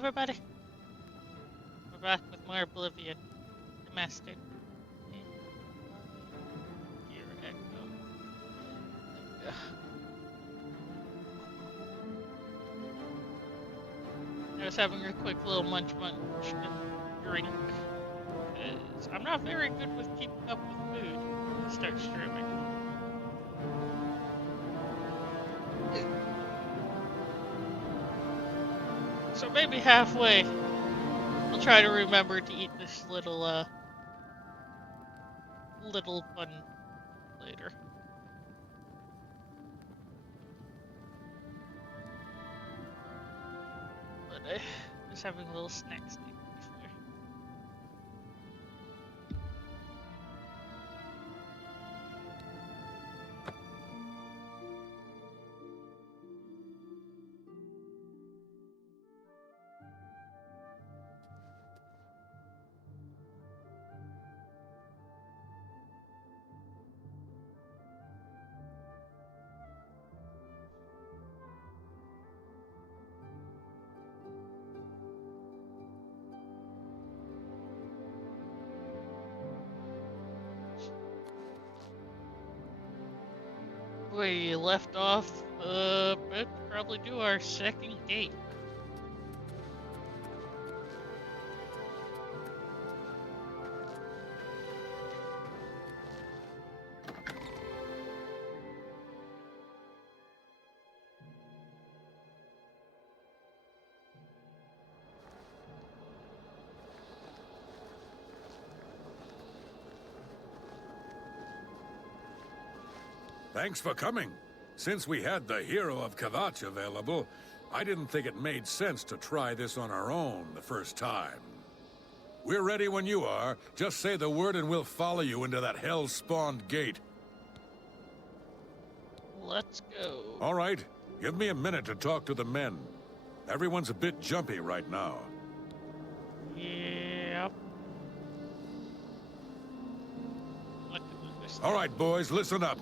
everybody. We're back with more Oblivion. Remastered. Gear Echo. There we go. I was having a quick little munch and drink. Because I'm not very good with keeping up with food when I start streaming. So maybe halfway, I'll try to remember to eat this little bun later. But I was having a little snack before. We left off, but probably do our second gate. Thanks for coming. Since we had the hero of Kvatch available, I didn't think it made sense to try this on our own the first time. We're ready when you are. Just say the word and we'll follow you into that hell-spawned gate. Let's go. All right. Give me a minute to talk to the men. Everyone's a bit jumpy right now. Yep. All right, boys, listen up.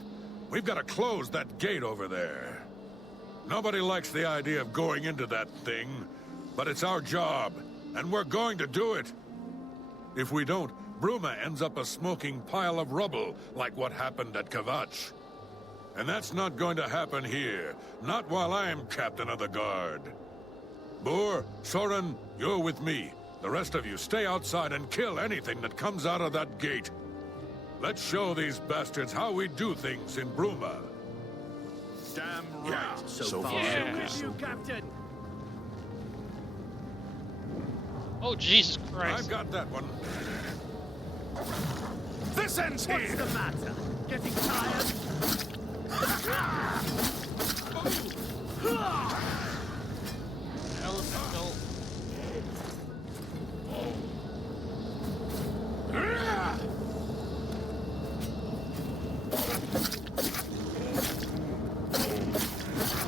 We've got to close that gate over there. Nobody likes the idea of going into that thing, but it's our job, and we're going to do it. If we don't, Bruma ends up a smoking pile of rubble, like what happened at Kvatch. And that's not going to happen here, not while I'm captain of the guard. Boor, Soren, you're with me. The rest of you stay outside and kill anything that comes out of that gate. Let's show these bastards how we do things in Bruma. Damn right. Yeah. So far, Yeah. so good. Captain. Oh, Jesus Christ. I've got that one. This ends here. What's the matter? Getting tired? Elemental.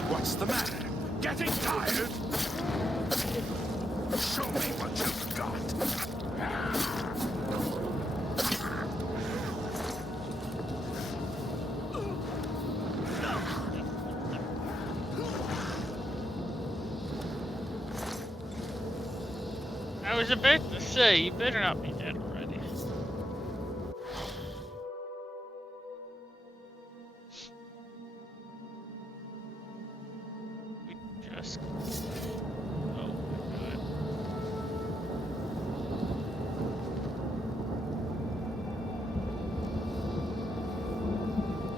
What's the matter? Getting tired? Show me what you've got. I was about to say, you better not be dead already. We just... Oh my god.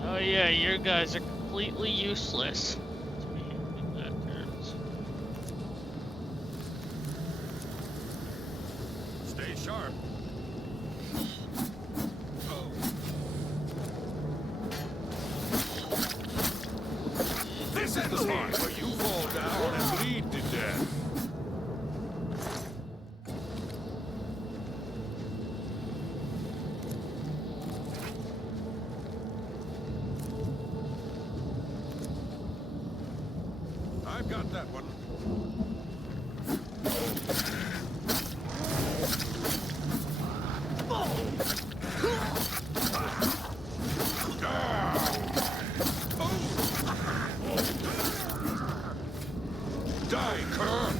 Oh yeah, your guys are completely useless. To me, in that terms. Stay sharp. This The ends part here. where you fall down and bleed to death. I've got that one. Die, cur!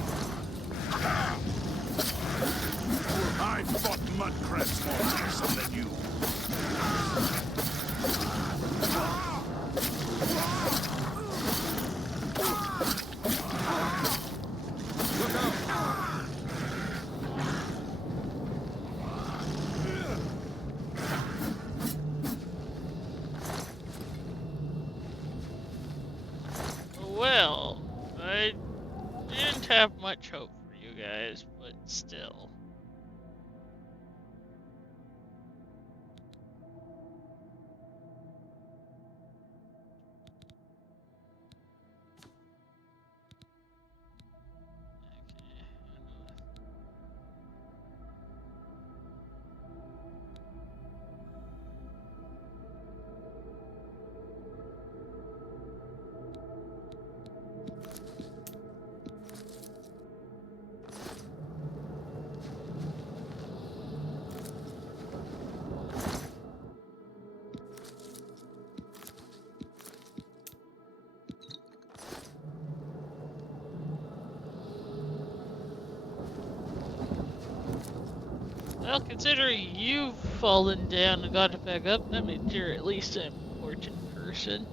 Considering you've fallen down and got it back up, that means you're at least an important person.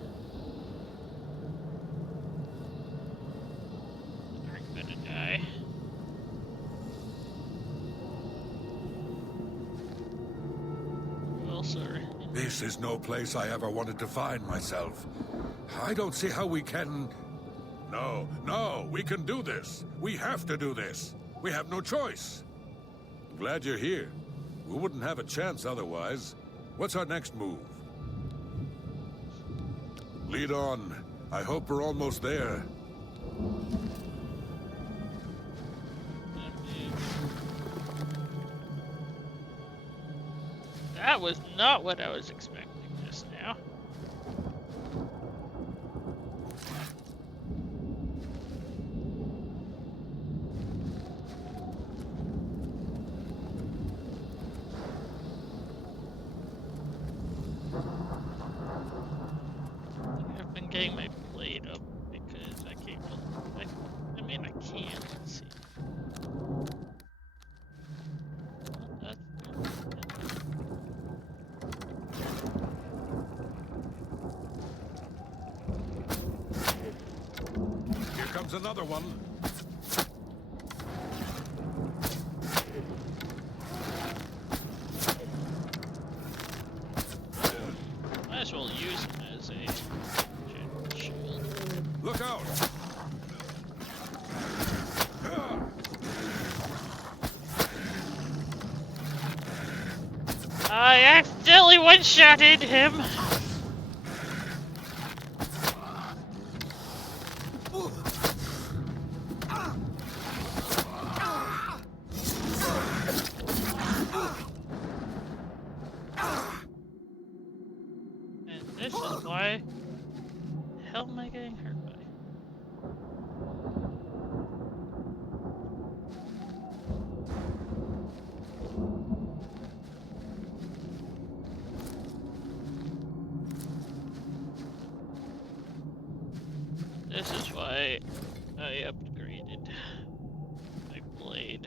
I'm gonna die. Well, sorry. This is no place I ever wanted to find myself. I don't see how we can... No, we can do this. We have to do this. We have no choice. I'm glad you're here. We wouldn't have a chance otherwise. What's our next move? Lead on. I hope we're almost there. That was not what I was expecting just now. I've been getting my blade up because I can't really... I mean, I can. Let's see. Here comes another one. Might as well use him as a shield. Look out! I accidentally one-shotted him. And this is why the hell am I getting hurt by? This is why I upgraded my blade.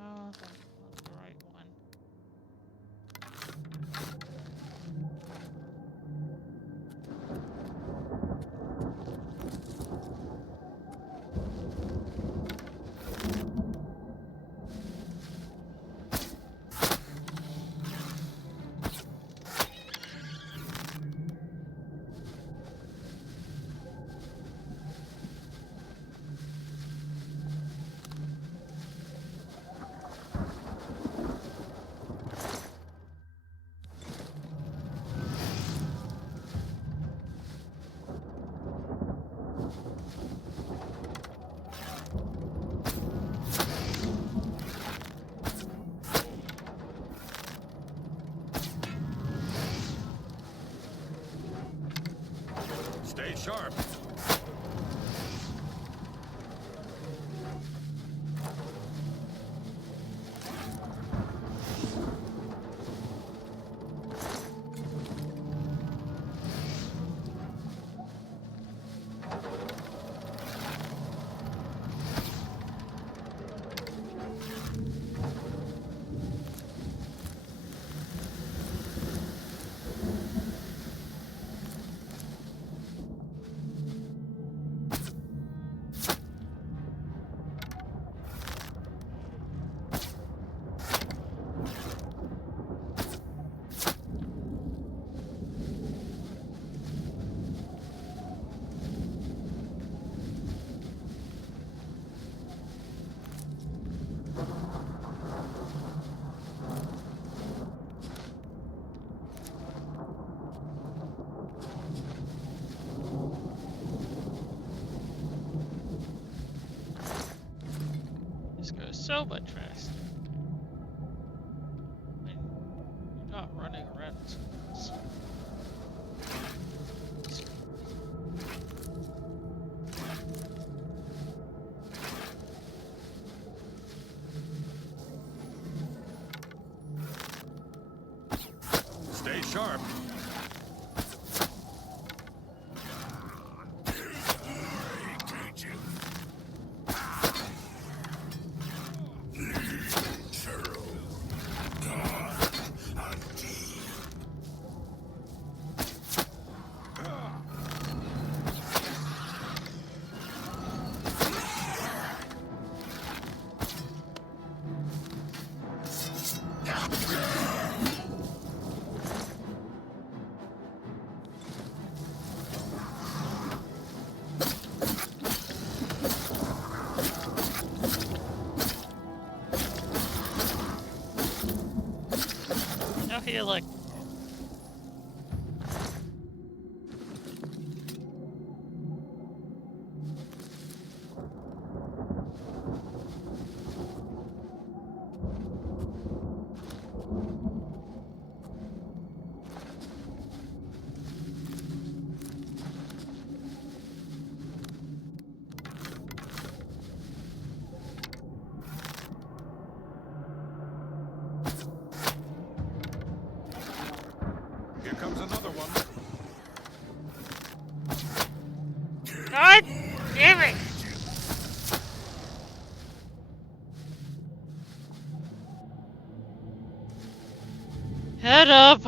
Oh, that's not the right one. Stay sharp. This goes so much faster. sharp. No healing. Here comes another one. God damn it! Head up!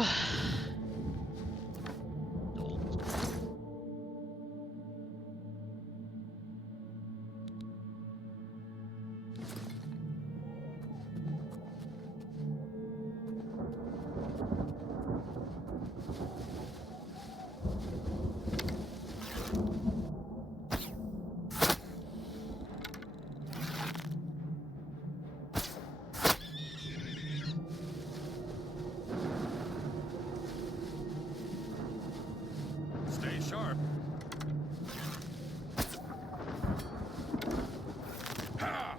Stay sharp. Ha!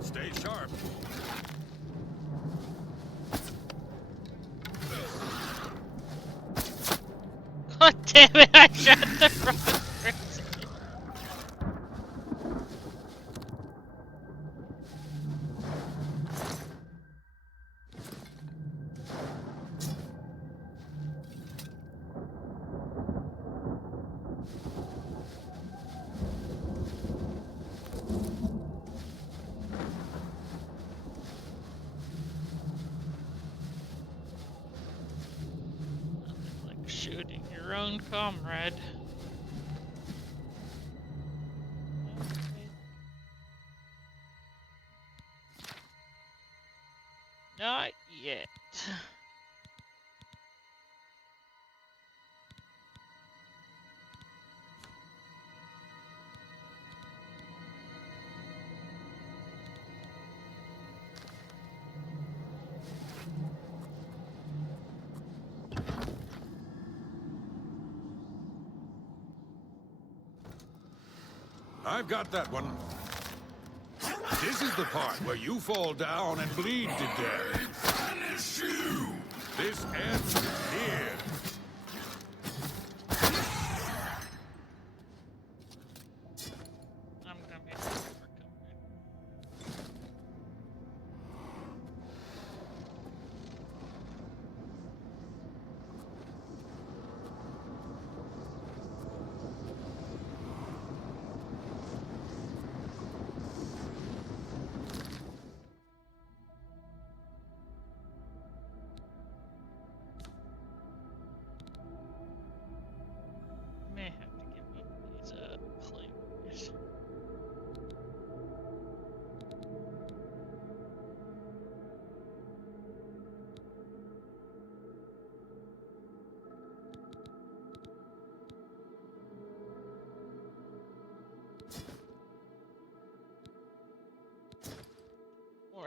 Stay sharp. God damn it, I shot the wrong person. Like shooting your own comrade. Not yet. I've got that one. This is the part where you fall down and bleed to death. Finish you! This ends here. I'm gonna make it work.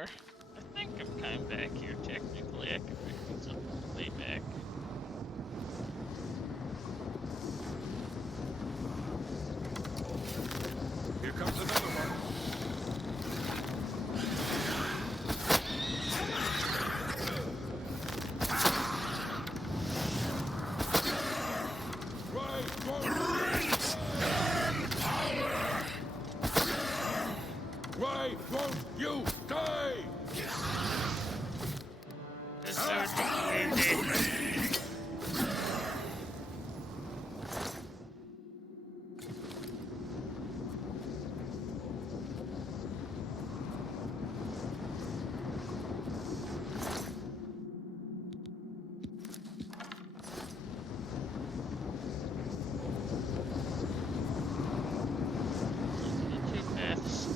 anymore. I think I'm coming back here. Technically, I could pick these up on the way back. Here comes another one. Why won't Why won't you die? This so defeated. Two paths.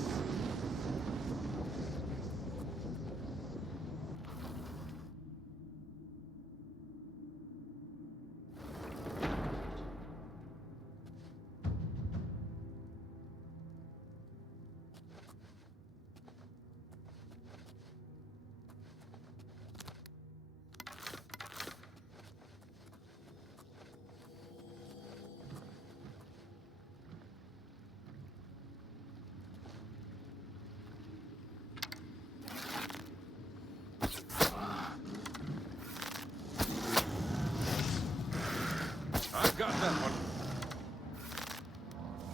I've got that one.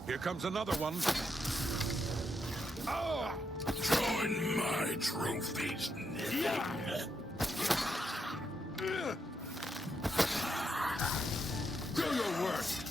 Here comes another one. Oh! Join my trophies, Yeah! Do your worst.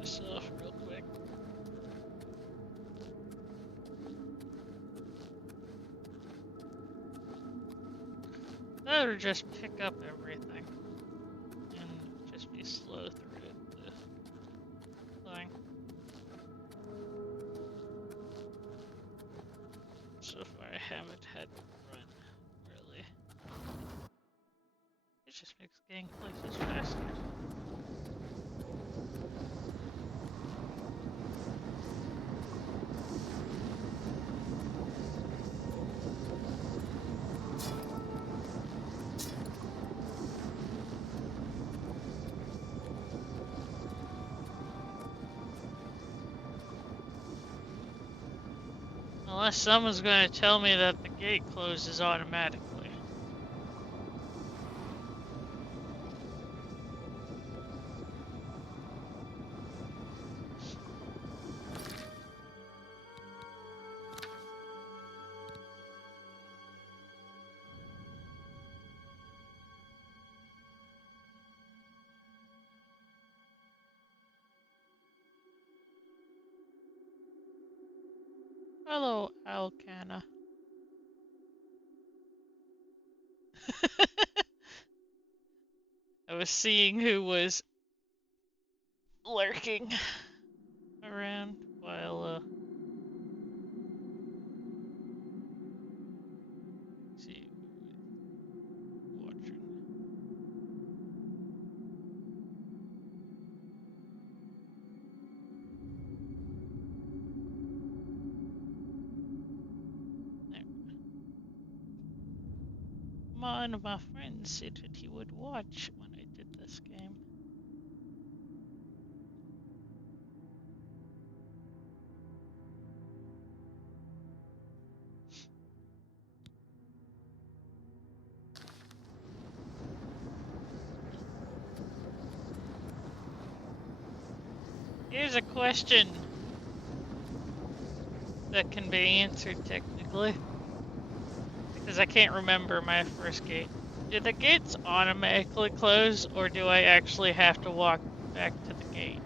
This off real quick. Or just pick up everything and just be slow through it. The thing. So far, I haven't had to run really. It just makes getting places faster. Unless someone's going to tell me that the gate closes automatically. Hello, Alcana. I was seeing who was lurking around while, see, watching. There. One of my friends said that he would watch when I did this game. Here's a question that can be answered technically, because I can't remember my first gate. Do the gates automatically close, or do I actually have to walk back to the gate.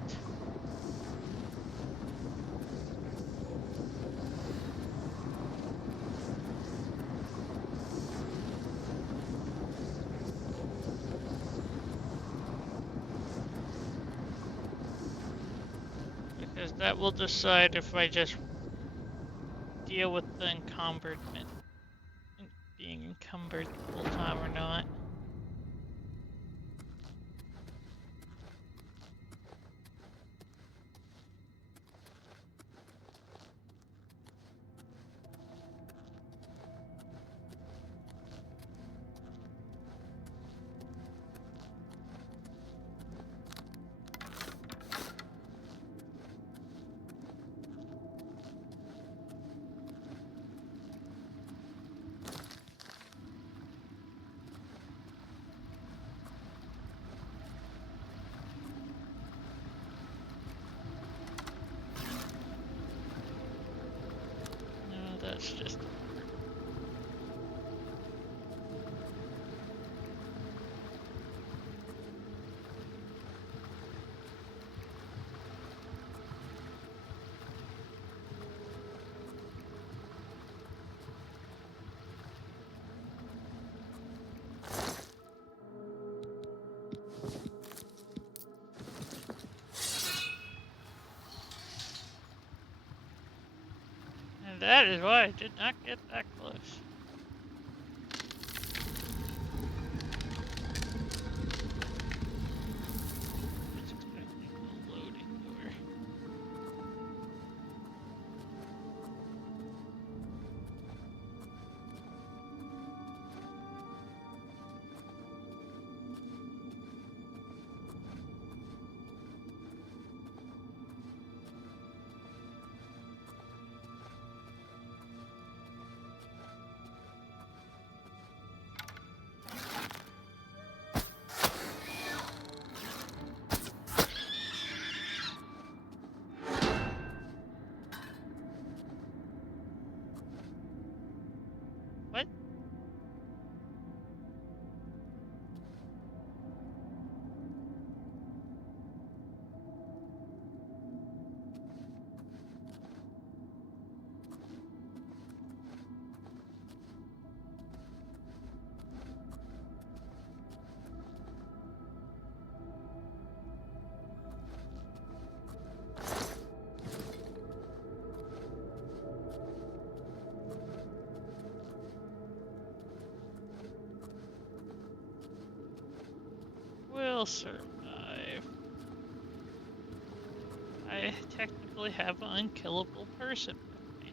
Because that will decide if I just deal with the encumberedment, being encumbered the whole time or not. No, that's just... And that is why I did not get that close. It's expecting a loading door. What? Will survive. I technically have an unkillable person with me.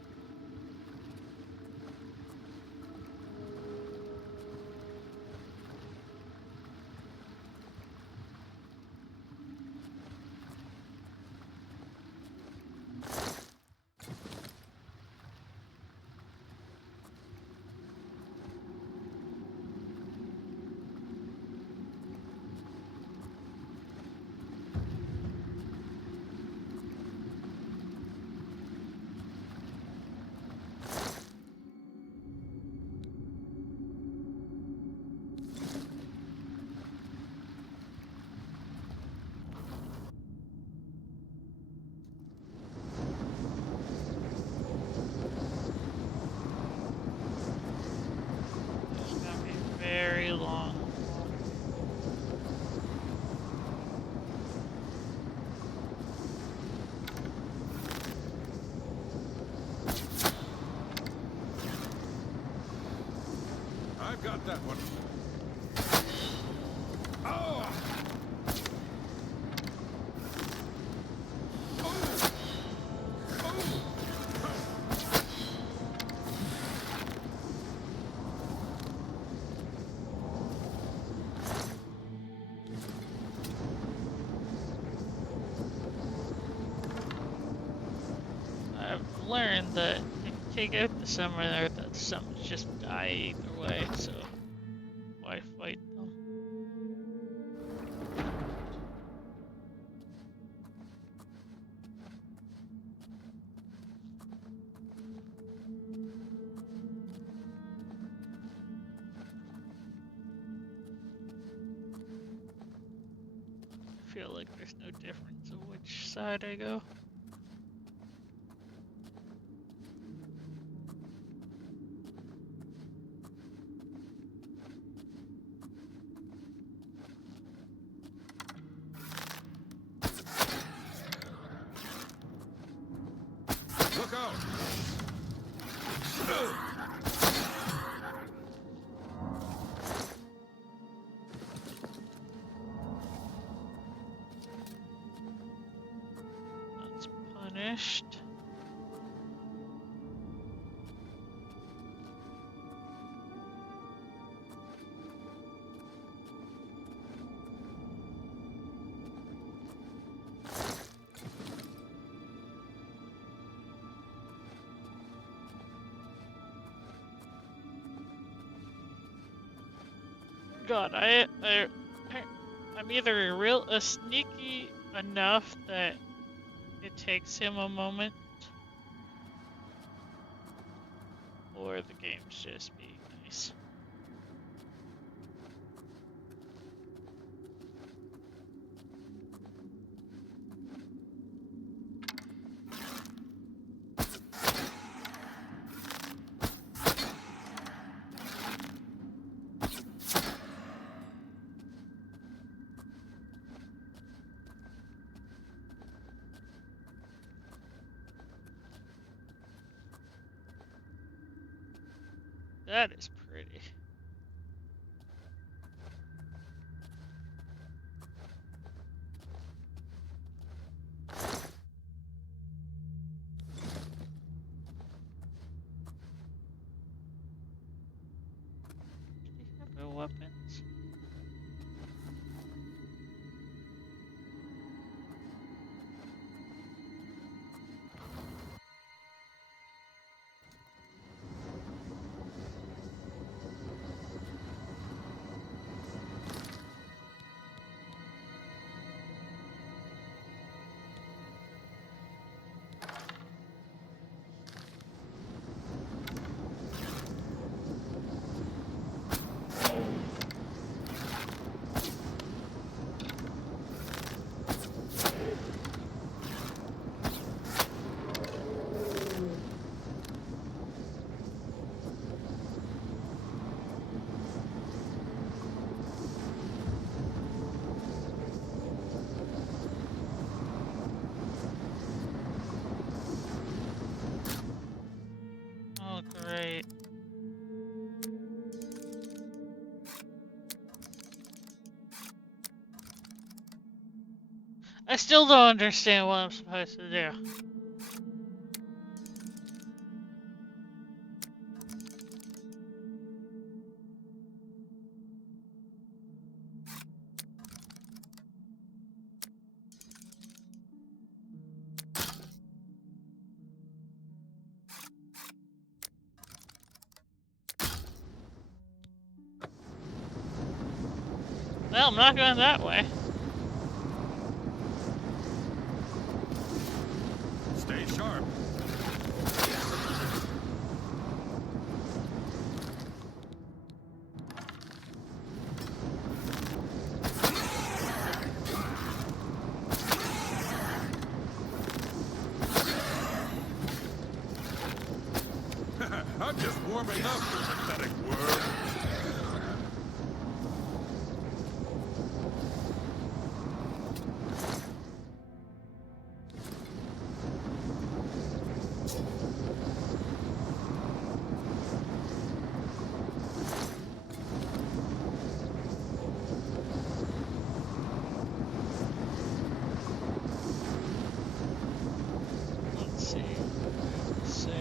It's gonna be very long. I've got that one. Oh! I've learned that if you take out the summoner, that summons just die either way, so why fight them? I feel like there's no difference of which side I go. Look out! That's punished. God, I'm either sneaky enough that it takes him a moment, or the game's just being nice. That is pretty. Do you have no weapons? Oh, great. I still don't understand what I'm supposed to do. Well, I'm not going that way. Stay sharp. I'm just warming up, you pathetic worm. Let's see. Save.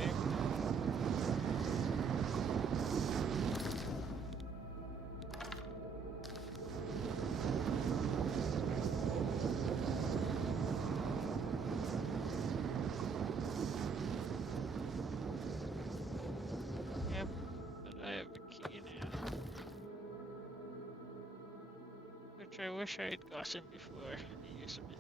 Yep, but I have a key now. Which I wish I had gotten before the use of it.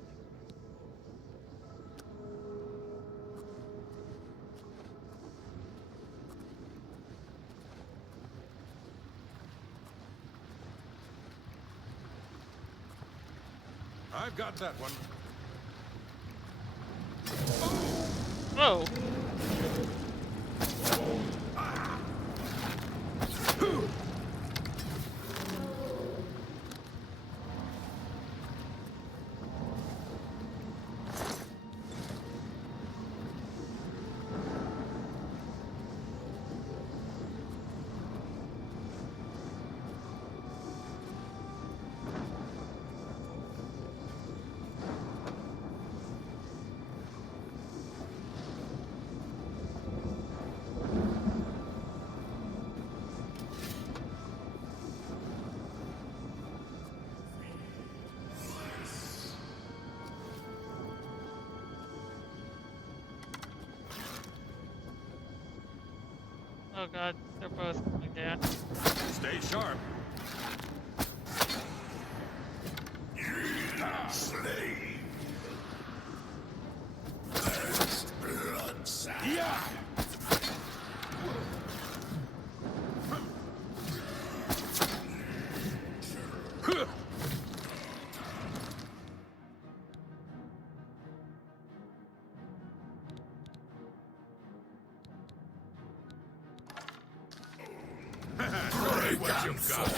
I've got that one. Whoa. Oh god, they're both coming down. Stay sharp. Slave. First blood sack. Yeah! Show me what you've got.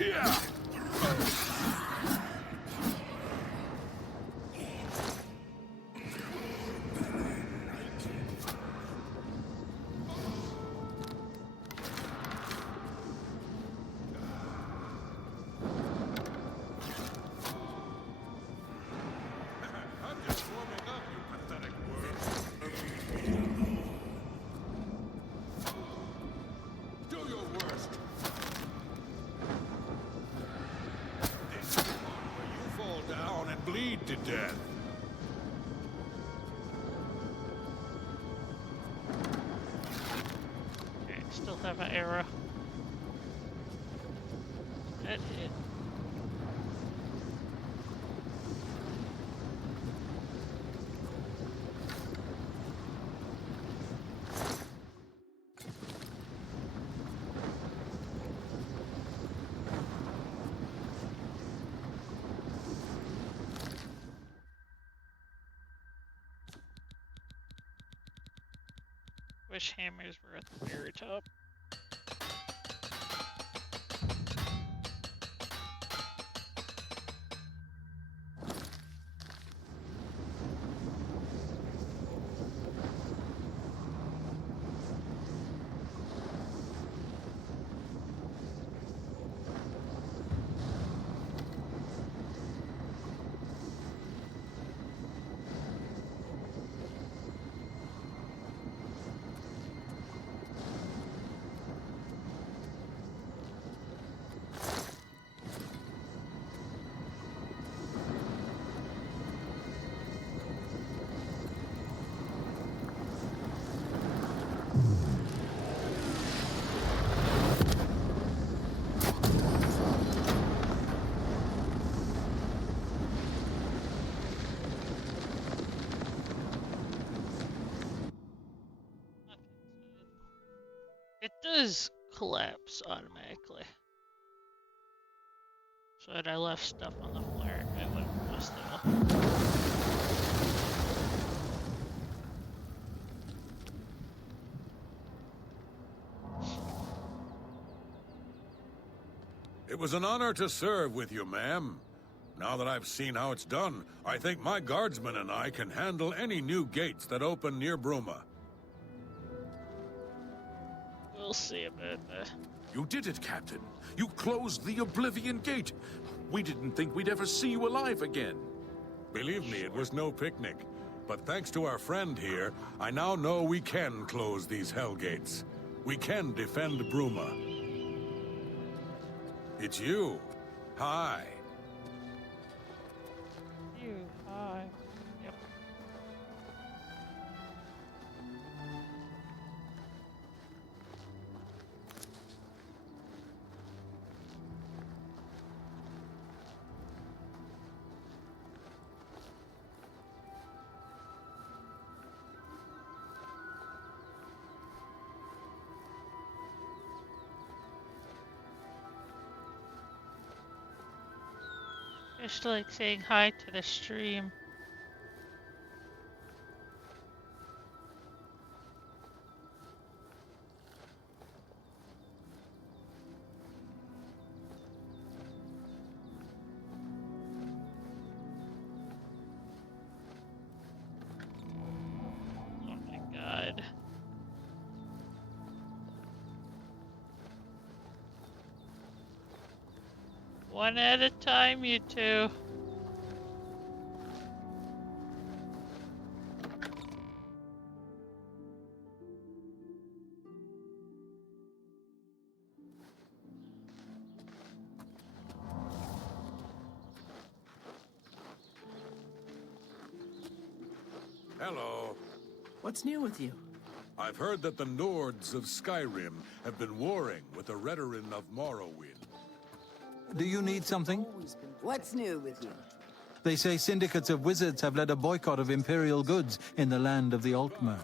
Yeah! I'm just warming up, you pathetic worm. Do your worst. This is the one where you fall down and bleed to death. Okay, still have an arrow. That hit. Wish hammers were at the very top. It does collapse automatically. So had I left stuff on the floor, it would have bust it all. It was an honor to serve with you, ma'am. Now that I've seen how it's done, I think my guardsmen and I can handle any new gates that open near Bruma. We'll see about that. You did it, Captain. You closed the Oblivion Gate. We didn't think we'd ever see you alive again. Believe me, it was no picnic. But thanks to our friend here, I now know we can close these hell gates. We can defend Bruma. It's you. Hi. You, hi. Yep. Just like saying hi to the stream. Oh my god. One at a time, you two. Hello. What's new with you? I've heard that the Nords of Skyrim have been warring with the Redoran of Morrowind. Do you need something? What's new with you? They say syndicates of wizards have led a boycott of Imperial goods in the land of the Altmer.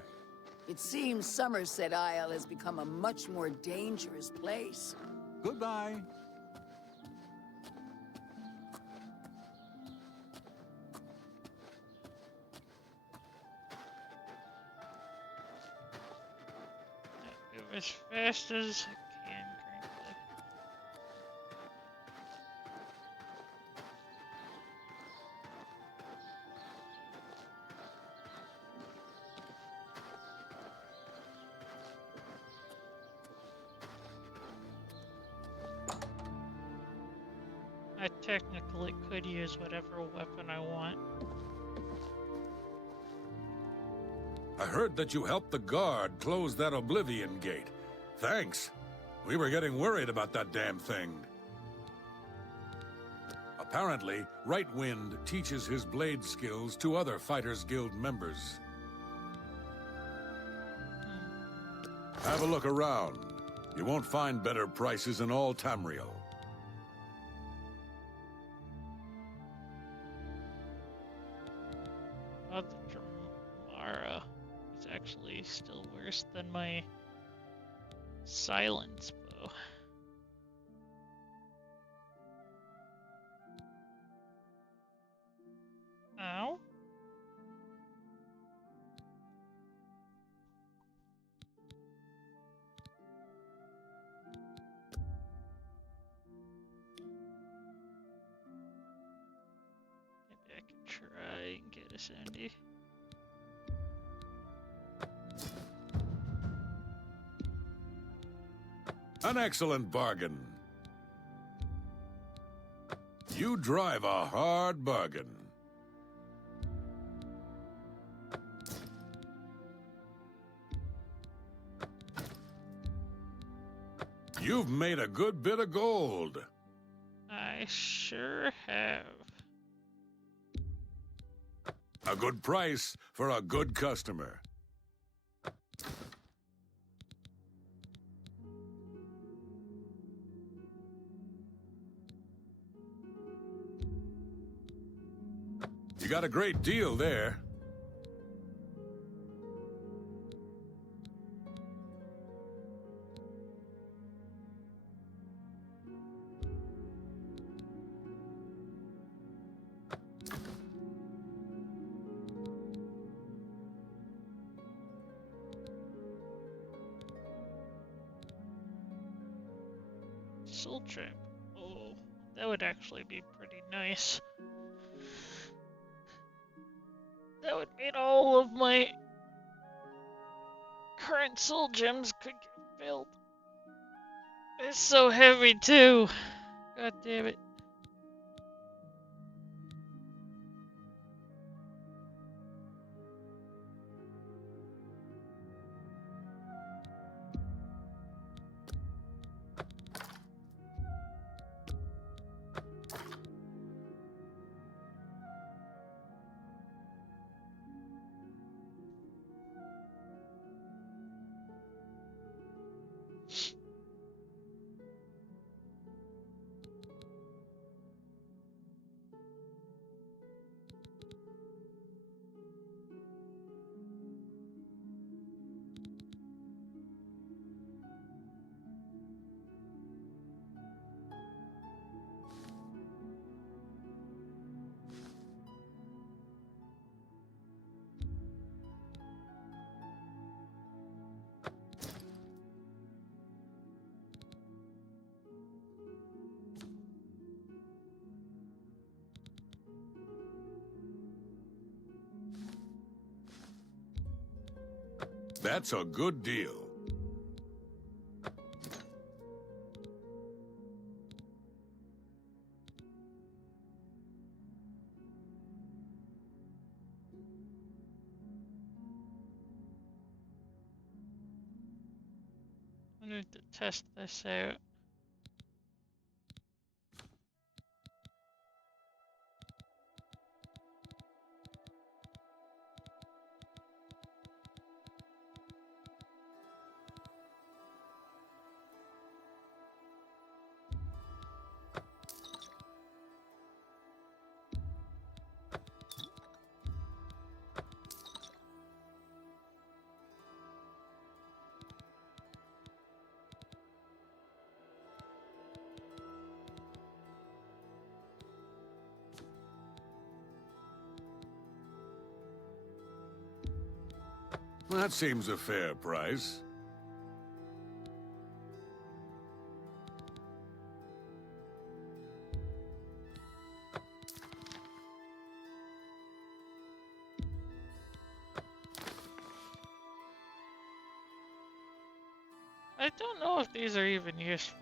It seems Somerset Isle has become a much more dangerous place. Goodbye. Move as fast as I can currently. I technically could use whatever weapon I want. I heard that you helped the guard close that Oblivion gate. Thanks. We were getting worried about that damn thing. Apparently, Right Wind teaches his blade skills to other Fighters Guild members. Have a look around. You won't find better prices in all Tamriel. Oh, the Dramara is actually still worse than my silence bow. Ow. Maybe I can try and get a Sandy. An excellent bargain. You drive a hard bargain. You've made a good bit of gold. I sure have. A good price for a good customer. You got a great deal there. Soul Trap. Oh, that would actually be pretty nice. That would mean all of my current soul gems could get filled. It's so heavy too. God damn it. That's a good deal. I need to test this out. That seems a fair price. I don't know if these are even useful.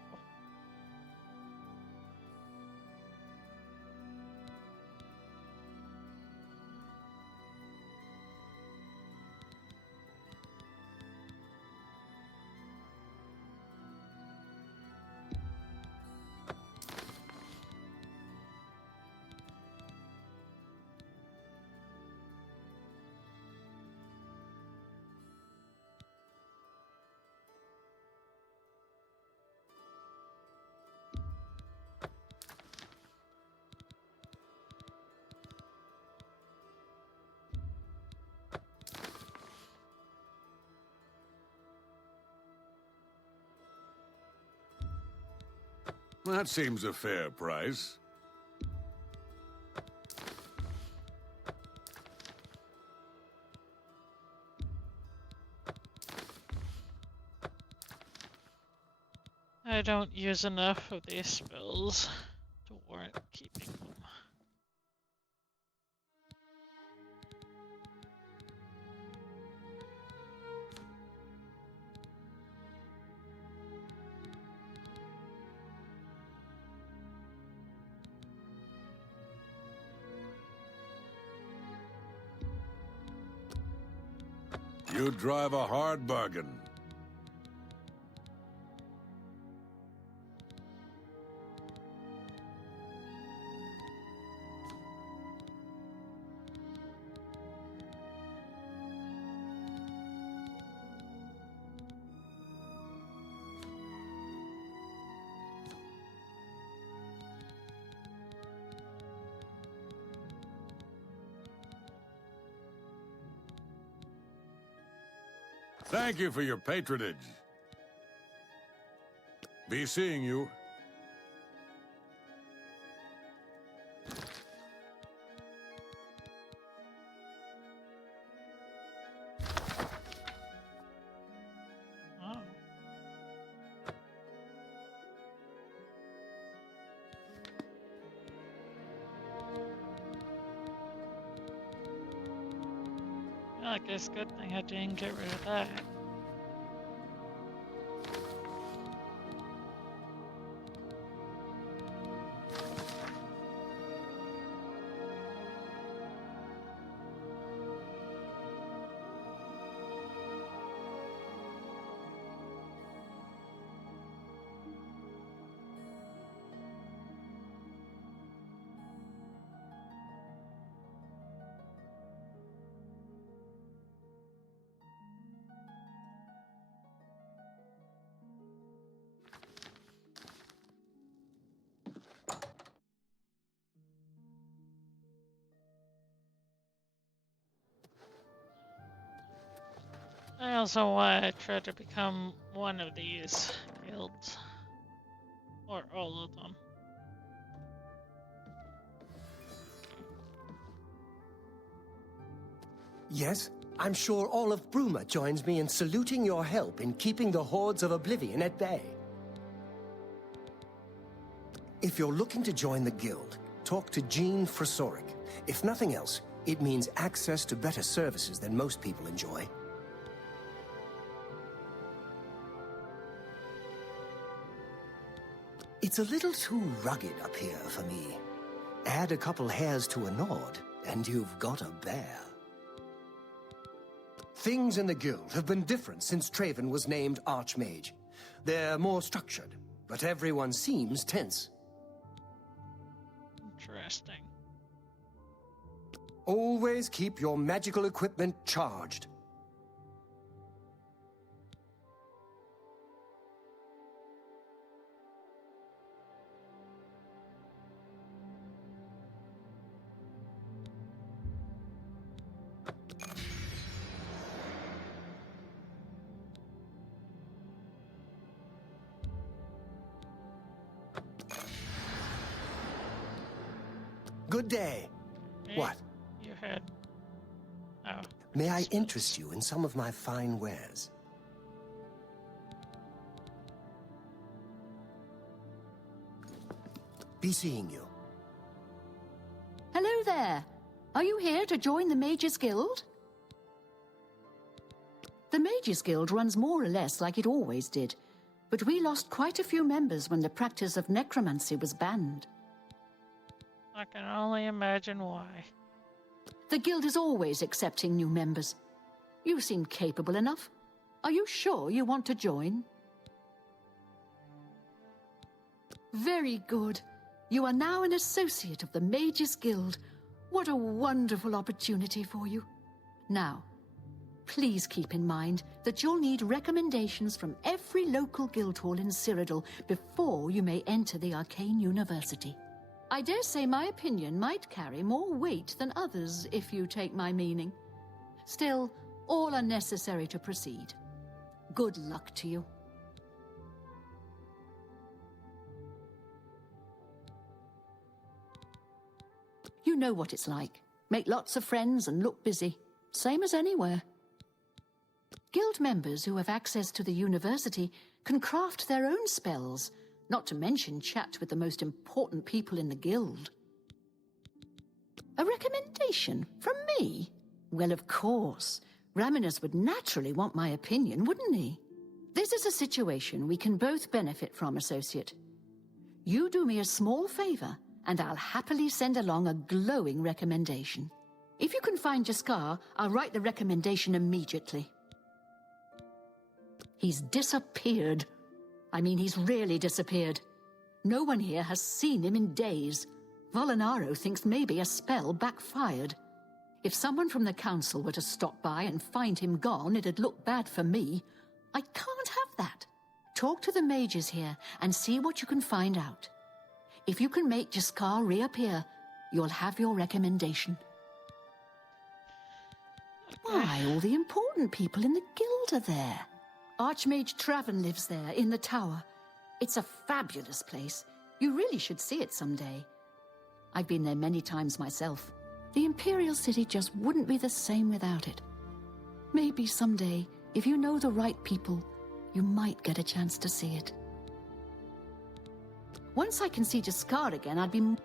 That seems a fair price. I don't use enough of these spells to warrant keeping them. You drive a hard bargain. Thank you for your patronage. Be seeing you. Oh. Well, I guess good thing I didn't get rid of that. I also want to try to become one of these guilds. Or all of them. Yes, I'm sure all of Bruma joins me in saluting your help in keeping the hordes of Oblivion at bay. If you're looking to join the guild, talk to Jean Frasoric. If nothing else, it means access to better services than most people enjoy. It's a little too rugged up here for me. Add a couple hairs to a Nord, and you've got a bear. Things in the guild have been different since Traven was named Archmage. They're more structured, but everyone seems tense. Interesting. Always keep your magical equipment charged. Good day. Hey, What? You had... Oh. May I interest you in some of my fine wares? Be seeing you. Hello there. Are you here to join the Mages Guild? The Mages Guild runs more or less like it always did, but we lost quite a few members when the practice of necromancy was banned. I can only imagine why. The Guild is always accepting new members. You seem capable enough. Are you sure you want to join? Very good. You are now an associate of the Mages Guild. What a wonderful opportunity for you. Now, please keep in mind that you'll need recommendations from every local guild hall in Cyrodiil before you may enter the Arcane University. I dare say my opinion might carry more weight than others, if you take my meaning. Still, all are necessary to proceed. Good luck to you. You know what it's like. Make lots of friends and look busy. Same as anywhere. Guild members who have access to the university can craft their own spells, not to mention chat with the most important people in the guild. A recommendation from me? Well, of course. Raminus would naturally want my opinion, wouldn't he? This is a situation we can both benefit from, associate. You do me a small favor, and I'll happily send along a glowing recommendation. If you can find Jaskar, I'll write the recommendation immediately. He's disappeared. I mean, he's really disappeared. No one here has seen him in days. Volinaro thinks maybe a spell backfired. If someone from the council were to stop by and find him gone, it'd look bad for me. I can't have that. Talk to the mages here and see what you can find out. If you can make Jaskar reappear, you'll have your recommendation. Why, all the important people in the guild are there. Archmage Traven lives there, in the tower. It's a fabulous place. You really should see it someday. I've been there many times myself. The Imperial City just wouldn't be the same without it. Maybe someday, if you know the right people, you might get a chance to see it. Once I can see Jaskar again, I'd be...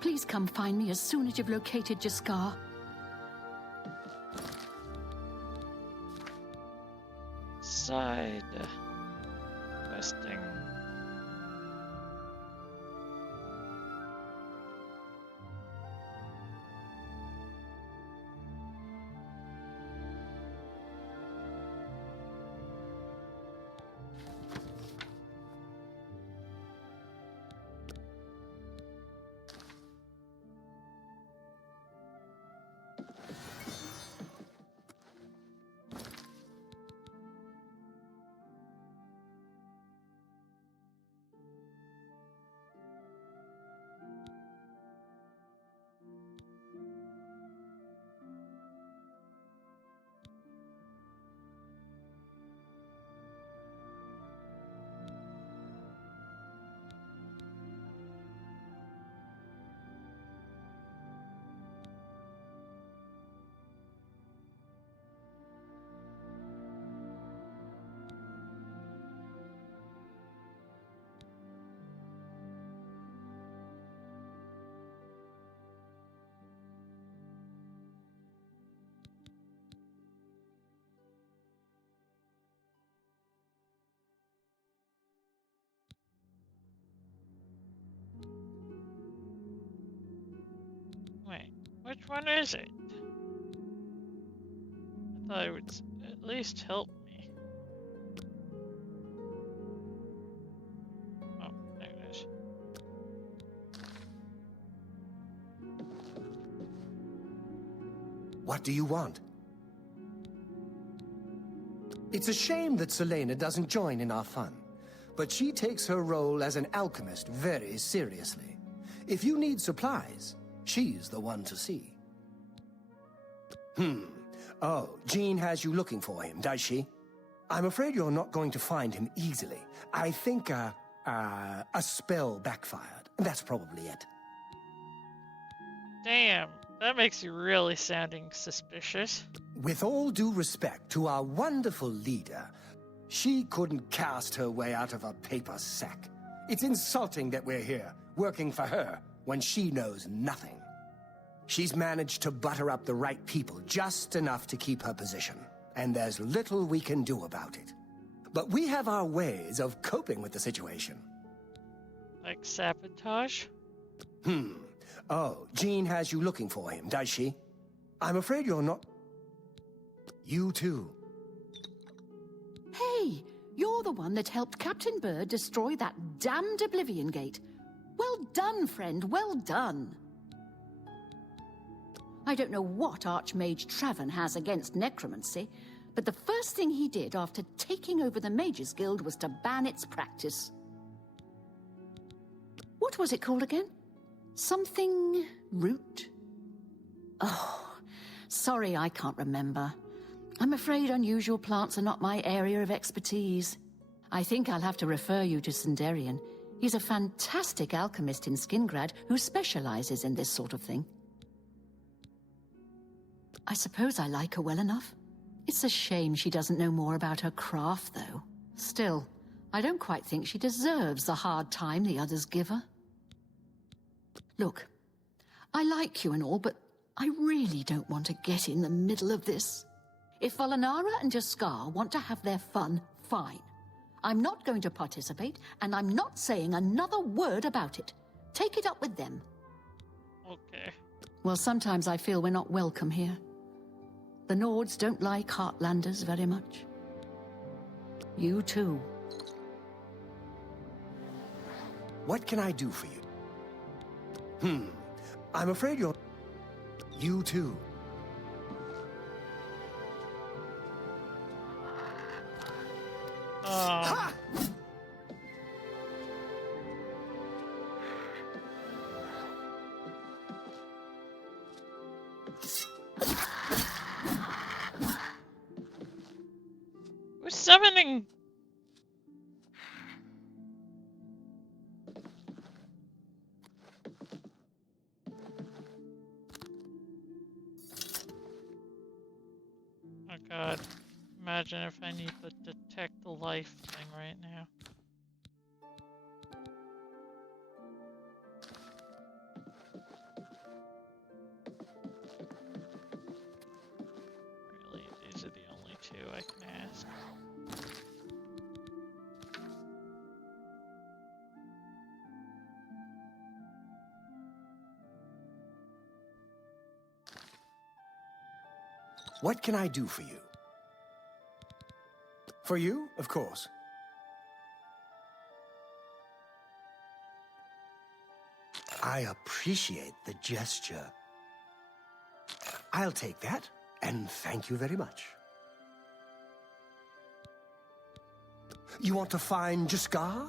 Please come find me as soon as you've located Jaskar. Side questing. Which one is it? I thought it would at least help me. Oh, there it is. What do you want? It's a shame that Selena doesn't join in our fun, but she takes her role as an alchemist very seriously. If you need supplies, she's the one to see. Oh, Jean has you looking for him, does she? I'm afraid you're not going to find him easily. I think a spell backfired. That's probably it. Damn, that makes you really sounding suspicious. With all due respect to our wonderful leader, she couldn't cast her way out of a paper sack. It's insulting that we're here, working for her, when she knows nothing. She's managed to butter up the right people just enough to keep her position, and there's little we can do about it. But we have our ways of coping with the situation. Like sabotage? Oh, Jean has you looking for him, does she? I'm afraid you're not... You too. Hey, you're the one that helped Captain Bird destroy that damned Oblivion Gate. Well done, friend, well done. I don't know what Archmage Traven has against necromancy, but the first thing he did after taking over the Mages Guild was to ban its practice. What was it called again? Something root? Oh, sorry, I can't remember. I'm afraid unusual plants are not my area of expertise. I think I'll have to refer you to Sundarian. He's a fantastic alchemist in Skingrad who specializes in this sort of thing. I suppose I like her well enough. It's a shame she doesn't know more about her craft, though. Still, I don't quite think she deserves the hard time the others give her. Look, I like you and all, but I really don't want to get in the middle of this. If Volinara and Jaskar want to have their fun, fine. I'm not going to participate, and I'm not saying another word about it. Take it up with them. Okay. Well, sometimes I feel we're not welcome here. The Nords don't like Heartlanders very much. You too. What can I do for you? I'm afraid you're... You too. Ha! Who's summoning? Oh god. Imagine if I need to detect the life thing right now. Really, these are the only two I can ask. What can I do for you? For you, of course. I appreciate the gesture. I'll take that, and thank you very much. You want to find Jaskar?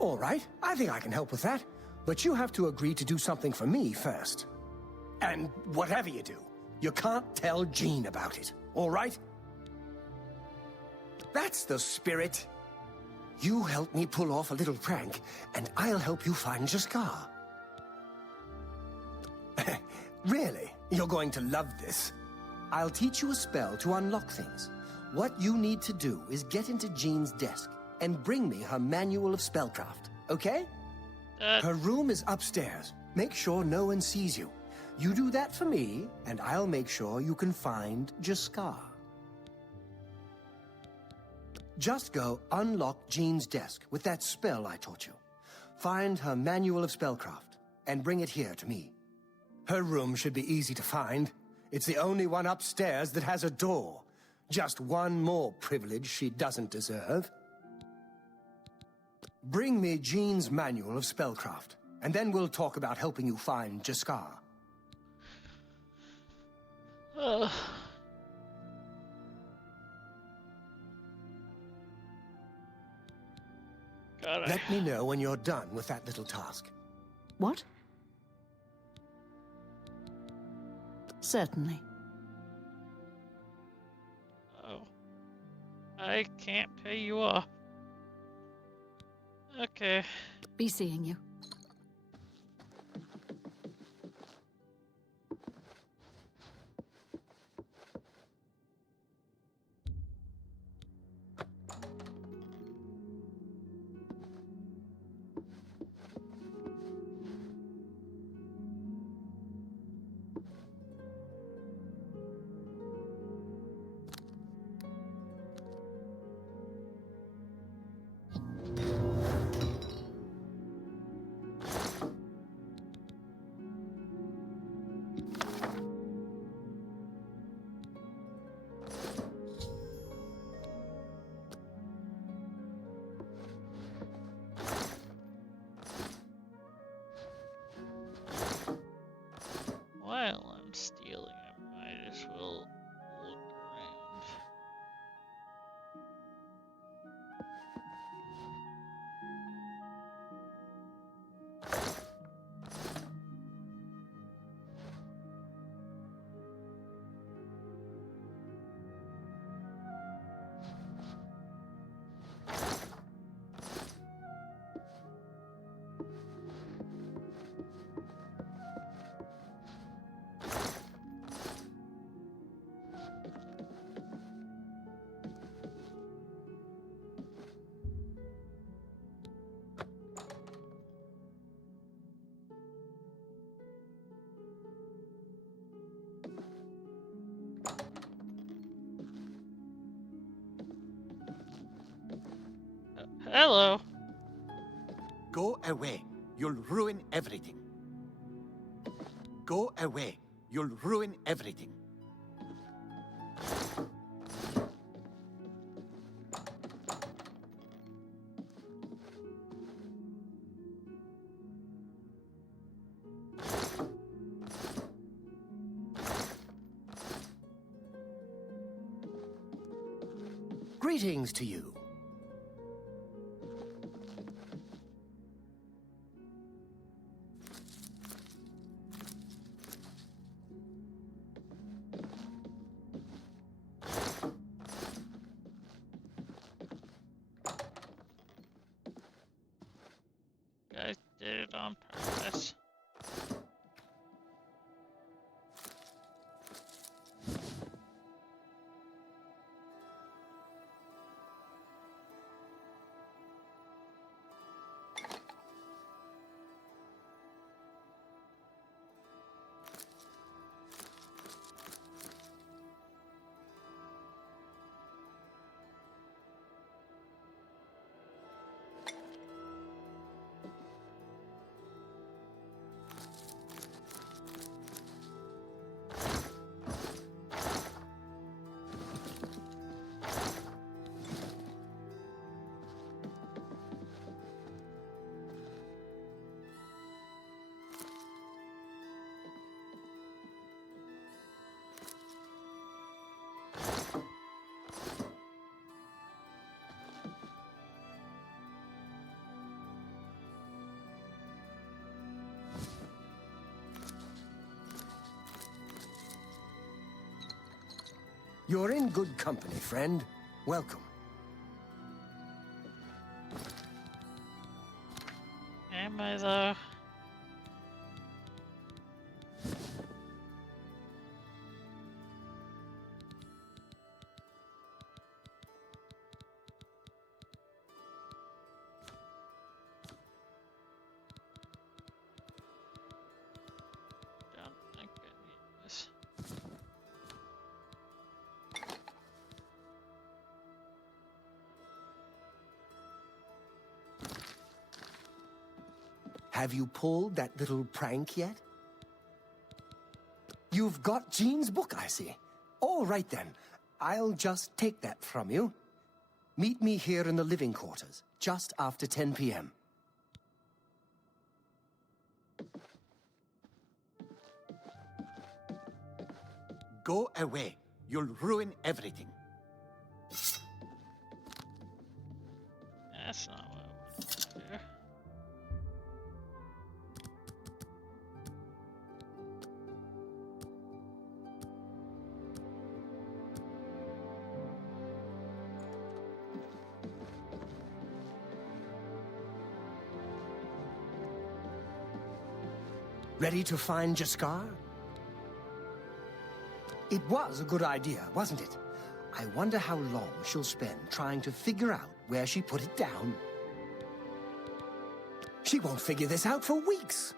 All right, I think I can help with that. But you have to agree to do something for me first. And whatever you do, you can't tell Jean about it, all right? That's the spirit. You help me pull off a little prank, and I'll help you find Jaskar. Really? You're going to love this. I'll teach you a spell to unlock things. What you need to do is get into Jean's desk and bring me her manual of spellcraft, okay? Her room is upstairs. Make sure no one sees you. You do that for me, and I'll make sure you can find Jaskar. Just go unlock Jean's desk with that spell I taught you. Find her manual of spellcraft, and bring it here to me. Her room should be easy to find. It's the only one upstairs that has a door. Just one more privilege she doesn't deserve. Bring me Jean's manual of spellcraft, and then we'll talk about helping you find Jaskar. Ugh. God, Let me know when you're done with that little task. What? Certainly. Oh. I can't pay you off. Okay. Be seeing you. While I'm stealing, I might as well look around. Hello. Go away. You'll ruin everything. Go away. You'll ruin everything. Greetings to you. Guys did it on purpose. You're in good company, friend. Welcome. Am I though? Don't think I need this. Have you pulled that little prank yet? You've got Jean's book, I see. All right then. I'll just take that from you. Meet me here in the living quarters, just after 10 p.m. Go away. You'll ruin everything. That's not what I wanted to do. Ready to find Jaskar? It was a good idea, wasn't it? I wonder how long she'll spend trying to figure out where she put it down. She won't figure this out for weeks.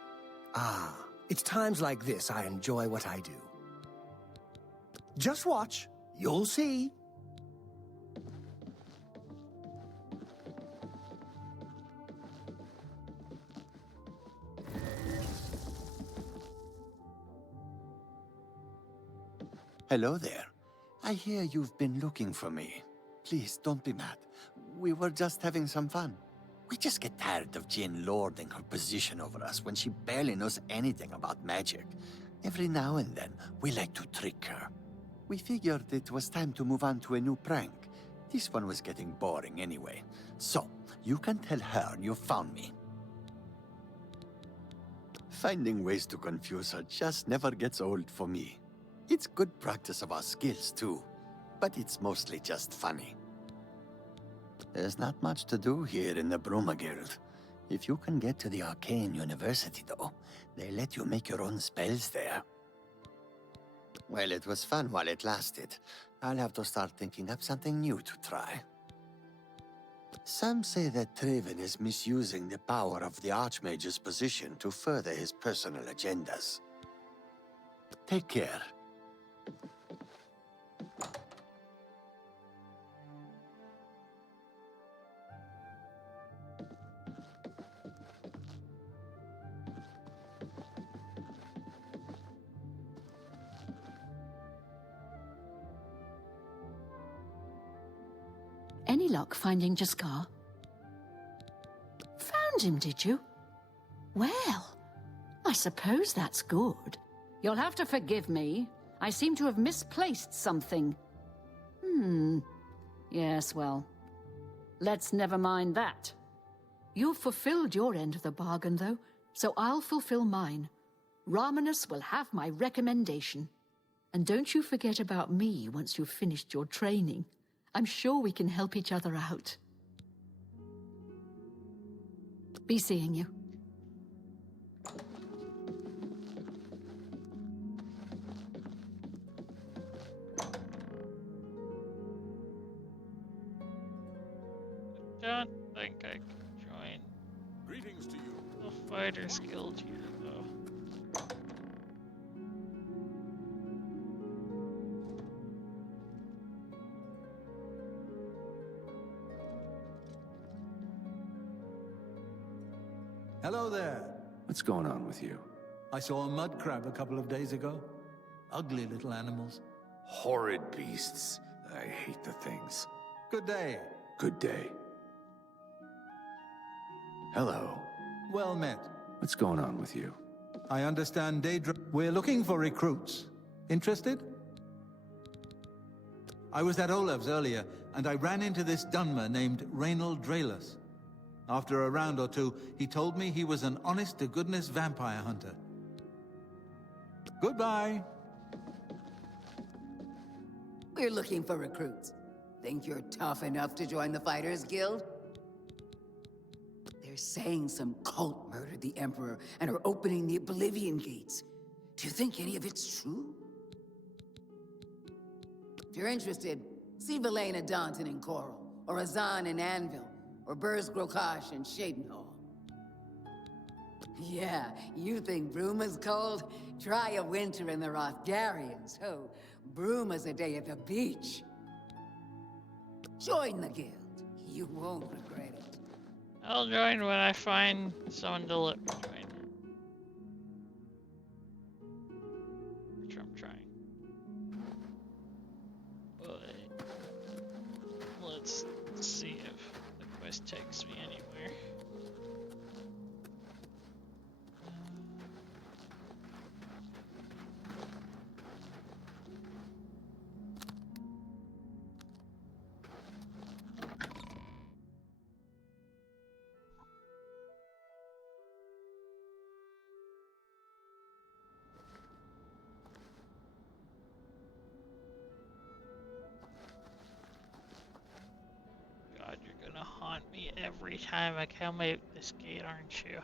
Ah, it's times like this I enjoy what I do. Just watch. You'll see. Hello there. I hear you've been looking for me. Please, don't be mad. We were just having some fun. We just get tired of Jin lording her position over us when she barely knows anything about magic. Every now and then, we like to trick her. We figured it was time to move on to a new prank. This one was getting boring anyway. So, you can tell her you found me. Finding ways to confuse her just never gets old for me. It's good practice of our skills, too. But it's mostly just funny. There's not much to do here in the Bruma Guild. If you can get to the Arcane University, though, they let you make your own spells there. Well, it was fun while it lasted. I'll have to start thinking up something new to try. Some say that Traven is misusing the power of the Archmage's position to further his personal agendas. Take care. Any luck finding Jaskar? Found him, did you? Well, I suppose that's good. You'll have to forgive me. I seem to have misplaced something. Yes, well, let's never mind that. You've fulfilled your end of the bargain, though, so I'll fulfill mine. Ramanus will have my recommendation. And don't you forget about me once you've finished your training. I'm sure we can help each other out. Be seeing you. Don't think I can join Greetings to you. the Fighters Guild here, though. Hello there. What's going on with you? I saw a mud crab a couple of days ago. Ugly little animals. Horrid beasts. I hate the things. Good day. Good day. Hello. Well met. What's going on with you? I understand we're looking for recruits. Interested? I was at Olav's earlier, and I ran into this Dunmer named Reynold Draelus. After a round or two, he told me he was an honest-to-goodness vampire hunter. Goodbye. We're looking for recruits. Think you're tough enough to join the Fighters Guild? They're saying some cult murdered the Emperor and are opening the Oblivion gates. Do you think any of it's true? If you're interested, see Valena Danton in Coral, or Azan in Anvil, or Burz Grokash in Shadenhall. Yeah, you think Bruma's cold? Try a winter in the Rothgarians. Oh, Bruma's a day at the beach. Join the guild. You won't regret it. I'll join when I find someone to let me join. sure I'm trying. But let's see if the quest takes me anywhere. God, you're gonna haunt me every time I come out this gate, aren't you?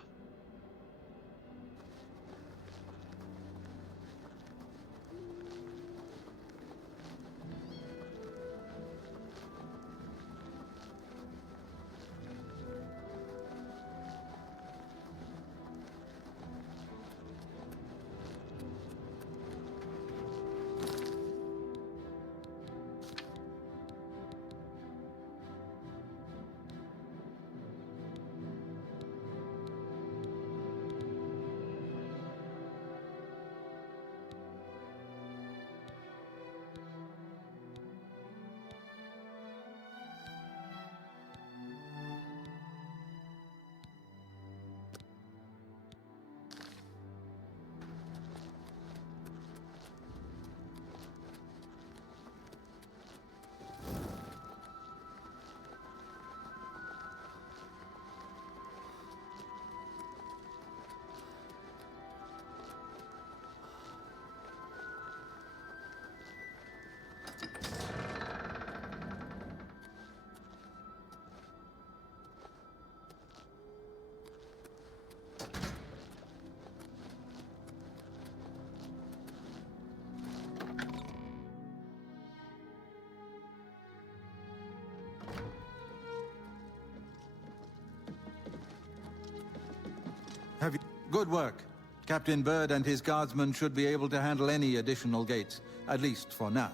Good work. Captain Bird and his guardsmen should be able to handle any additional gates, at least for now.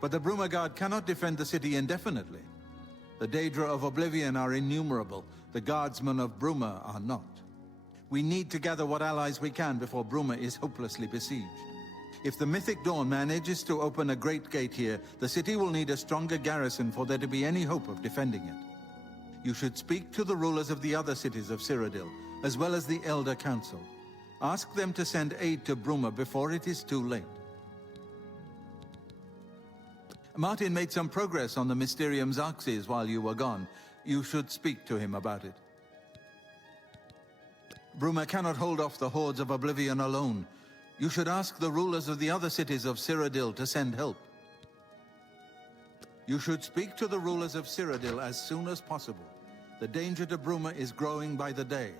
But the Bruma Guard cannot defend the city indefinitely. The Daedra of Oblivion are innumerable. The guardsmen of Bruma are not. We need to gather what allies we can before Bruma is hopelessly besieged. If the Mythic Dawn manages to open a great gate here, the city will need a stronger garrison for there to be any hope of defending it. You should speak to the rulers of the other cities of Cyrodiil, as well as the Elder Council. Ask them to send aid to Bruma before it is too late. Martin made some progress on the Mysterium Xarxes while you were gone. You should speak to him about it. Bruma cannot hold off the hordes of Oblivion alone. You should ask the rulers of the other cities of Cyrodiil to send help. You should speak to the rulers of Cyrodiil as soon as possible. The danger to Bruma is growing by the day.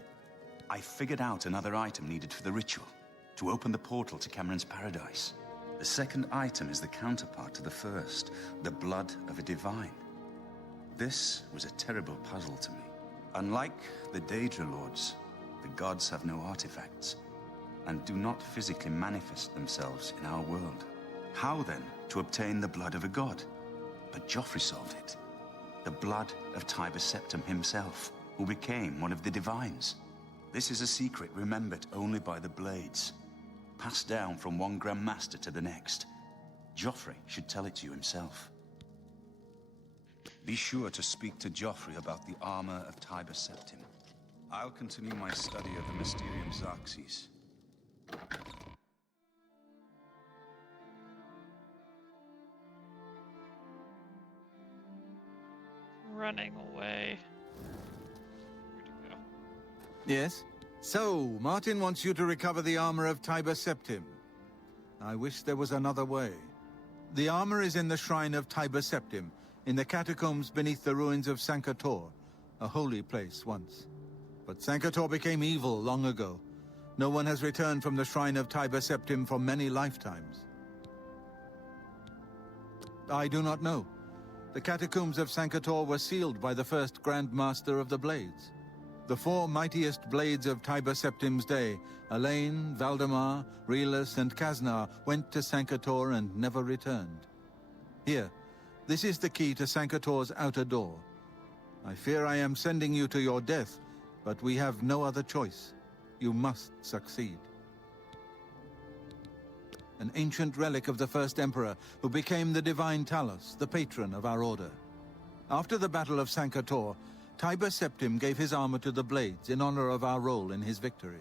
I figured out another item needed for the ritual, to open the portal to Cameron's paradise. The second item is the counterpart to the first, the blood of a divine. This was a terrible puzzle to me. Unlike the Daedra Lords, the gods have no artifacts, and do not physically manifest themselves in our world. How then to obtain the blood of a god? But Joffrey solved it. The blood of Tiber Septim himself, who became one of the divines. This is a secret remembered only by the Blades, passed down from one Grand Master to the next. Joffrey should tell it to you himself. Be sure to speak to Joffrey about the armor of Tiber Septim. I'll continue my study of the Mysterium Xarxes. Running away. Where'd it go? Yes? So, Martin wants you to recover the armor of Tiber Septim. I wish there was another way. The armor is in the shrine of Tiber Septim, in the catacombs beneath the ruins of Sankator, a holy place once. But Sankator became evil long ago. No one has returned from the shrine of Tiber Septim for many lifetimes. I do not know. The catacombs of Sankator were sealed by the first Grand Master of the Blades. The four mightiest blades of Tiber Septim's day, Elaine, Valdemar, Relus, and Kaznar, went to Sankator and never returned. Here, this is the key to Sankator's outer door. I fear I am sending you to your death, but we have no other choice. You must succeed. an ancient relic of the first emperor who became the divine Talos, the patron of our order. After the Battle of Sankator, Tiber Septim gave his armor to the Blades in honor of our role in his victory.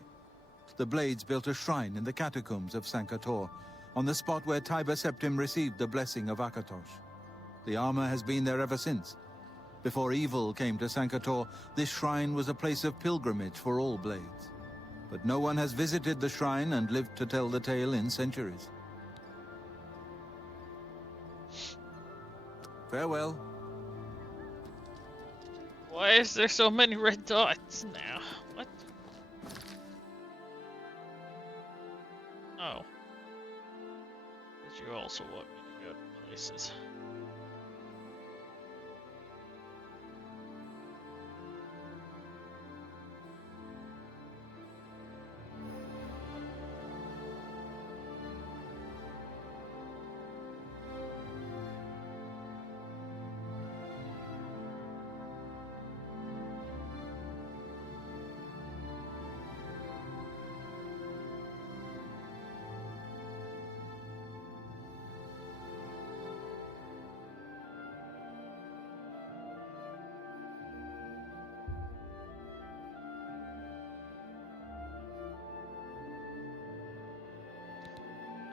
The Blades built a shrine in the catacombs of Sankator, on the spot where Tiber Septim received the blessing of Akatosh. The armor has been there ever since. Before evil came to Sankator, this shrine was a place of pilgrimage for all Blades. But no one has visited the shrine and lived to tell the tale in centuries. Farewell. Why is there so many red dots now? What? Oh. Because you also want me to go to places.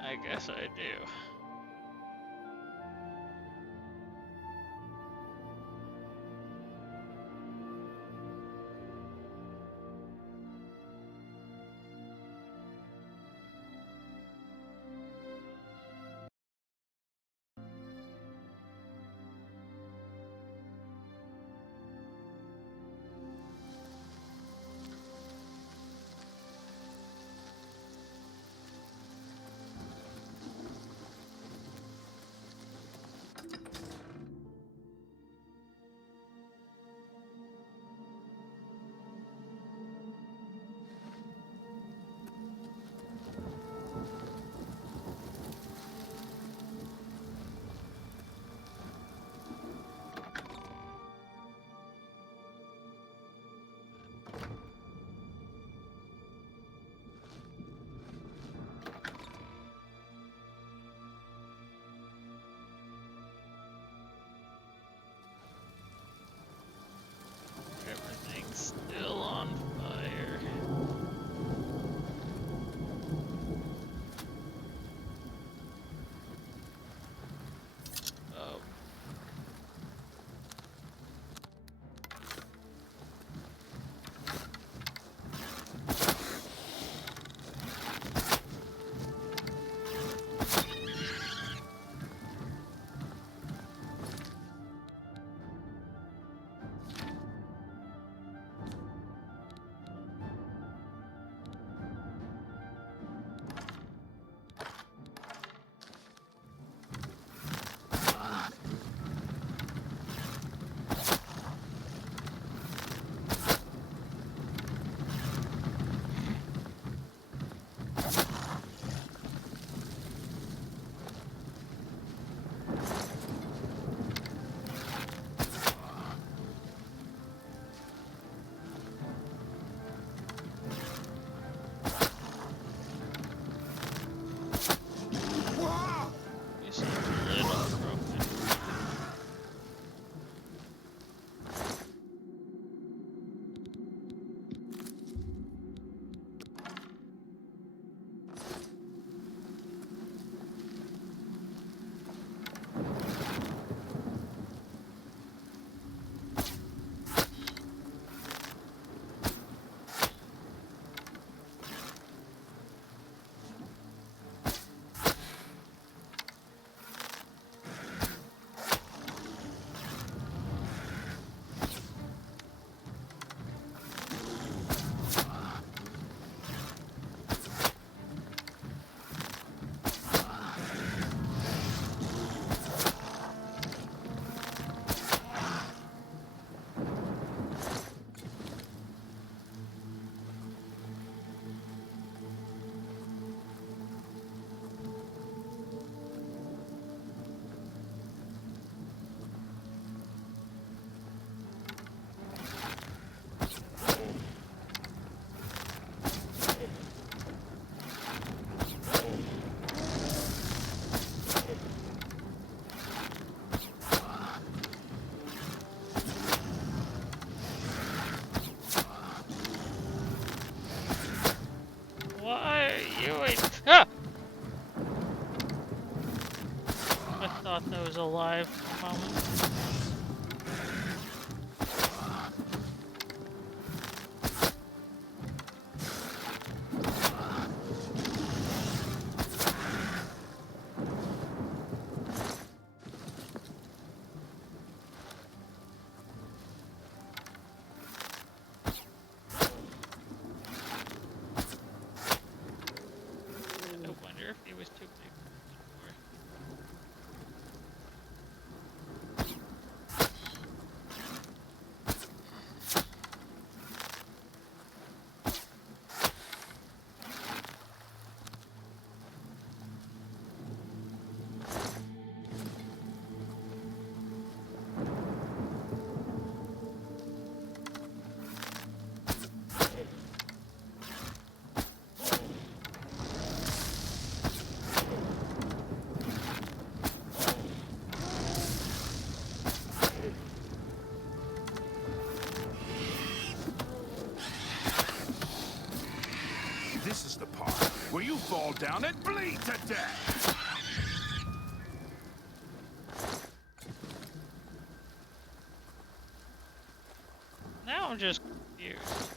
I guess I do. thought that was alive for a moment. This is the part where you fall down and bleed to death! Now I'm just confused.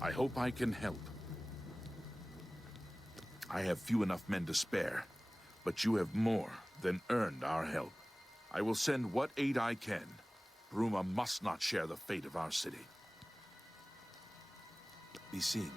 I hope I can help. I have few enough men to spare, but you have more than earned our help. I will send what aid I can. Bruma must not share the fate of our city. Be seeing you.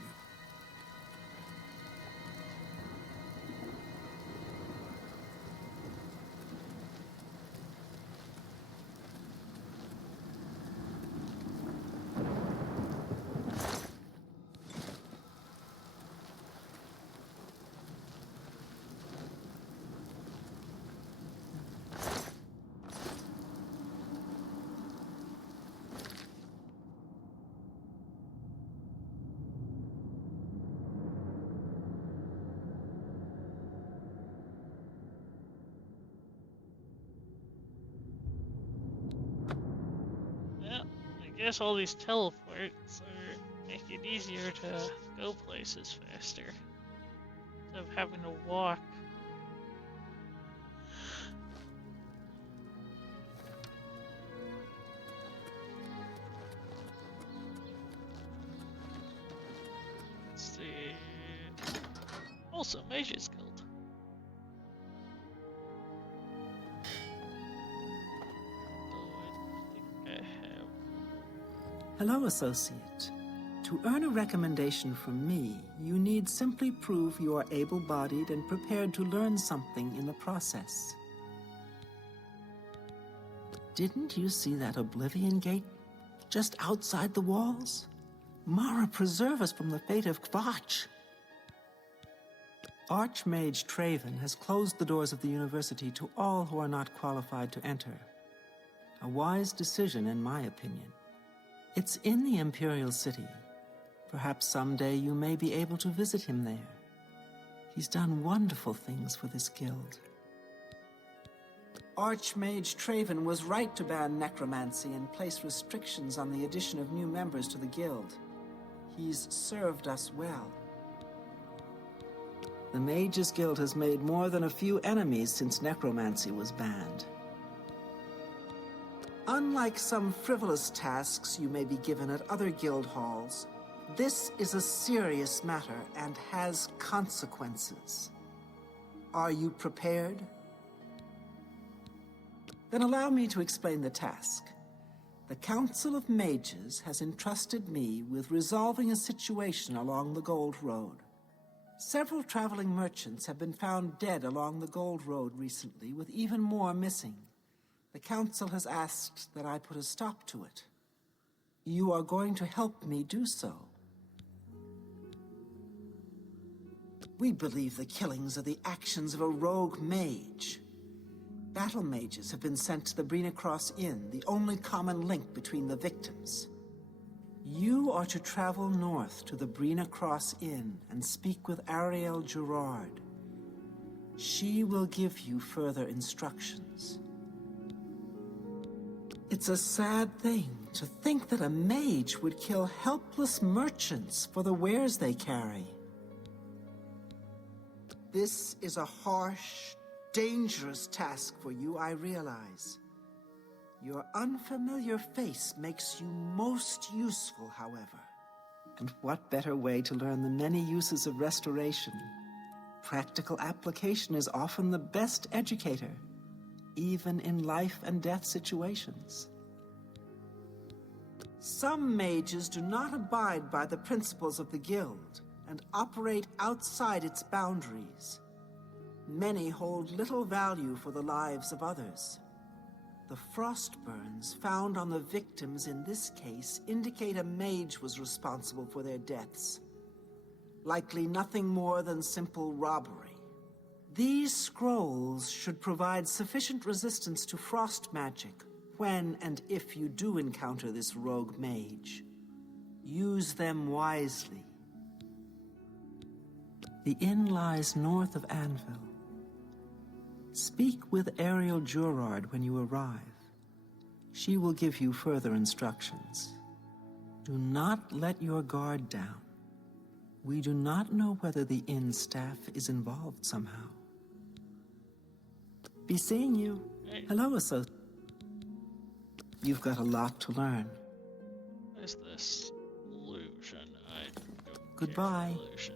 I guess all these teleports make it easier to go places faster instead of having to walk. Let's see. Also, Mage's Guild. Hello, Associate. To earn a recommendation from me, you need simply prove you are able-bodied and prepared to learn something in the process. Didn't you see that Oblivion gate just outside the walls? Mara, preserve us from the fate of Kvatch! Archmage Traven has closed the doors of the university to all who are not qualified to enter. A wise decision, in my opinion. It's in the Imperial City. Perhaps someday you may be able to visit him there. He's done wonderful things for this guild. Archmage Traven was right to ban necromancy and place restrictions on the addition of new members to the guild. He's served us well. The Mages Guild has made more than a few enemies since necromancy was banned. Unlike some frivolous tasks you may be given at other guild halls, this is a serious matter and has consequences. Are you prepared? Then allow me to explain the task. The Council of Mages has entrusted me with resolving a situation along the Gold Road. Several traveling merchants have been found dead along the Gold Road recently, with even more missing. The Council has asked that I put a stop to it. You are going to help me do so. We believe the killings are the actions of a rogue mage. Battle mages have been sent to the Brina Cross Inn, the only common link between the victims. You are to travel north to the Brina Cross Inn and speak with Ariel Gerard. She will give you further instructions. It's a sad thing to think that a mage would kill helpless merchants for the wares they carry. This is a harsh, dangerous task for you, I realize. Your unfamiliar face makes you most useful, however. And what better way to learn the many uses of restoration? Practical application is often the best educator, even in life and death situations. Some mages do not abide by the principles of the guild and operate outside its boundaries. Many hold little value for the lives of others. The frost burns found on the victims in this case indicate a mage was responsible for their deaths. Likely nothing more than simple robbery. These scrolls should provide sufficient resistance to frost magic when and if you do encounter this rogue mage. Use them wisely. The inn lies north of Anvil. Speak with Ariel Gerard when you arrive. She will give you further instructions. Do not let your guard down. We do not know whether the inn staff is involved somehow. Be seeing you. Hello, associate. You've got a lot to learn. What is this? Illusion. I don't Goodbye. care for illusion.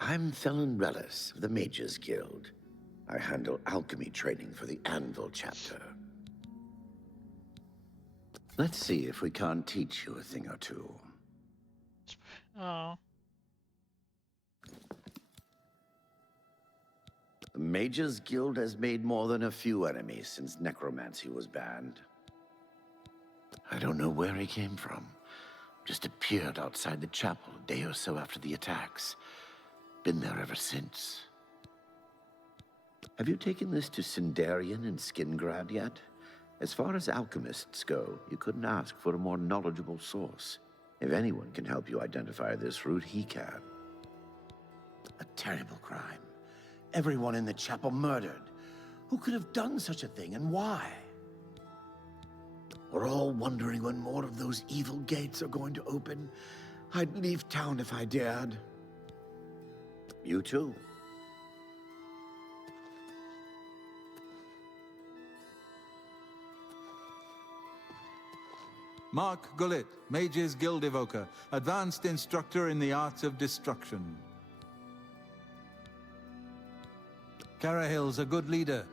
I'm Felon Relis of the Mages Guild. I handle alchemy training for the Anvil chapter. Let's see if we can't teach you a thing or two. Oh. The Mages Guild has made more than a few enemies since necromancy was banned. I don't know where he came from. Just appeared outside the chapel a day or so after the attacks. Been there ever since. Have you taken this to Sindarian and Skingrad yet? As far as alchemists go, you couldn't ask for a more knowledgeable source. If anyone can help you identify this route, he can. A terrible crime. Everyone in the chapel murdered. Who could have done such a thing, and why? We're all wondering when more of those evil gates are going to open. I'd leave town if I dared. You too. Mark Gullet, Mages Guild Evoker, Advanced Instructor in the Arts of Destruction. Carahill's a good leader.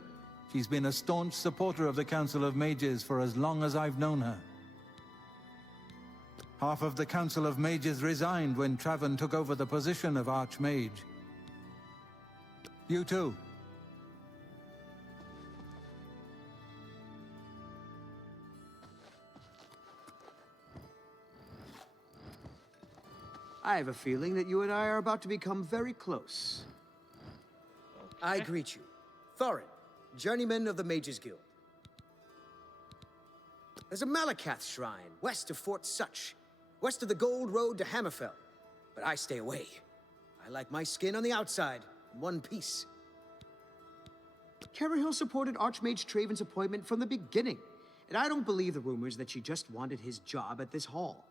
She's been a staunch supporter of the Council of Mages for as long as I've known her. Half of the Council of Mages resigned when Traven took over the position of Archmage. You too. I have a feeling that you and I are about to become very close. I greet you, Thorin, journeyman of the Mages Guild. There's a Malakath shrine west of Fort Such, west of the Gold Road to Hammerfell. But I stay away. I like my skin on the outside, in one piece. Carahill supported Archmage Traven's appointment from the beginning, and I don't believe the rumors that she just wanted his job at this hall.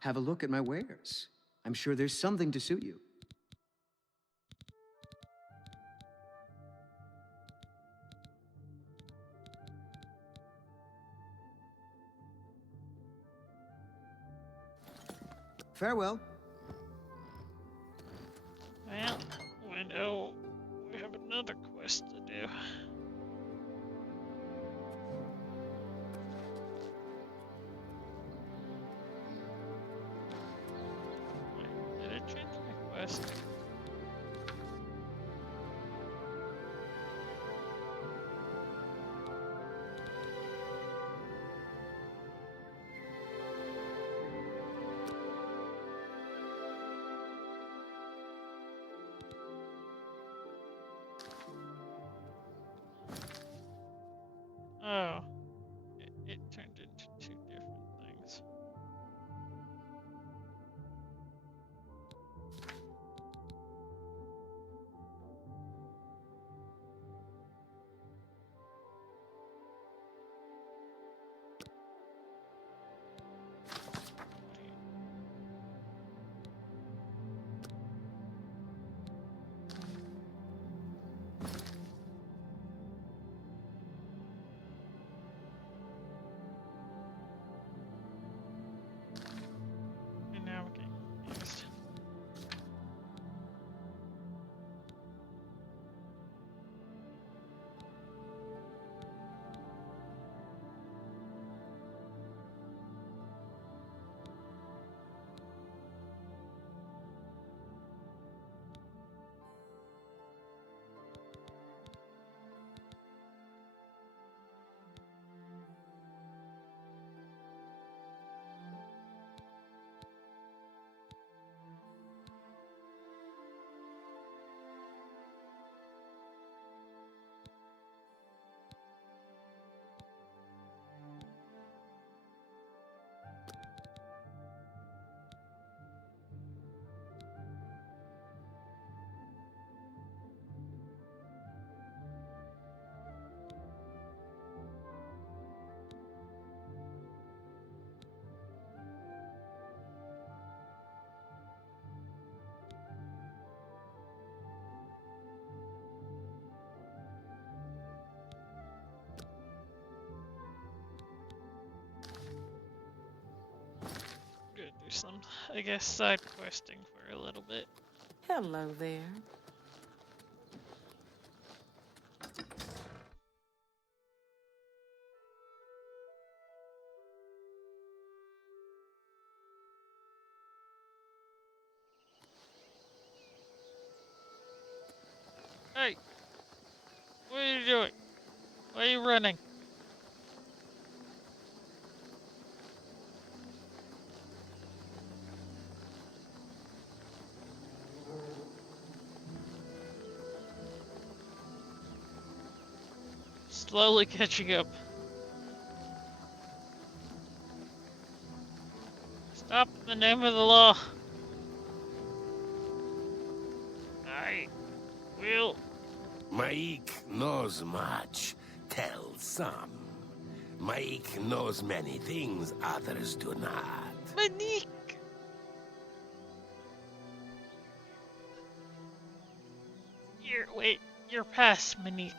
Have a look at my wares. I'm sure there's something to suit you. Farewell. Well, I know we have another quest to do. Wait, did it change my quest? Oh. some, I guess, side questing for a little bit. Hello there. Hey! What are you doing? Why are you running? Slowly catching up. Stop in the name of the law. I will. Maik knows much, tells some. Maik knows many things others do not. Monique! You're past Monique.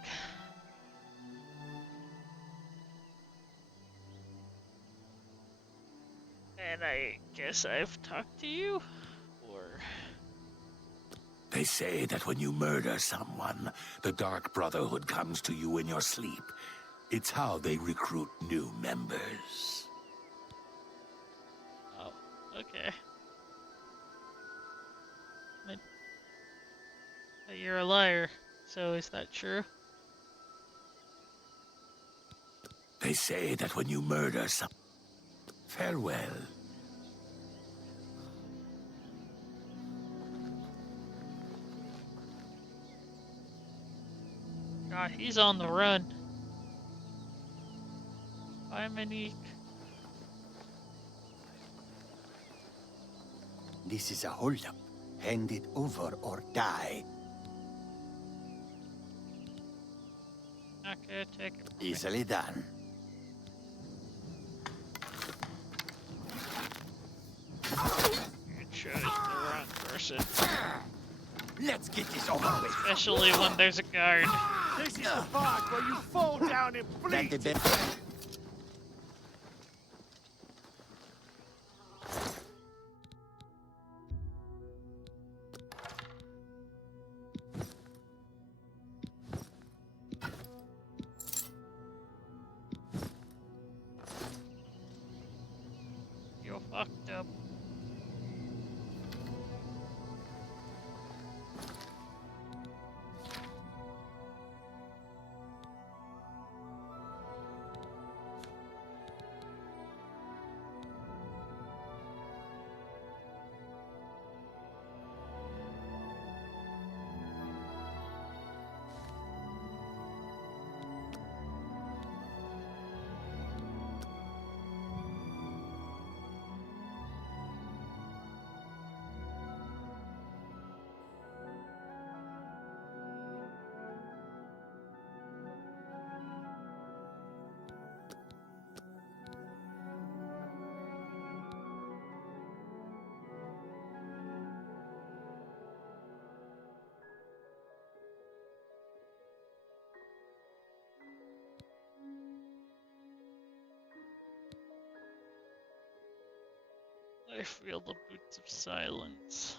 And I guess I've talked to you? Or... They say that when you murder someone, the Dark Brotherhood comes to you in your sleep. It's how they recruit new members. Oh, okay. But you're a liar, so is that true? They say that when you murder some... Farewell. God, he's on the run. Bye, Monique. This is a holdup. Hand it over or die. Not gonna take it. Easily done. Good choice, the wrong person. Let's get this over with. Especially when there's a guard. This is the part where you fall down and bleed. You're fucked up. I feel the boots of silence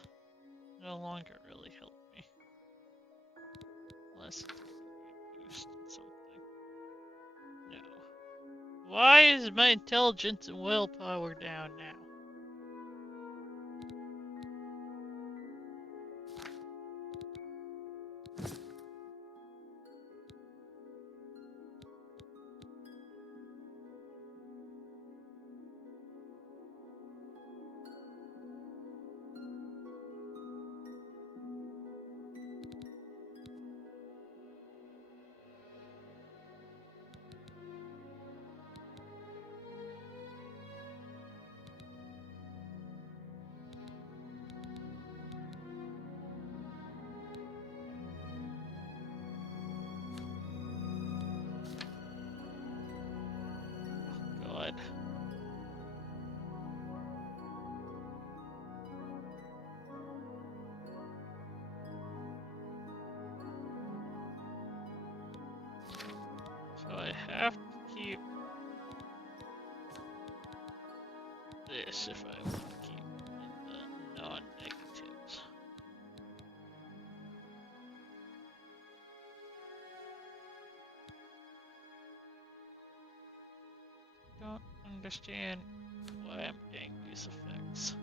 no longer really help me. Unless it's a boost in something. No. Why is my intelligence and willpower down now? God. So I have to keep this if I want to keep don't understand why I'm getting these effects.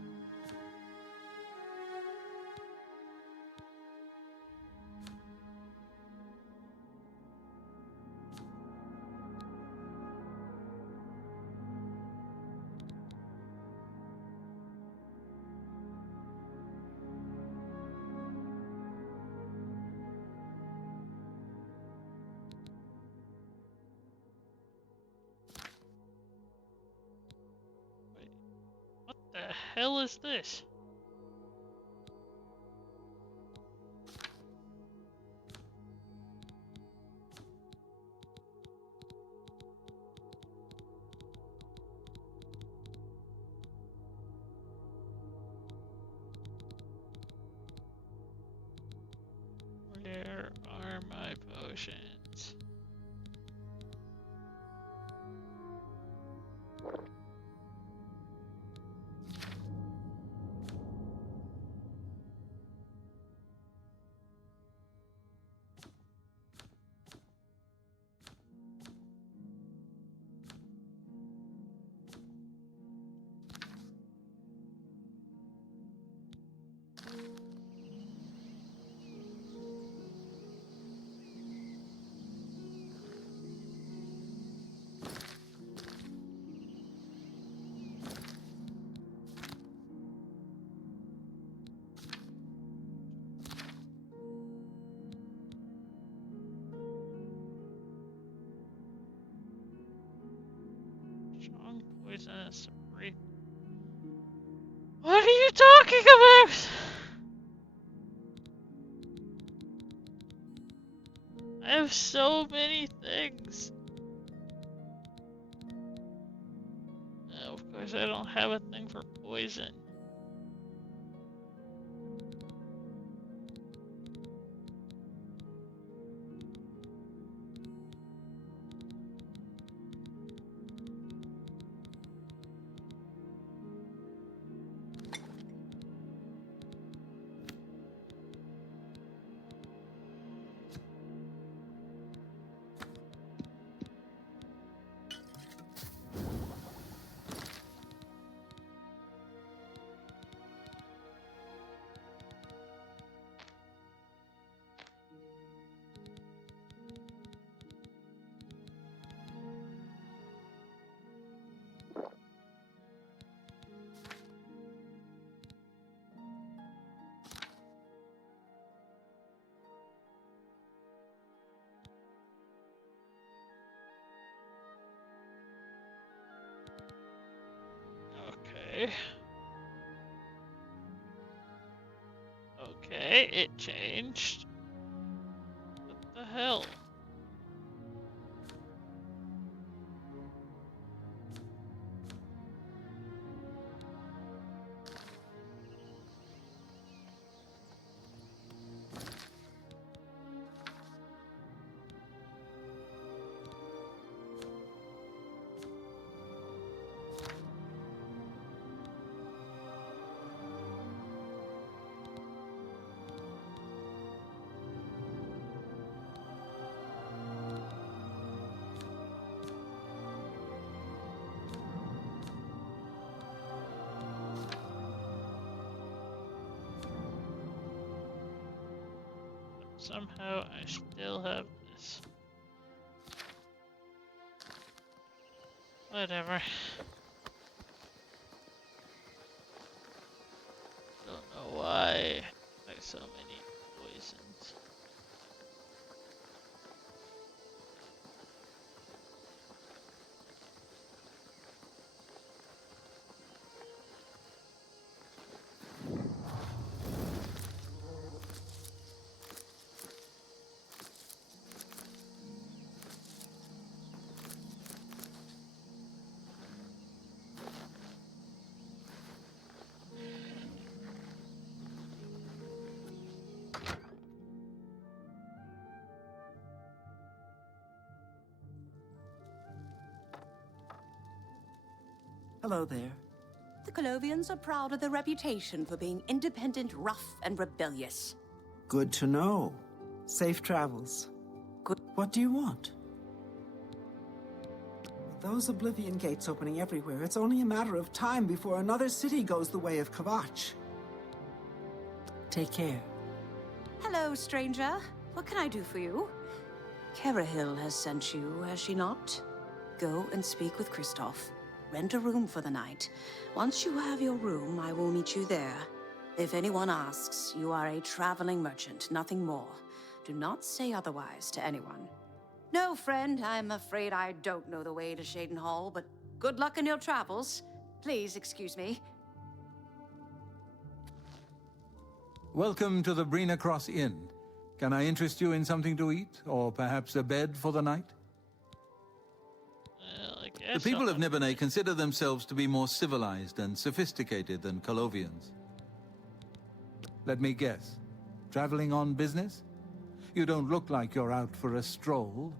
What the hell is this? Where are my potions? Strong poisonous breath. What are you talking about? I have so many things. No, of course I don't have a thing for poison. Okay. Okay, it changed. What the hell? Somehow I still have this. Whatever. Don't know why there's so many poisons. Hello there. The Colovians are proud of their reputation for being independent, rough, and rebellious. Good to know. Safe travels. Good. What do you want? those Oblivion gates opening everywhere, it's only a matter of time before another city goes the way of Kvatch. Take care. Hello, stranger. What can I do for you? Carahil has sent you, has she not? Go and speak with Kristoff. Rent a room for the night. Once you have your room, I will meet you there. If anyone asks, you are a traveling merchant, nothing more. Do not say otherwise to anyone. No, friend, I'm afraid I don't know the way to Shaden Hall, but good luck in your travels. Please excuse me. Welcome to the Brina Cross Inn. Can I interest you in something to eat, or perhaps a bed for the night? Well, I The guess people of Nibonay consider themselves to be more civilized and sophisticated than Colovians. Let me guess. Traveling on business? You don't look like you're out for a stroll.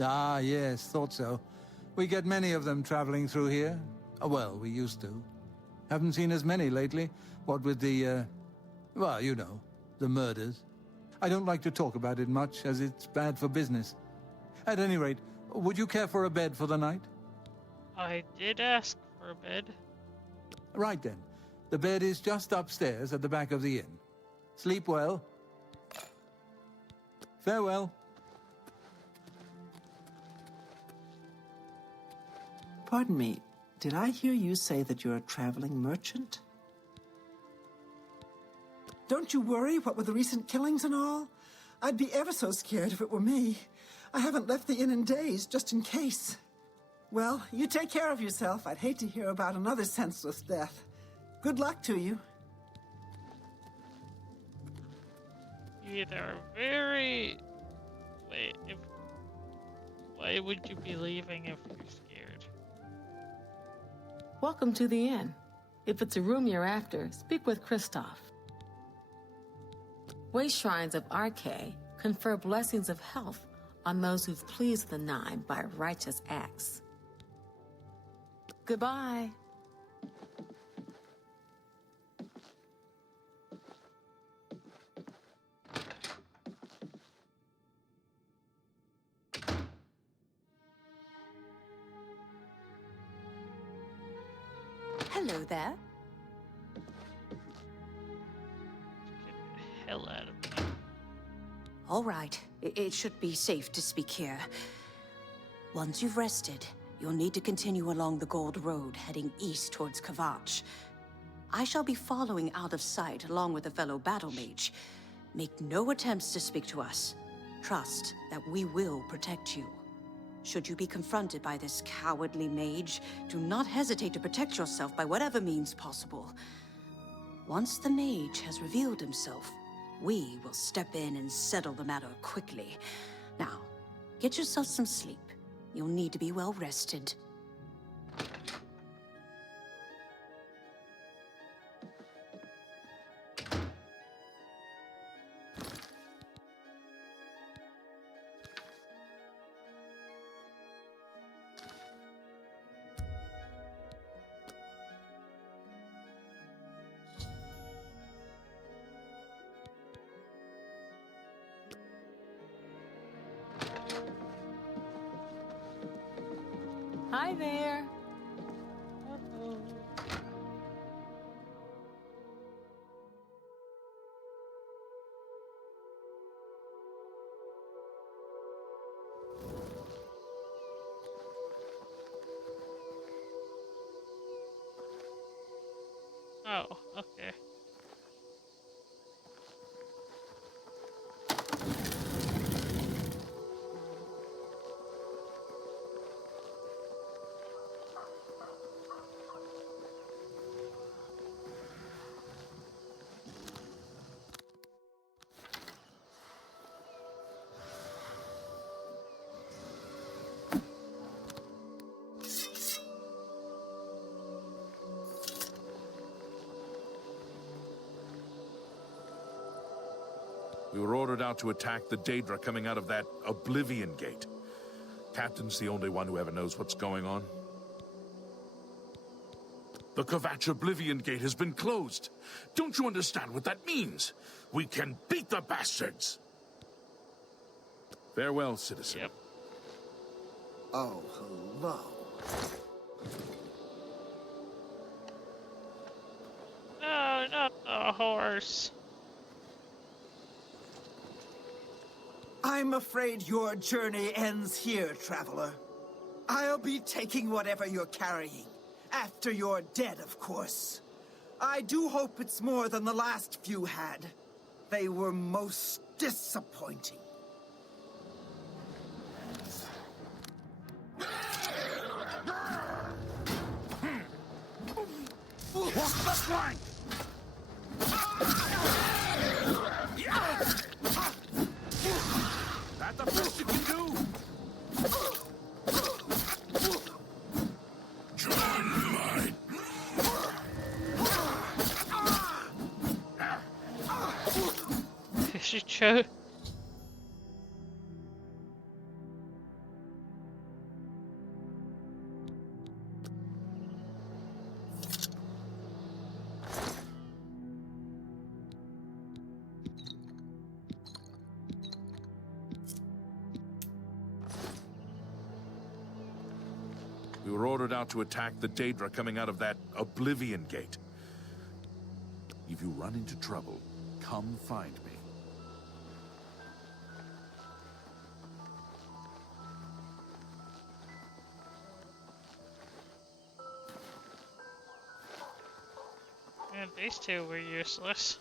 Ah, yes, thought so. We get many of them traveling through here. Well, we used to. Haven't seen as many lately. What with the, well, you know, the murders. I don't like to talk about it much, as it's bad for business. At any rate, would you care for a bed for the night? I did ask for a bed. Right then. The bed is just upstairs at the back of the inn. Sleep well. Farewell. Pardon me, did I hear you say that you're a traveling merchant? Don't you worry, what with the recent killings and all? I'd be ever so scared if it were me. I haven't left the inn in days, just in case. Well, you take care of yourself. I'd hate to hear about another senseless death. Good luck to you. You either very... Wait, if... Why would you be leaving if you're scared? Welcome to the inn. If it's a room you're after, speak with Kristoff. Waste shrines of Arche confer blessings of health on those who've pleased the Nine by righteous acts. Goodbye. Hello there. Get the hell out of me. All right. It should be safe to speak here. Once you've rested, you'll need to continue along the Gold Road, heading east towards Kvatch. I shall be following out of sight along with a fellow battle mage. Make no attempts to speak to us. Trust that we will protect you. Should you be confronted by this cowardly mage, do not hesitate to protect yourself by whatever means possible. Once the mage has revealed himself, we will step in and settle the matter quickly. Now, get yourself some sleep. You'll need to be well rested. Hi there. Oh, okay. We were ordered out to attack the Daedra coming out of that Oblivion gate. Captain's the only one who ever knows what's going on. The Kvatch Oblivion gate has been closed. Don't you understand what that means? We can beat the bastards! Farewell, citizen. Yep. Oh, hello. No, not the horse. I'm afraid your journey ends here, traveler. I'll be taking whatever you're carrying. After you're dead, of course. I do hope it's more than the last few had. They were most disappointing. Walk the flank! That the best you can do? Join my... She chose. We were ordered out to attack the Daedra coming out of that Oblivion gate. If you run into trouble, come find me. And these two were useless.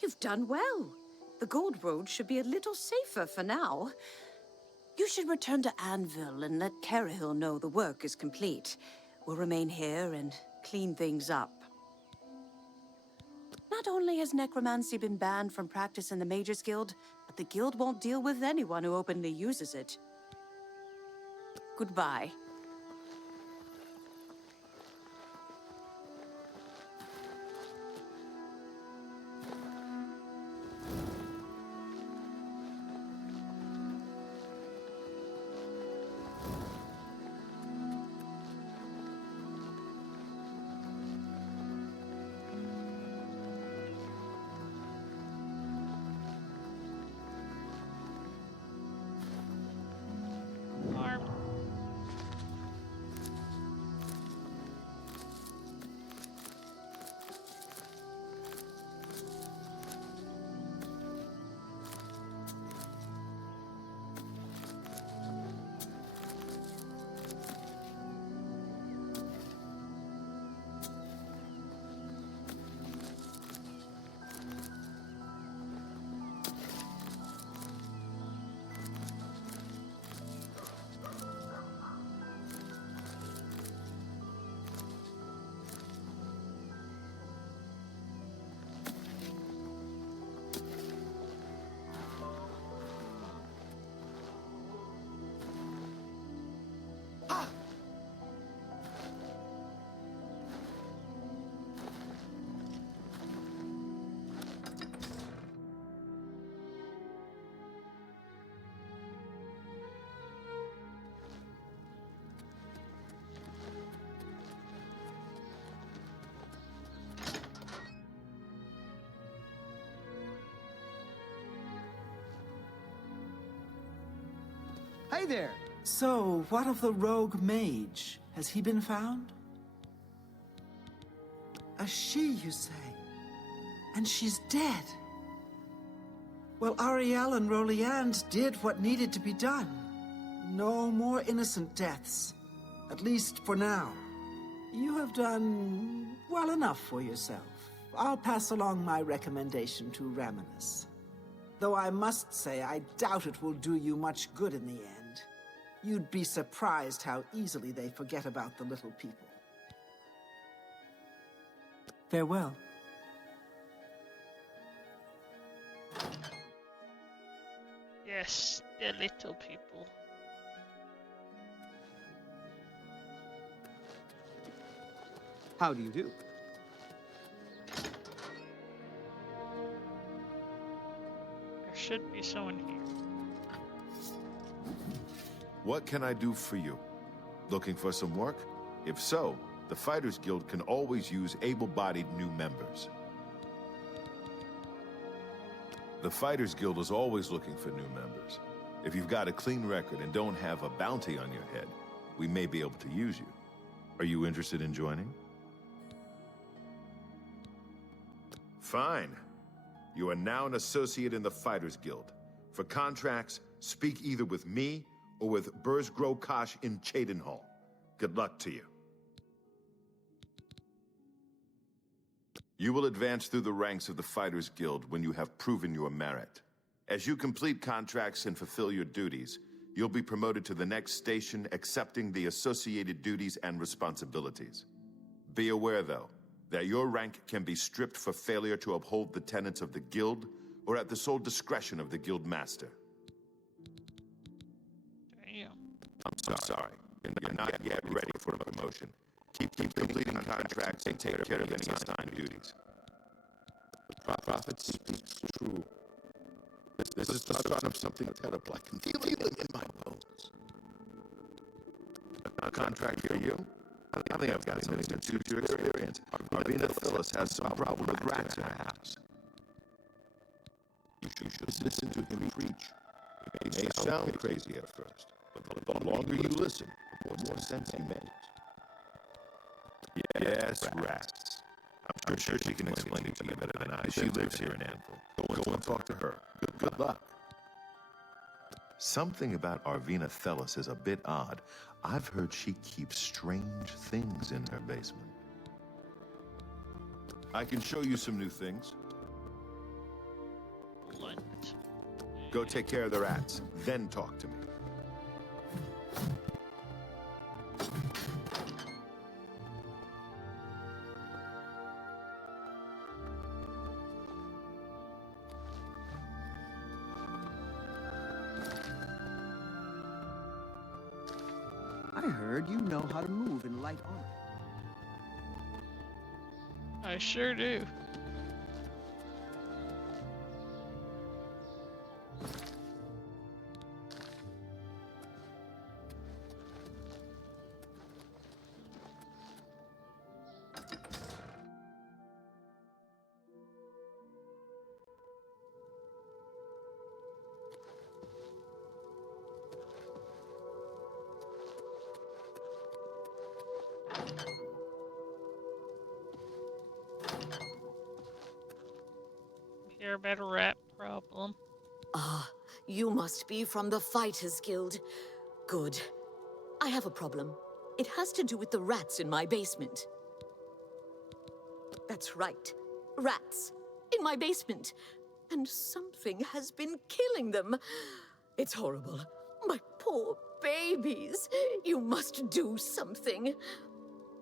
You've done well. The Gold Road should be a little safer for now. You should return to Anvil and let Carahill know the work is complete. We'll remain here and clean things up. Not only has necromancy been banned from practice in the Mages Guild, but the guild won't deal with anyone who openly uses it. Goodbye. Hey there! So, what of the rogue mage? Has he been found? A she, you say? And she's dead? Well, Ariel and Roliand did what needed to be done. No more innocent deaths. At least for now. You have done well enough for yourself. I'll pass along my recommendation to Raminus. Though I must say, I doubt it will do you much good in the end. You'd be surprised how easily they forget about the little people. Farewell. Yes, the little people. How do you do? There should be someone here. What can I do for you? Looking for some work? If so, the Fighters Guild can always use able-bodied new members. The Fighters Guild is always looking for new members. If you've got a clean record and don't have a bounty on your head, we may be able to use you. Are you interested in joining? Fine. You are now an associate in the Fighters Guild. For contracts, speak either with me or with Burzgrokash in Cheydinhal. Good luck to you. You will advance through the ranks of the Fighters Guild when you have proven your merit. As you complete contracts and fulfill your duties, you'll be promoted to the next station, accepting the associated duties and responsibilities. Be aware, though, that your rank can be stripped for failure to uphold the tenets of the Guild or at the sole discretion of the Guild Master. Damn. I'm sorry. You're not yet ready for a promotion. Keep completing contracts and take care of any assigned duties. The prophet speaks true. This is the start of something terrible. I can feel it in my bones. A contract for you? I think I've got something that suits your experience. Arvina Phyllis has some problem with rats in her house. You should listen to him preach. It may sound crazy at first, but the longer you listen, the more sense he makes. Yes, rats. I'm sure she can explain it to you better than I. She lives here in Anvil. Go and talk to her. Good luck. Something about Arvina Thelis is a bit odd. I've heard she keeps strange things in her basement. I can show you some new things. What? Go take care of the rats, then talk to me. I heard you know how to move in light armor. I sure do. Hear about a rat problem. Ah, you must be from the Fighters Guild. Good. I have a problem. It has to do with the rats in my basement. That's right. Rats. In my basement. And something has been killing them. It's horrible. My poor babies. You must do something.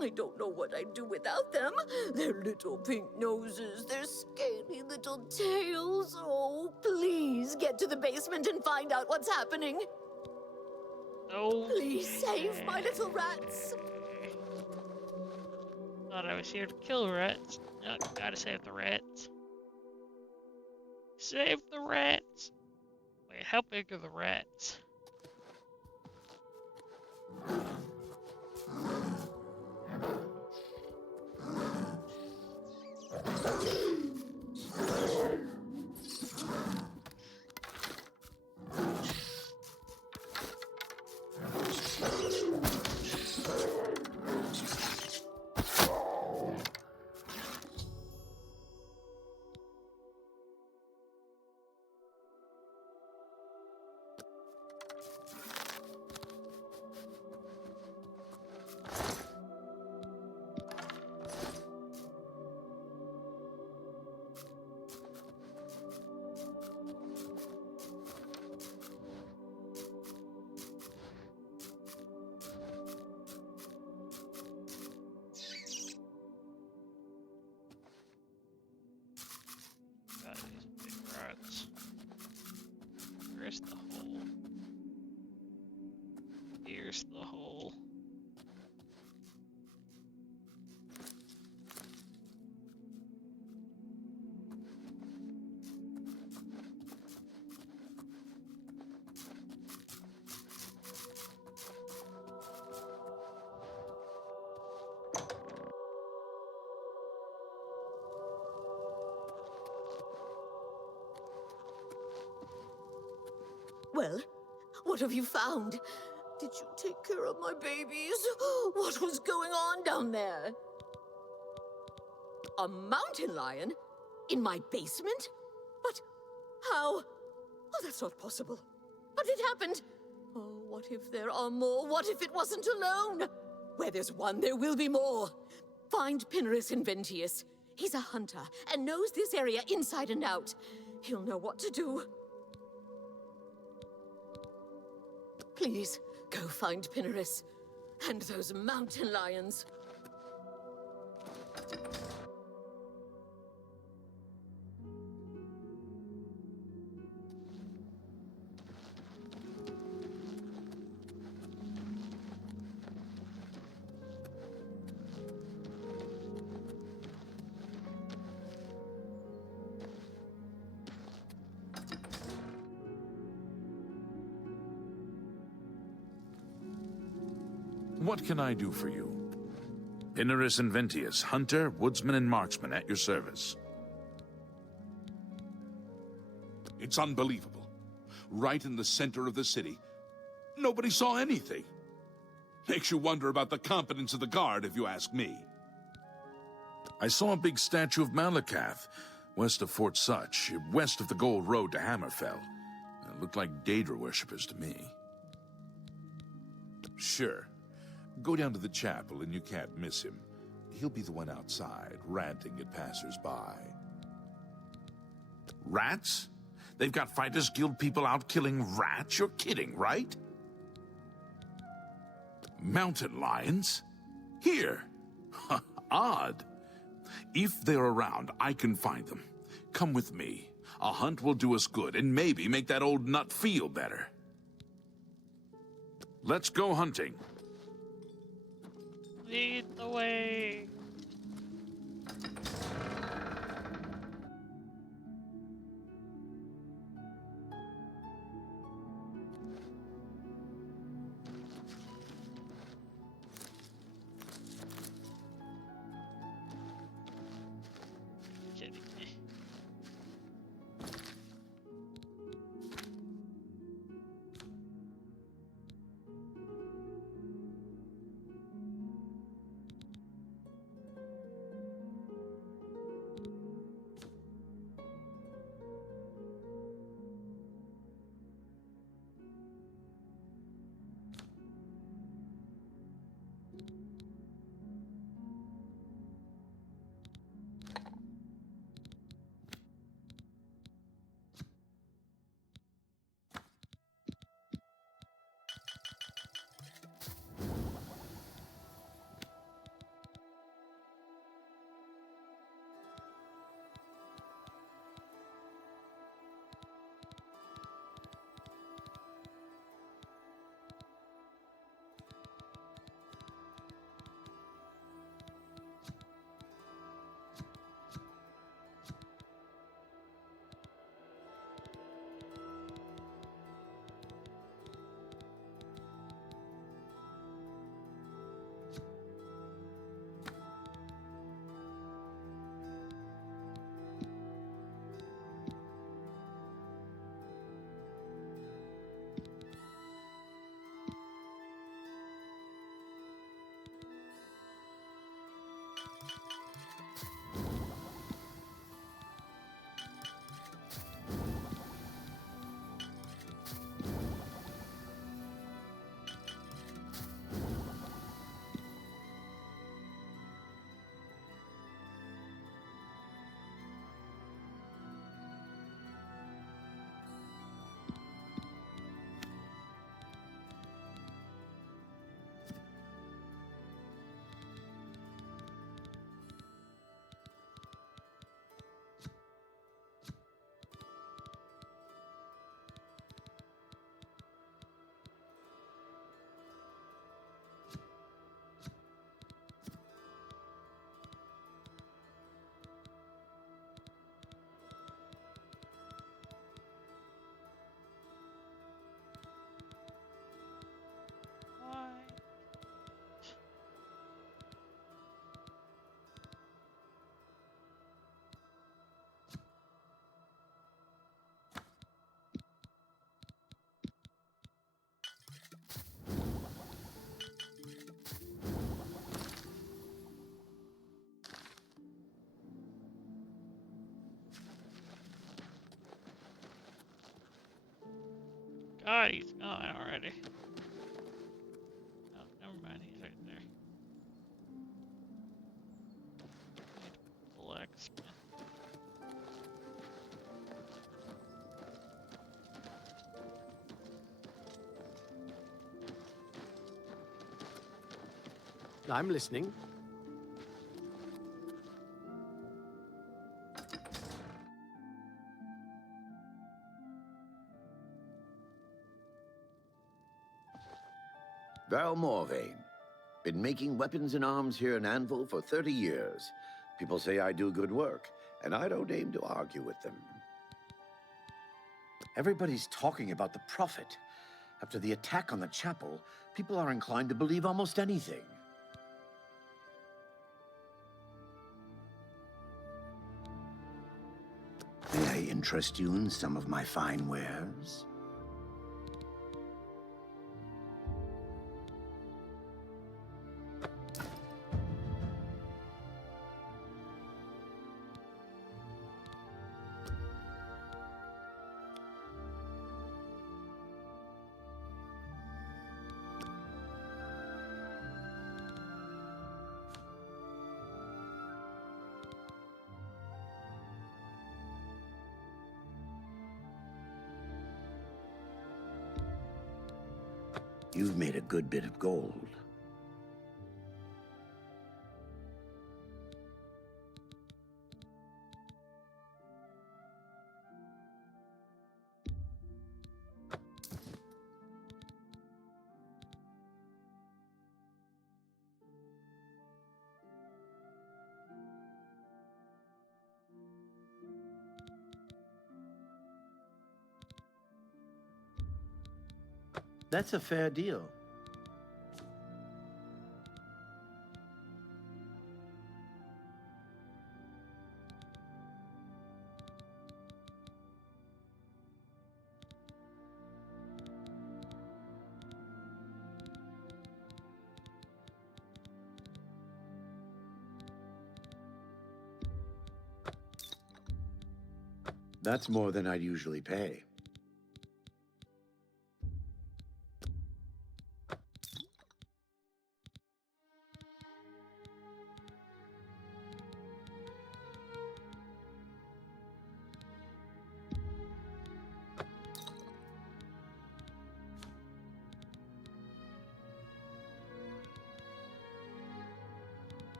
I don't know what I'd do without them. Their little pink noses, their scaly little tails. Oh, please get to the basement and find out what's happening. Oh. Please save my little rats. Thought I was here to kill rats. No, gotta save the rats. Save the rats. Wait, how big are the rats? Where's the hole? Here's the hole. Well, What have you found? Did you take care of my babies? What was going on down there? A mountain lion? In my basement? But how? Oh, that's not possible. But it happened. Oh, what if there are more? What if it wasn't alone? Where there's one, there will be more. Find Pinarus Inventius. He's a hunter and knows this area inside and out. He'll know what to do. Please, go find Pinarus and those mountain lions. What can I do for you? Pinarus Inventius, hunter, woodsman, and marksman at your service. It's unbelievable. Right in the center of the city. Nobody saw anything. Makes you wonder about the competence of the guard, if you ask me. I saw a big statue of Malakath, west of Fort Such, west of the Gold Road to Hammerfell. It looked like Daedra worshippers to me. Sure. Go down to the chapel and you can't miss him. He'll be the one outside, ranting at passers-by. Rats? They've got Fighters Guild people out killing rats? You're kidding, right? Mountain lions? Here. Odd. If they're around, I can find them. Come with me. A hunt will do us good and maybe make that old nut feel better. Let's go hunting. Lead the way. Kidding me. God, he's gone already. Oh, never mind, he's right there. Blacksmith. I'm listening. Val Morvain. Been making weapons and arms here in Anvil for 30 years. People say I do good work, and I don't aim to argue with them. Everybody's talking about the Prophet. After the attack on the chapel, people are inclined to believe almost anything. May I interest you in some of my fine wares? You've made a good bit of gold. That's a fair deal. That's more than I'd usually pay.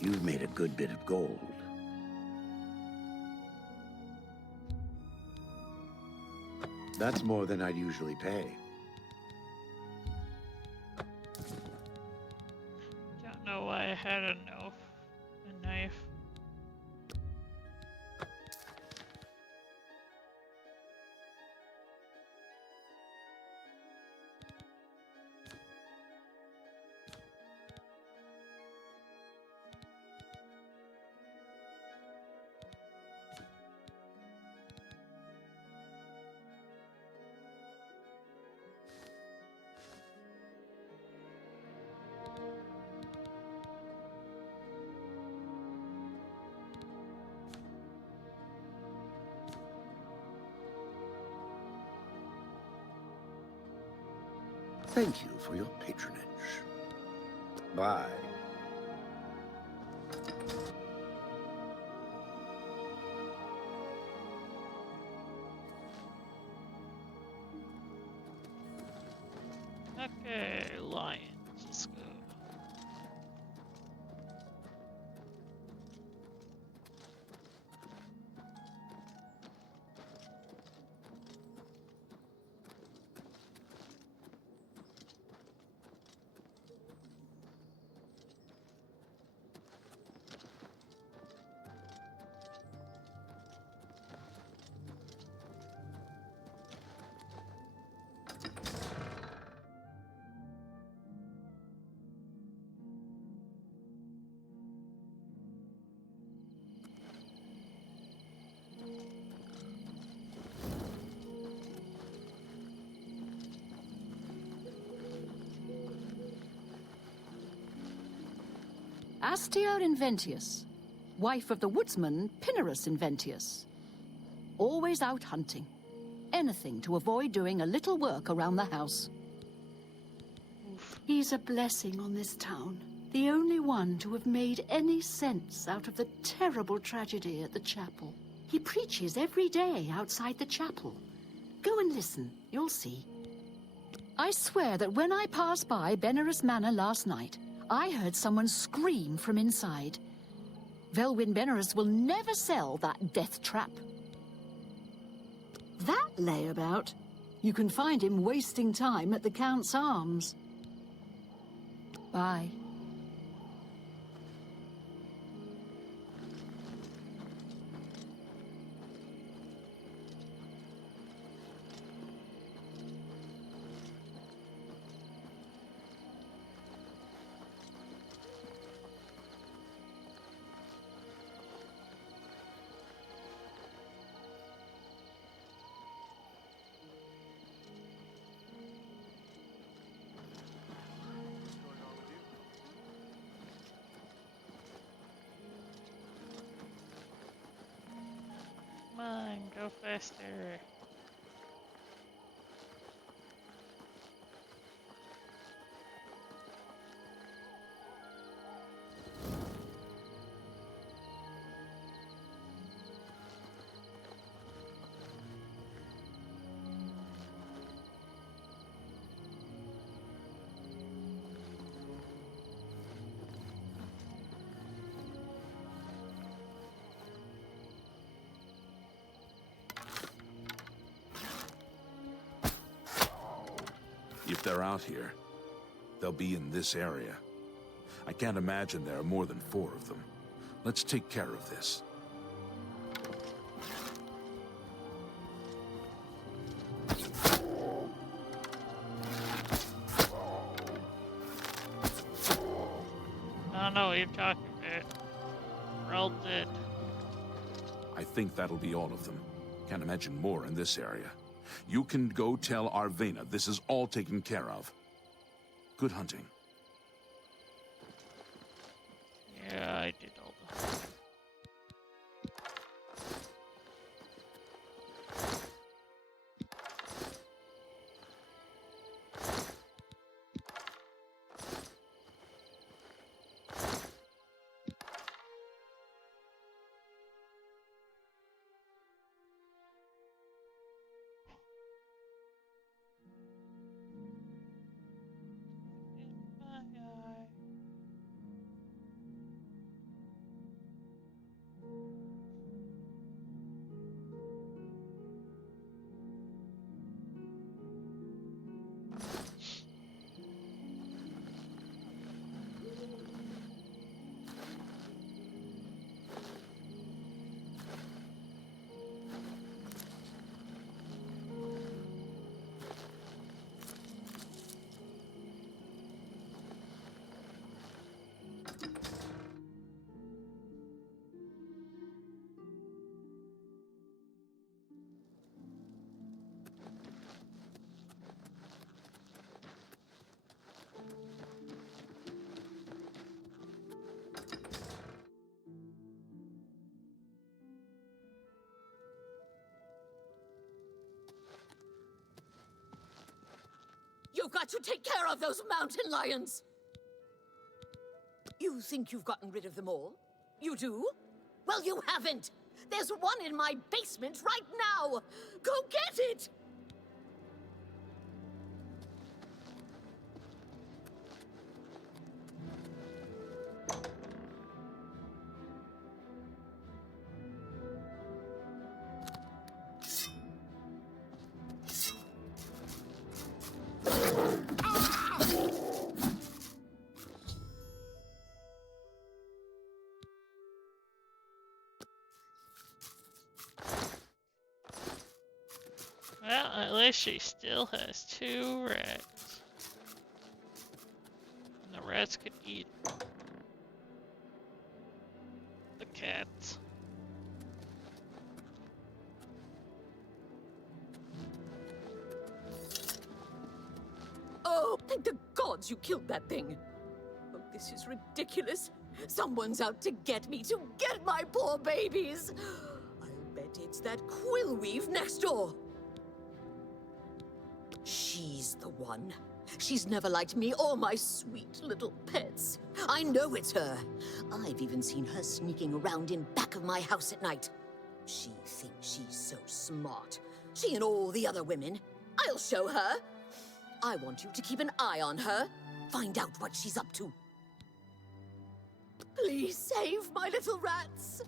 You've made a good bit of gold. That's more than I'd usually pay. Don't know why I had a knife. Thank you for your patronage. Bye. Okay, lions. Let's go. Astia Inventius, wife of the woodsman Pinnerus Inventius. Always out hunting. Anything to avoid doing a little work around the house. He's a blessing on this town. The only one to have made any sense out of the terrible tragedy at the chapel. He preaches every day outside the chapel. Go and listen, you'll see. I swear that when I passed by Benerus Manor last night, I heard someone scream from inside. Velwyn Benerus will never sell that death trap. That layabout. You can find him wasting time at the Count's Arms. Bye. Come on, go faster. If they're out here, they'll be in this area. I can't imagine there are more than 4 of them. Let's take care of this. I don't know what you're talking about. We're all dead. I think that'll be all of them. Can't imagine more in this area. You can go tell Arvena this is all taken care of. Good hunting. Yeah, I did all that. You've got to take care of those mountain lions! You think you've gotten rid of them all? You do? Well, you haven't! There's one in my basement right now! Go get it! Well, at least she still has 2 rats. And the rats could eat the cats. Oh, thank the gods you killed that thing! Oh, this is ridiculous. Someone's out to get me, to get my poor babies. I'll bet it's that Quillweave next door. She's the one. She's never liked me or my sweet little pets. I know it's her. I've even seen her sneaking around in back of my house at night. She thinks she's so smart. She and all the other women. I'll show her. I want you to keep an eye on her. Find out what she's up to. Please save my little rats.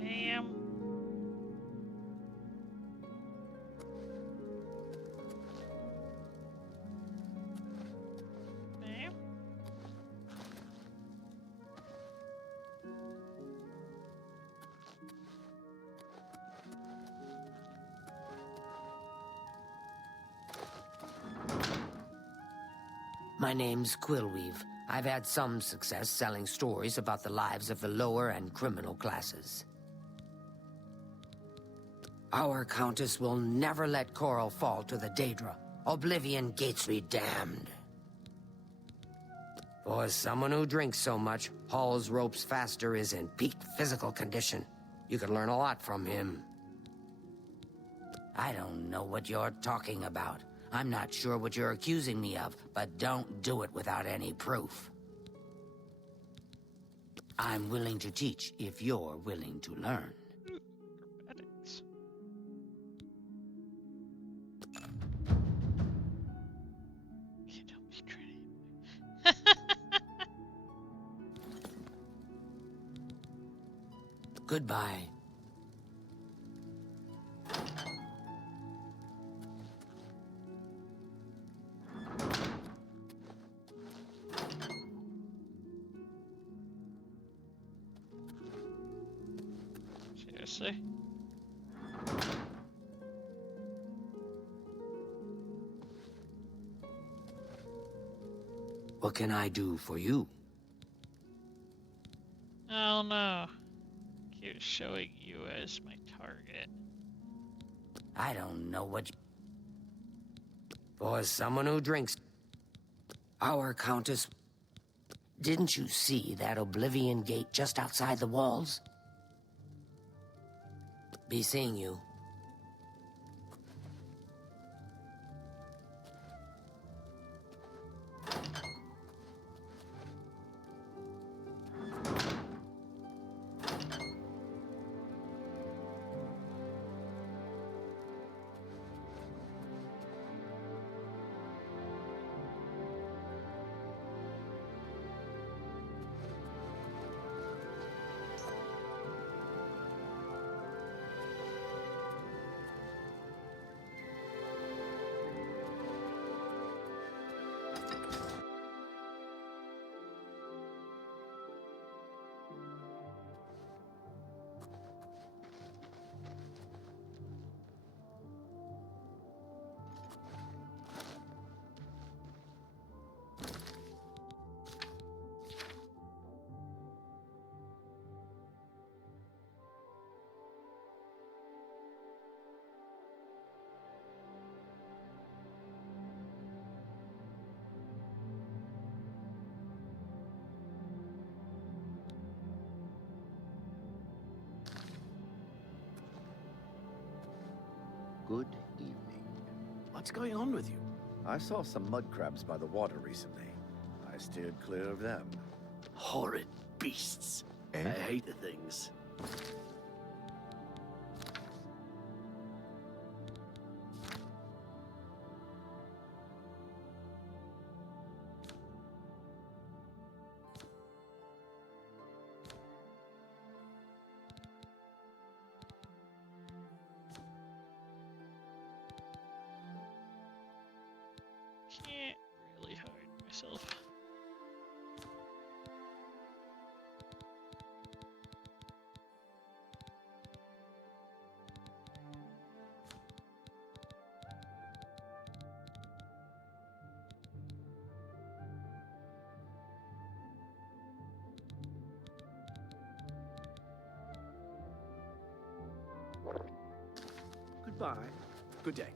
Ma'am. Ma'am. My name's Quillweave. I've had some success selling stories about the lives of the lower and criminal classes. Our Countess will never let Coral fall to the Daedra. Oblivion gates be damned. For someone who drinks so much, Hall's Ropes Faster is in peak physical condition. You could learn a lot from him. I don't know what you're talking about. I'm not sure what you're accusing me of, but don't do it without any proof. I'm willing to teach if you're willing to learn. Goodbye. Seriously? What can I do for you? Oh no. Keep showing you as my target. I don't know what... For someone who drinks... Our Countess... Didn't you see that Oblivion gate just outside the walls? Be seeing you. Good evening. What's going on with you? I saw some mud crabs by the water recently. I steered clear of them. Horrid beasts. Eh? I hate the things. Can't really hide myself. Bye. Good day.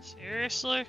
Seriously?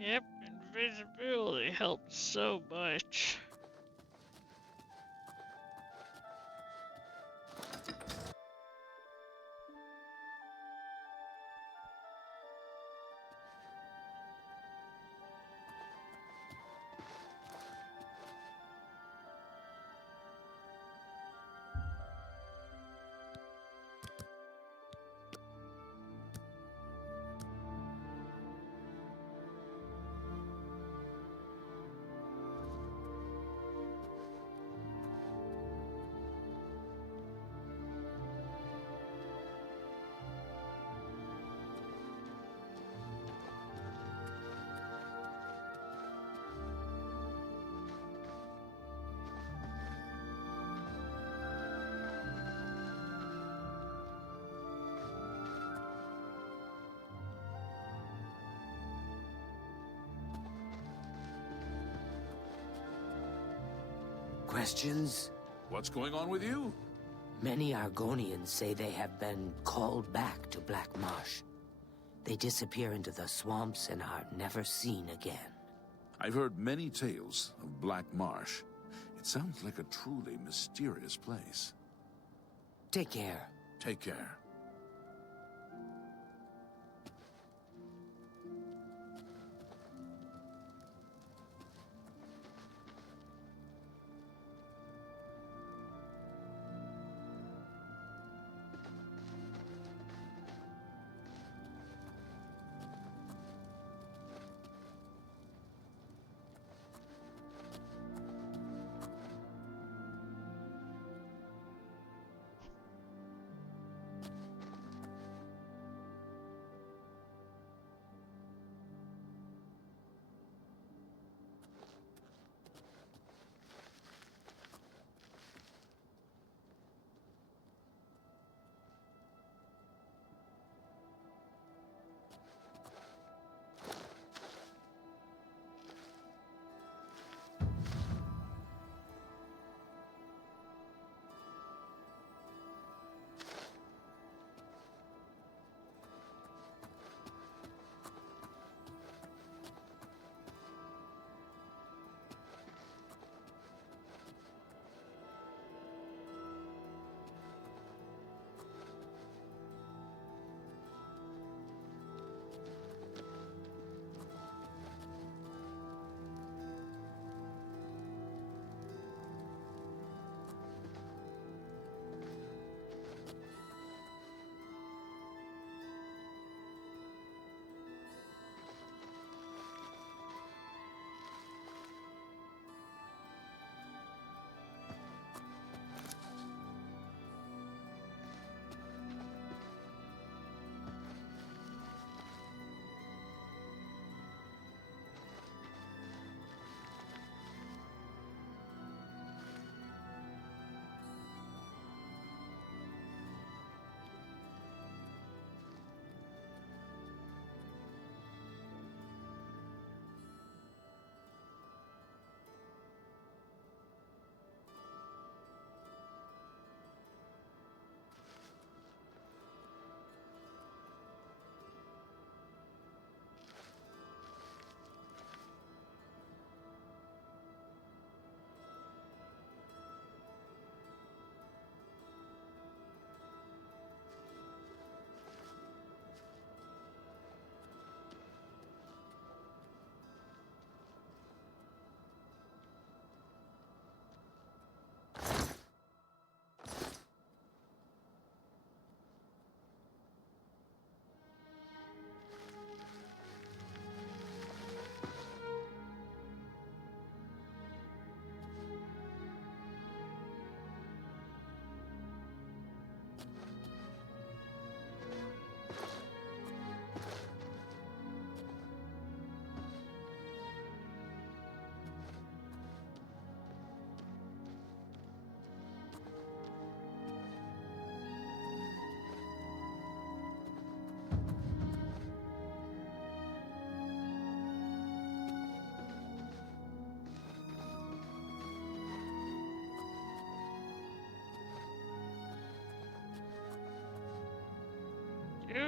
Yep, invisibility helps so much. Questions? What's going on with you? Many Argonians say they have been called back to Black Marsh. They disappear into the swamps and are never seen again. I've heard many tales of Black Marsh. It sounds like a truly mysterious place. Take care. Take care.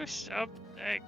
do something.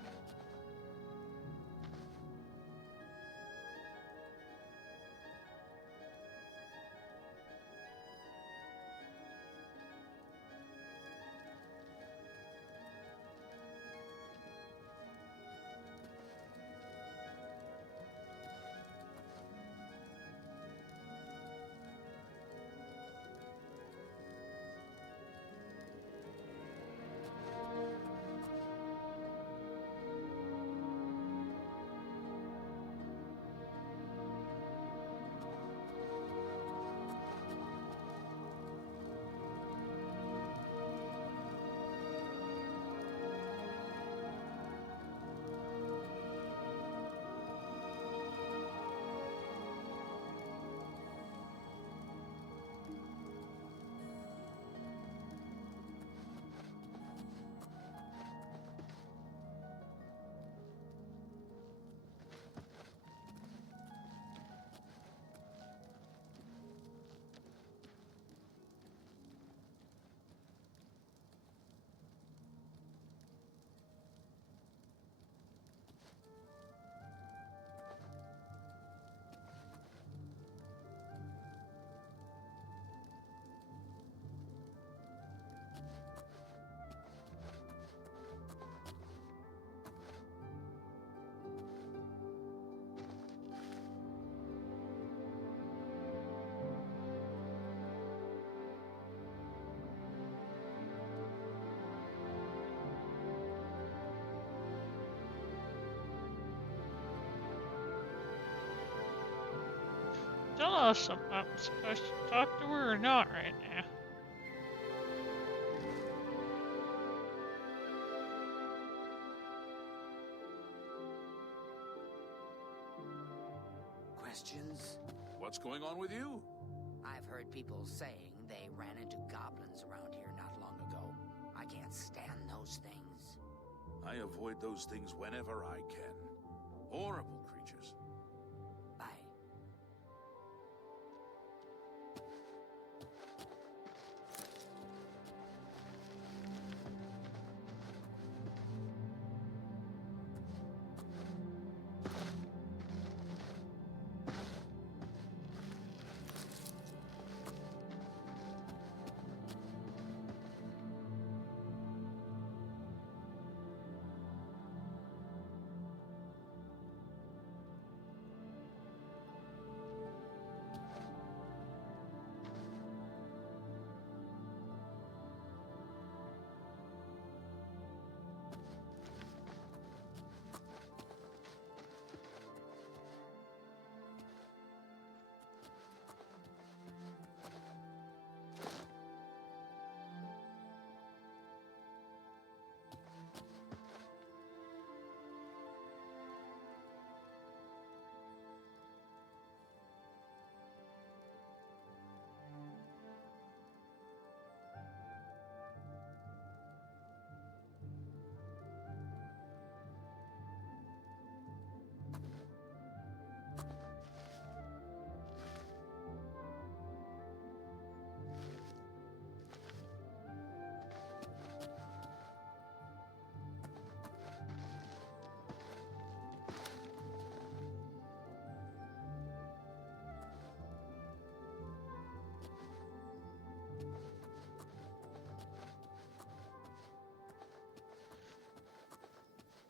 Don't know if I'm supposed to talk to her or not right now. Questions? What's going on with you? I've heard people saying they ran into goblins around here not long ago. I can't stand those things. I avoid those things whenever I can. Horrible creatures.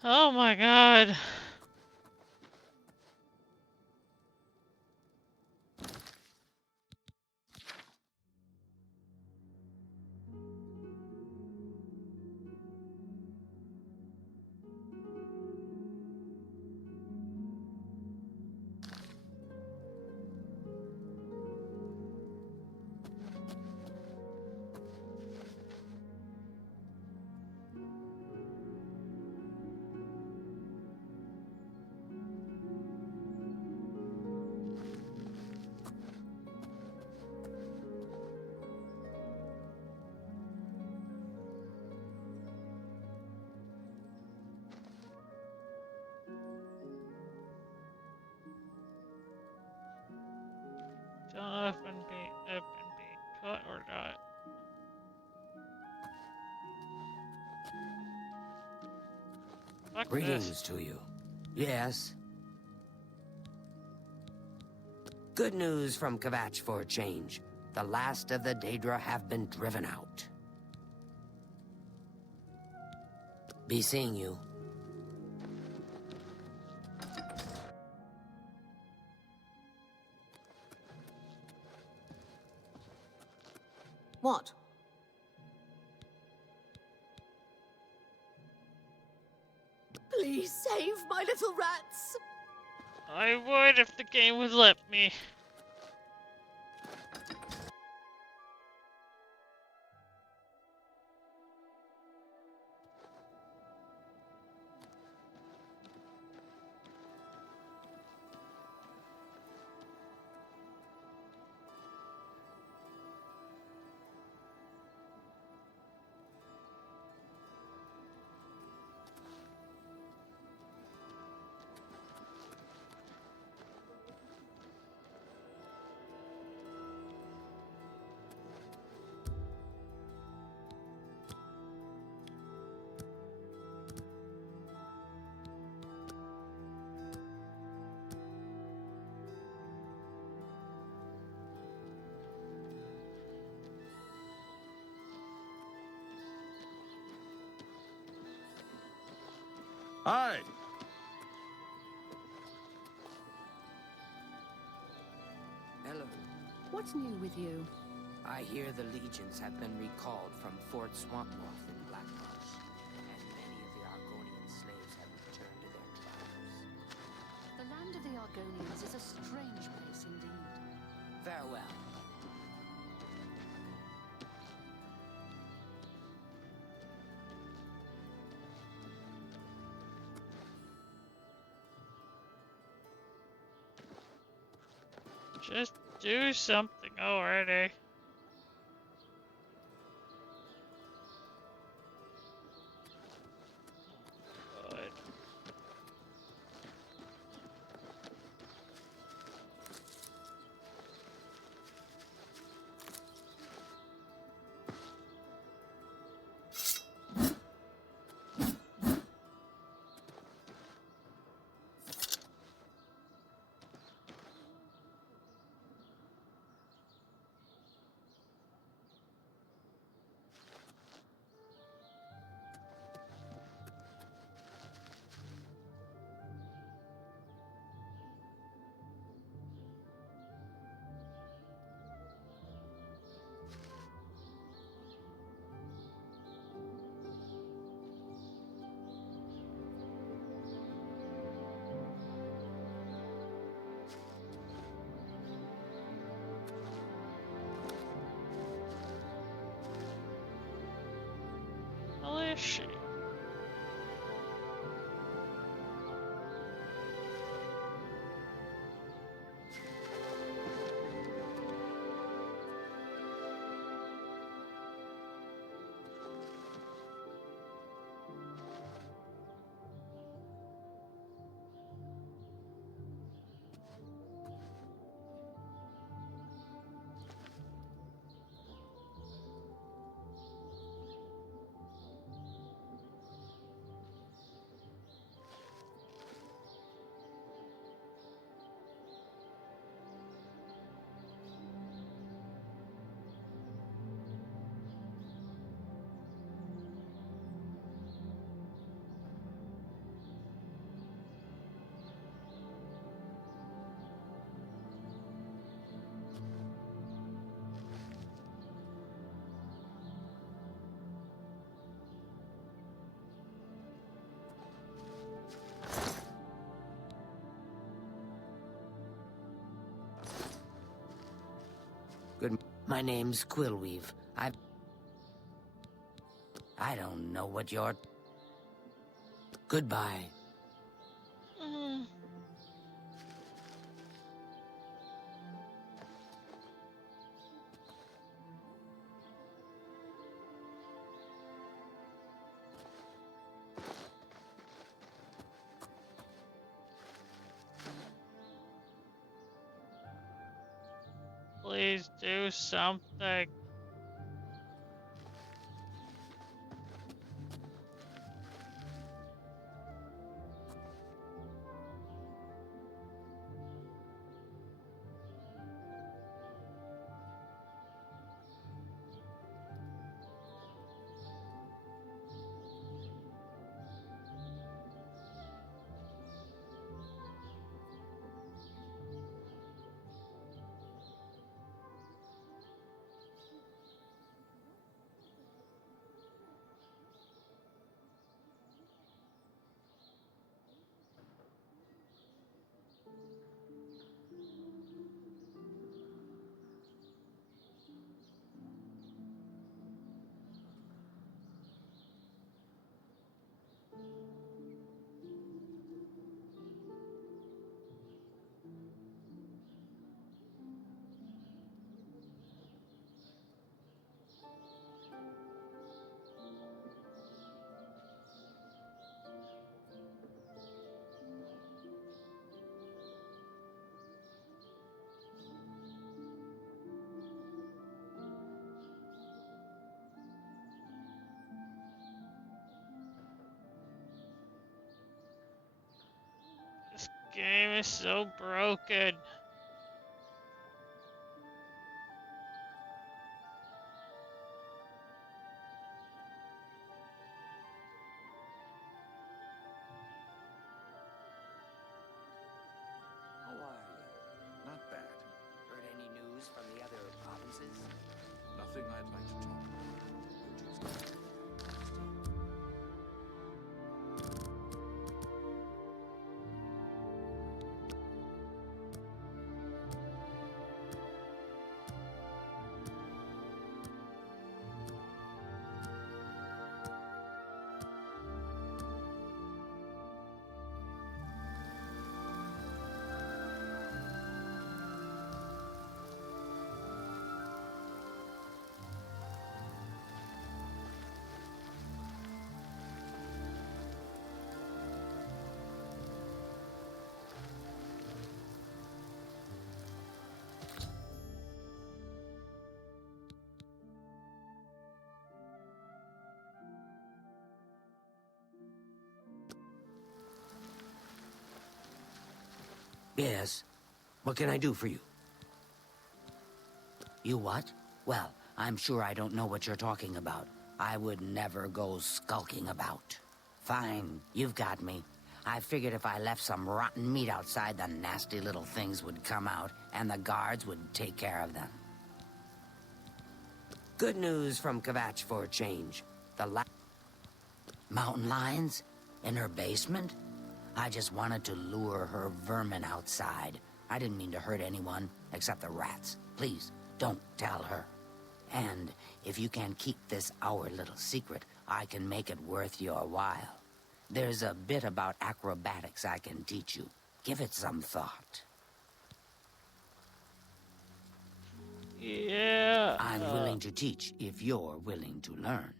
Oh my god. Fuck Greetings this. to you. Yes. Good news from Kvatch for a change. The last of the Daedra have been driven out. Be seeing you. What? Please save my little rats. I would if the game would let me. Hi. Hello. What's new with you? I hear the legions have been recalled from Fort Swampmoth in Blackmarsh, and many of the Argonian slaves have returned to their tribes. The land of the Argonians is a strange place indeed. Farewell. Just do something already. Good. Well, is she? Good. My name's Quillweave. I don't know what you're... Goodbye. Please do something. game is so broken. How are you? Not bad. Heard any news from the other provinces? Nothing I'd like to talk about. Yes. What can I do for you? You what? Well, I'm sure I don't know what you're talking about. I would never go skulking about. Fine, you've got me. I figured if I left some rotten meat outside, the nasty little things would come out, and the guards would take care of them. Good news from Kvatch for a change. The mountain lions? In her basement? I just wanted to lure her vermin outside. I didn't mean to hurt anyone, except the rats. Please, don't tell her. And if you can keep this our little secret, I can make it worth your while. There's a bit about acrobatics I can teach you. Give it some thought. Yeah. I'm willing to teach if you're willing to learn.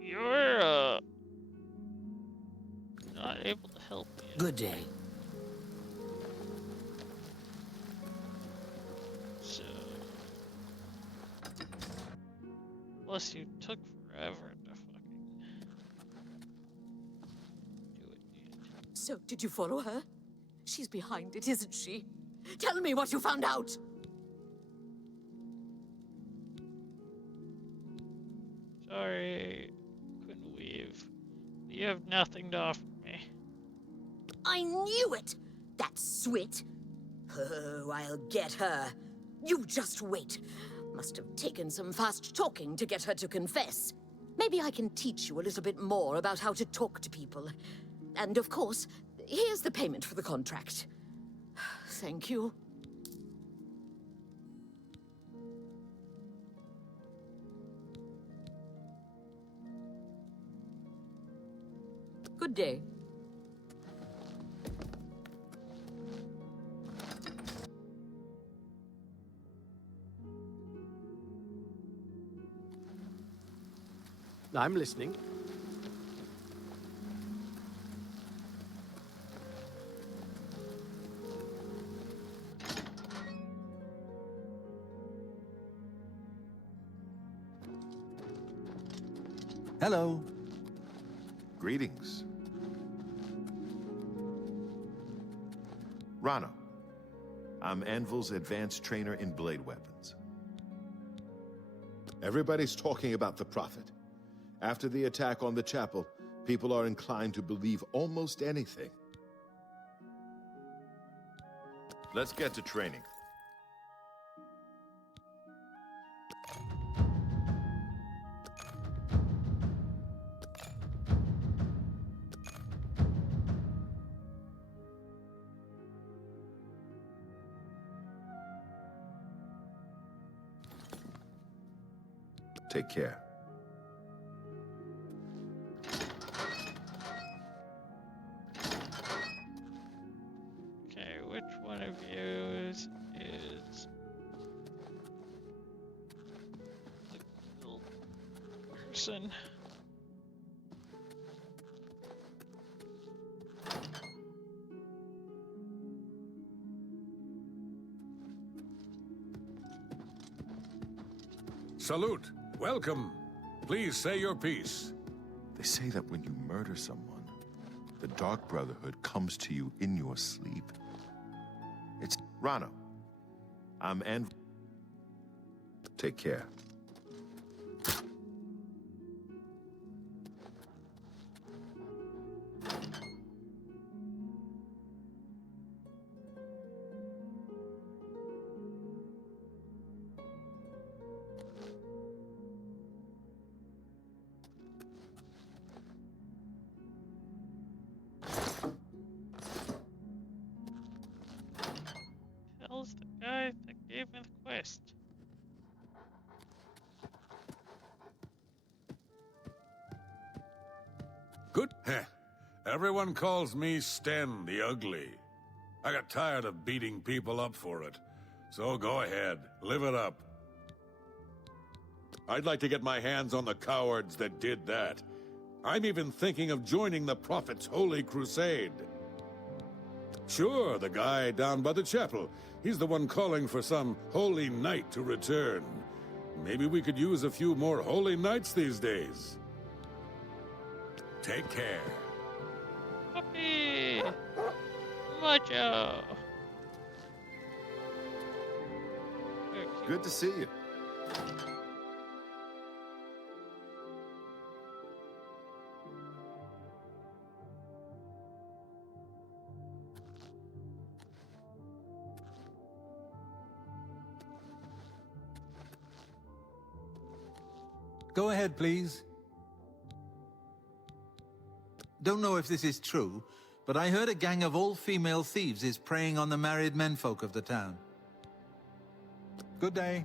You're, not able to help me. Good day. So... Plus, you took forever to fucking... do it, dude. So, did you follow her? She's behind it, isn't she? Tell me what you found out! Sorry, couldn't weave. You have nothing to offer me. I knew it! That Swit! Oh, I'll get her. You just wait. Must have taken some fast talking to get her to confess. Maybe I can teach you a little bit more about how to talk to people. And of course, here's the payment for the contract. Thank you. Good day. I'm listening. Hello. Greetings. Rano. I'm Anvil's advanced trainer in blade weapons. Everybody's talking about the Prophet. After the attack on the chapel, people are inclined to believe almost anything. Let's get to training. Take care. Okay, which one of you is the little person? Salute. Welcome. Please say your piece. They say that when you murder someone, The Dark Brotherhood comes to you in your sleep. It's Rano. I'm Take care. Hell's the guy that gave me the quest. Good. Heh. Everyone calls me Sten the Ugly. I got tired of beating people up for it. So go ahead, live it up. I'd like to get my hands on the cowards that did that. I'm even thinking of joining the Prophet's Holy Crusade. Sure, the guy down by the chapel. He's the one calling for some holy knight to return. Maybe we could use a few more holy knights these days. Take care. Puppy! Mojo! Good to see you. Go ahead, please. Don't know if this is true, but I heard a gang of all-female thieves is preying on the married menfolk of the town. Good day.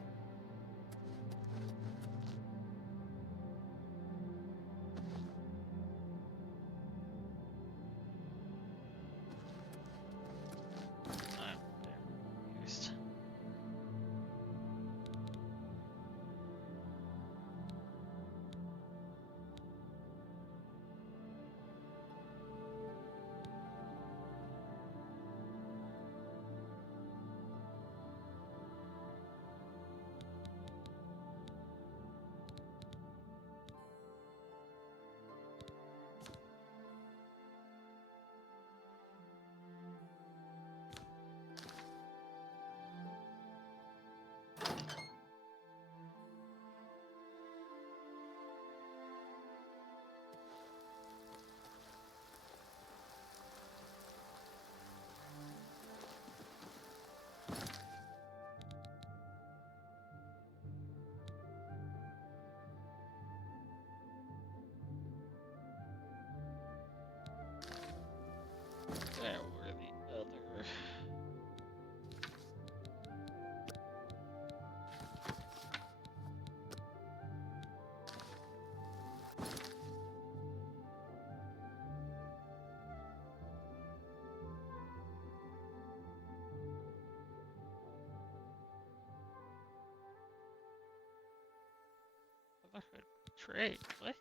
Where were the other? Brotherhood trade, what?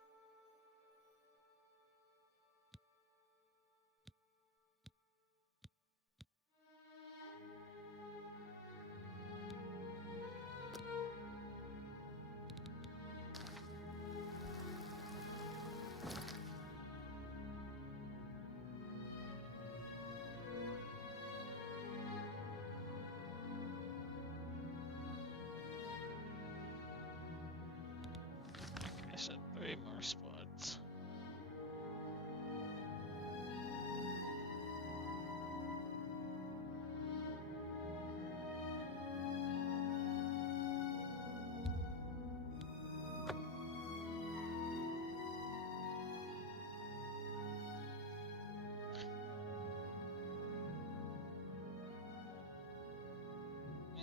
I said 3 more spots.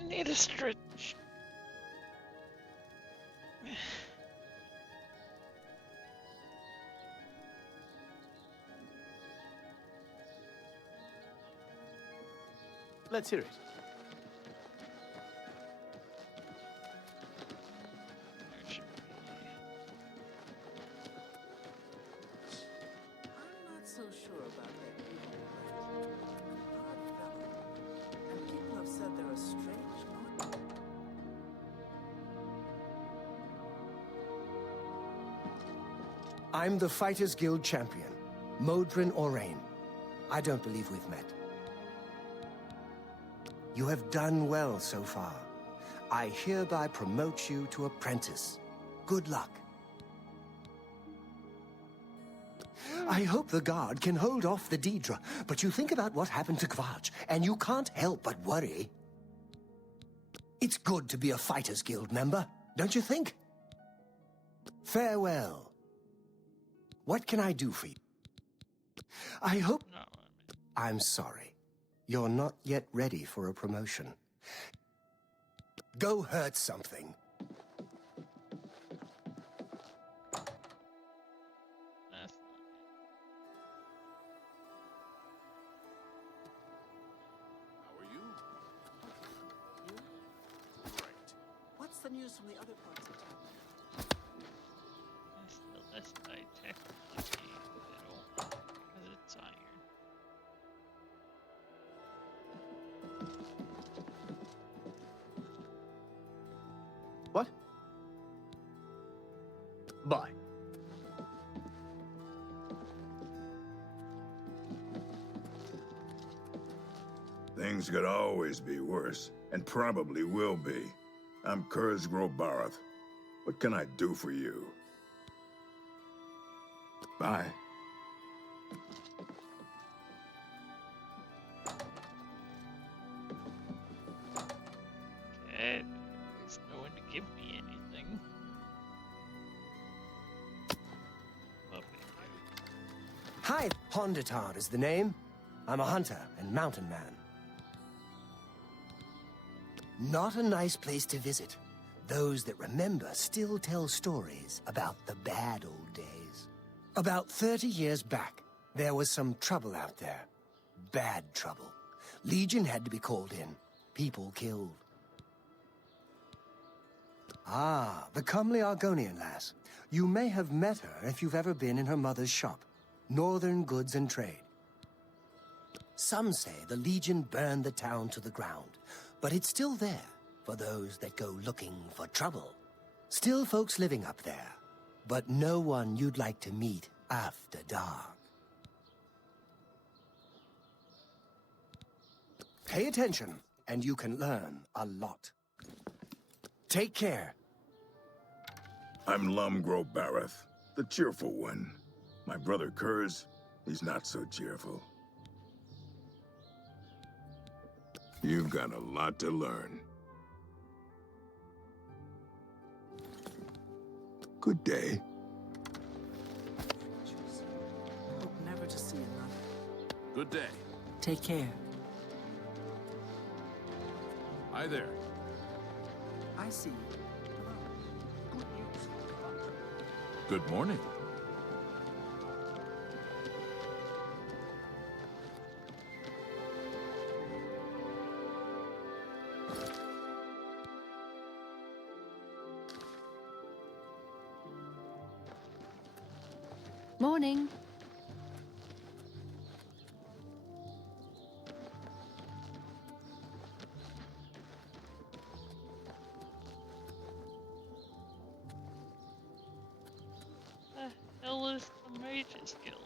Need a stretch. Let's hear it. I'm not so sure about that people left. An odd fellow. And people have said they're a strange lot. I'm the Fighters Guild champion. Modron Orain. I don't believe we've met. You have done well so far. I hereby promote you to apprentice. Good luck. I hope the guard can hold off the Daedra, but you think about what happened to Kvatch, and you can't help but worry. It's good to be a Fighters Guild member, don't you think? Farewell. What can I do for you? I hope... I'm sorry. You're not yet ready for a promotion. Go hurt something. What's the news from the other parts of town? That's the list I technically middle, because it's iron. What? Bye. Things could always be worse, and probably will be. I'm Kurz Grobarth. What can I do for you? Bye. Okay, there's no one to give me anything. Hi, Hondatar is the name. I'm a hunter and mountain man. Not a nice place to visit. Those that remember still tell stories about the bad old days. About 30 years back, there was some trouble out there. Bad trouble. Legion had to be called in. People killed. Ah, the comely Argonian lass. You may have met her if you've ever been in her mother's shop. Northern Goods and Trade. Some say the Legion burned the town to the ground, but it's still there for those that go looking for trouble. Still folks living up there, but no one you'd like to meet after dark. Pay attention, and you can learn a lot. Take care. I'm Lum Grobarth, the cheerful one. My brother Kurz, he's not so cheerful. You've got a lot to learn. Good day. Hope never to see another. Good day. Take care. Hi there. I see. Good morning. Morning. The hell is the Mages Guild?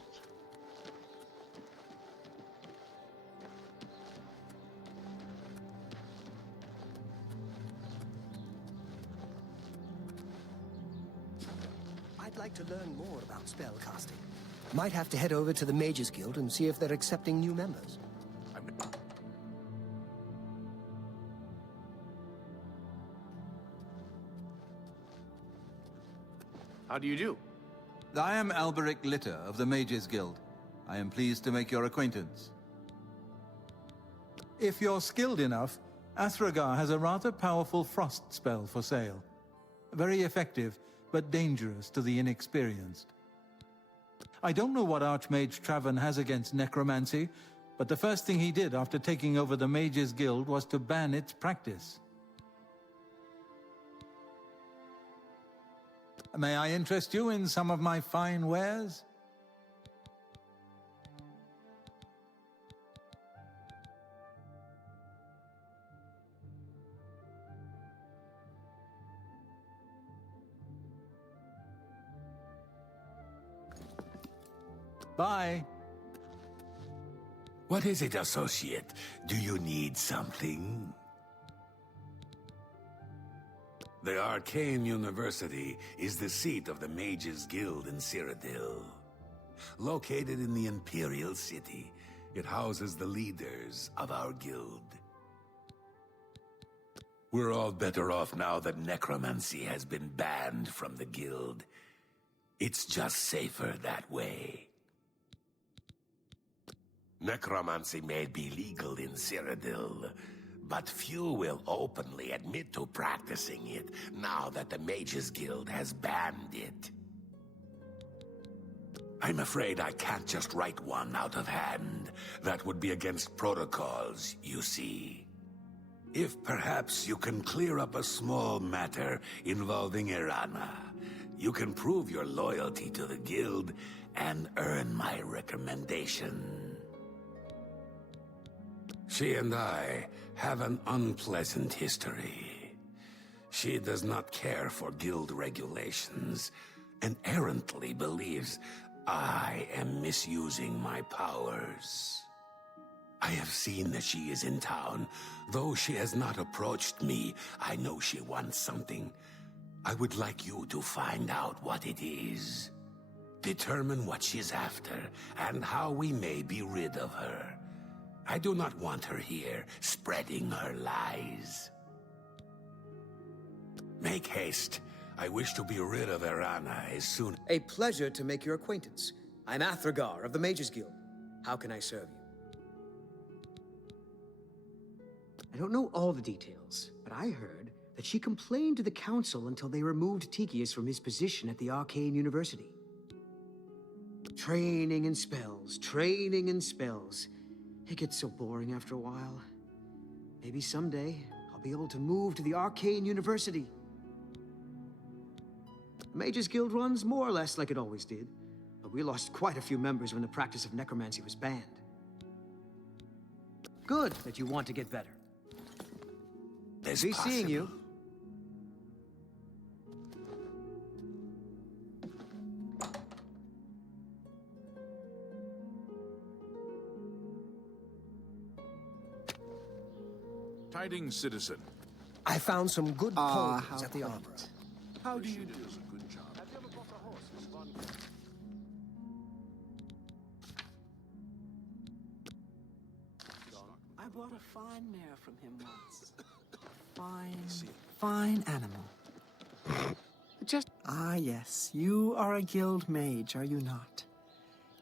I'd like to learn more about spellcasting. Might have to head over to the Mages Guild and see if they're accepting new members. How do you do? I am Alberic Litter of the Mages Guild. I am pleased to make your acquaintance. If you're skilled enough, Athragar has a rather powerful frost spell for sale. Very effective, but dangerous to the inexperienced. I don't know what Archmage Traven has against necromancy, but the first thing he did after taking over the Mages Guild was to ban its practice. May I interest you in some of my fine wares? Bye. What is it, associate? Do you need something? The Arcane University is the seat of the Mages Guild in Cyrodiil. Located in the Imperial City, it houses the leaders of our guild. We're all better off now that necromancy has been banned from the guild. It's just safer that way. Necromancy may be legal in Cyrodiil, but few will openly admit to practicing it now that the Mages Guild has banned it. I'm afraid I can't just write one out of hand. That would be against protocols, you see. If perhaps you can clear up a small matter involving Irana, you can prove your loyalty to the guild and earn my recommendation. She and I have an unpleasant history. She does not care for guild regulations and errantly believes I am misusing my powers. I have seen that she is in town. Though she has not approached me, I know she wants something. I would like you to find out what it is. Determine what she's after and how we may be rid of her. I do not want her here, spreading her lies. Make haste. I wish to be rid of Irana as soon... A pleasure to make your acquaintance. I'm Athragar of the Mages Guild. How can I serve you? I don't know all the details, but I heard that she complained to the council until they removed Tychius from his position at the Arcane University. Training and spells, training and spells. It gets so boring after a while. Maybe someday I'll be able to move to the Arcane University. The Mages Guild runs more or less like it always did, but we lost quite a few members when the practice of necromancy was banned. Good that you want to get better. Be seeing you. Tidings, citizen. I found some good poems at the opera. How do you do? I bought a fine mare from him once. Fine animal. Ah, yes, you are a guild mage, are you not?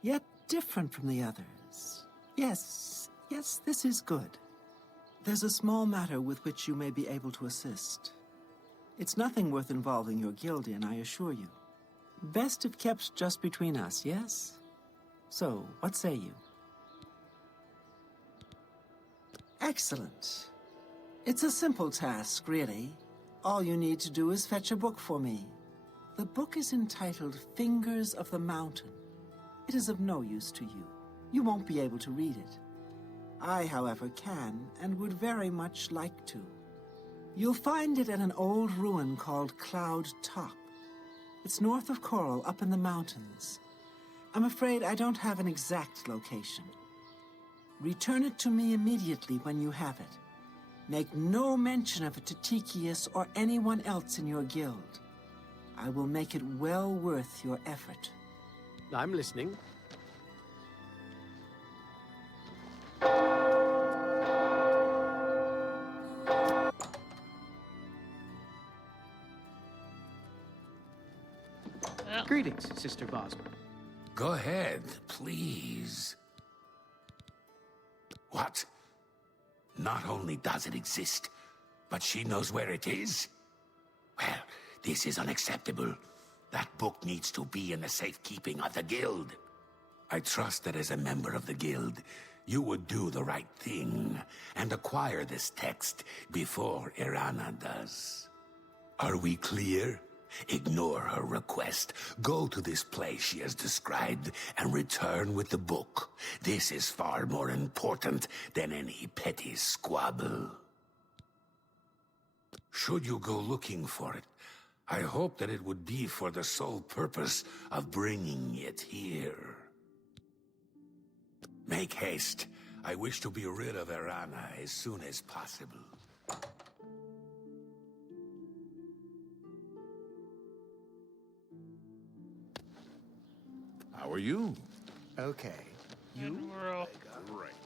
Yet different from the others. Yes, this is good. There's a small matter with which you may be able to assist. It's nothing worth involving your guild in, I assure you. Best if kept just between us, yes? So, what say you? Excellent. It's a simple task, really. All you need to do is fetch a book for me. The book is entitled Fingers of the Mountain. It is of no use to you. You won't be able to read it. I, however, can and would very much like to. You'll find it at an old ruin called Cloud Top. It's north of Coral, up in the mountains. I'm afraid I don't have an exact location. Return it to me immediately when you have it. Make no mention of it to Tychius or anyone else in your guild. I will make it well worth your effort. I'm listening. Greetings, Sister Bosma. Go ahead, please. What? Not only does it exist, but she knows where it is? Well, this is unacceptable. That book needs to be in the safekeeping of the guild. I trust that as a member of the guild, you would do the right thing and acquire this text before Irana does. Are we clear? Ignore her request. Go to this place she has described and return with the book. This is far more important than any petty squabble. Should you go looking for it, I hope that it would be for the sole purpose of bringing it here. Make haste. I wish to be rid of Erana as soon as possible. How are you? Okay. You? We're all Great.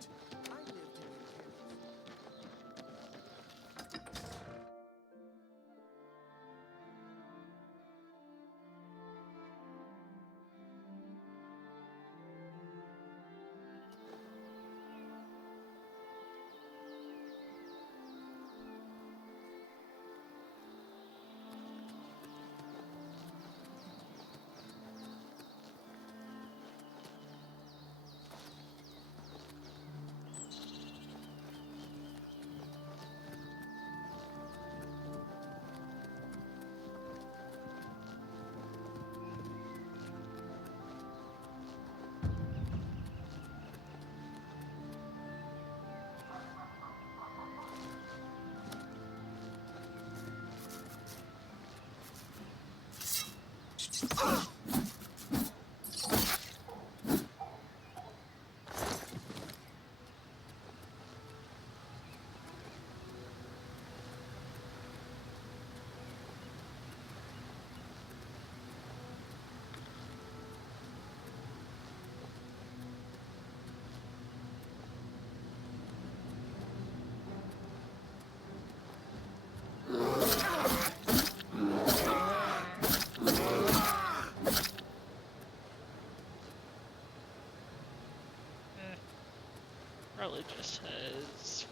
probably just has.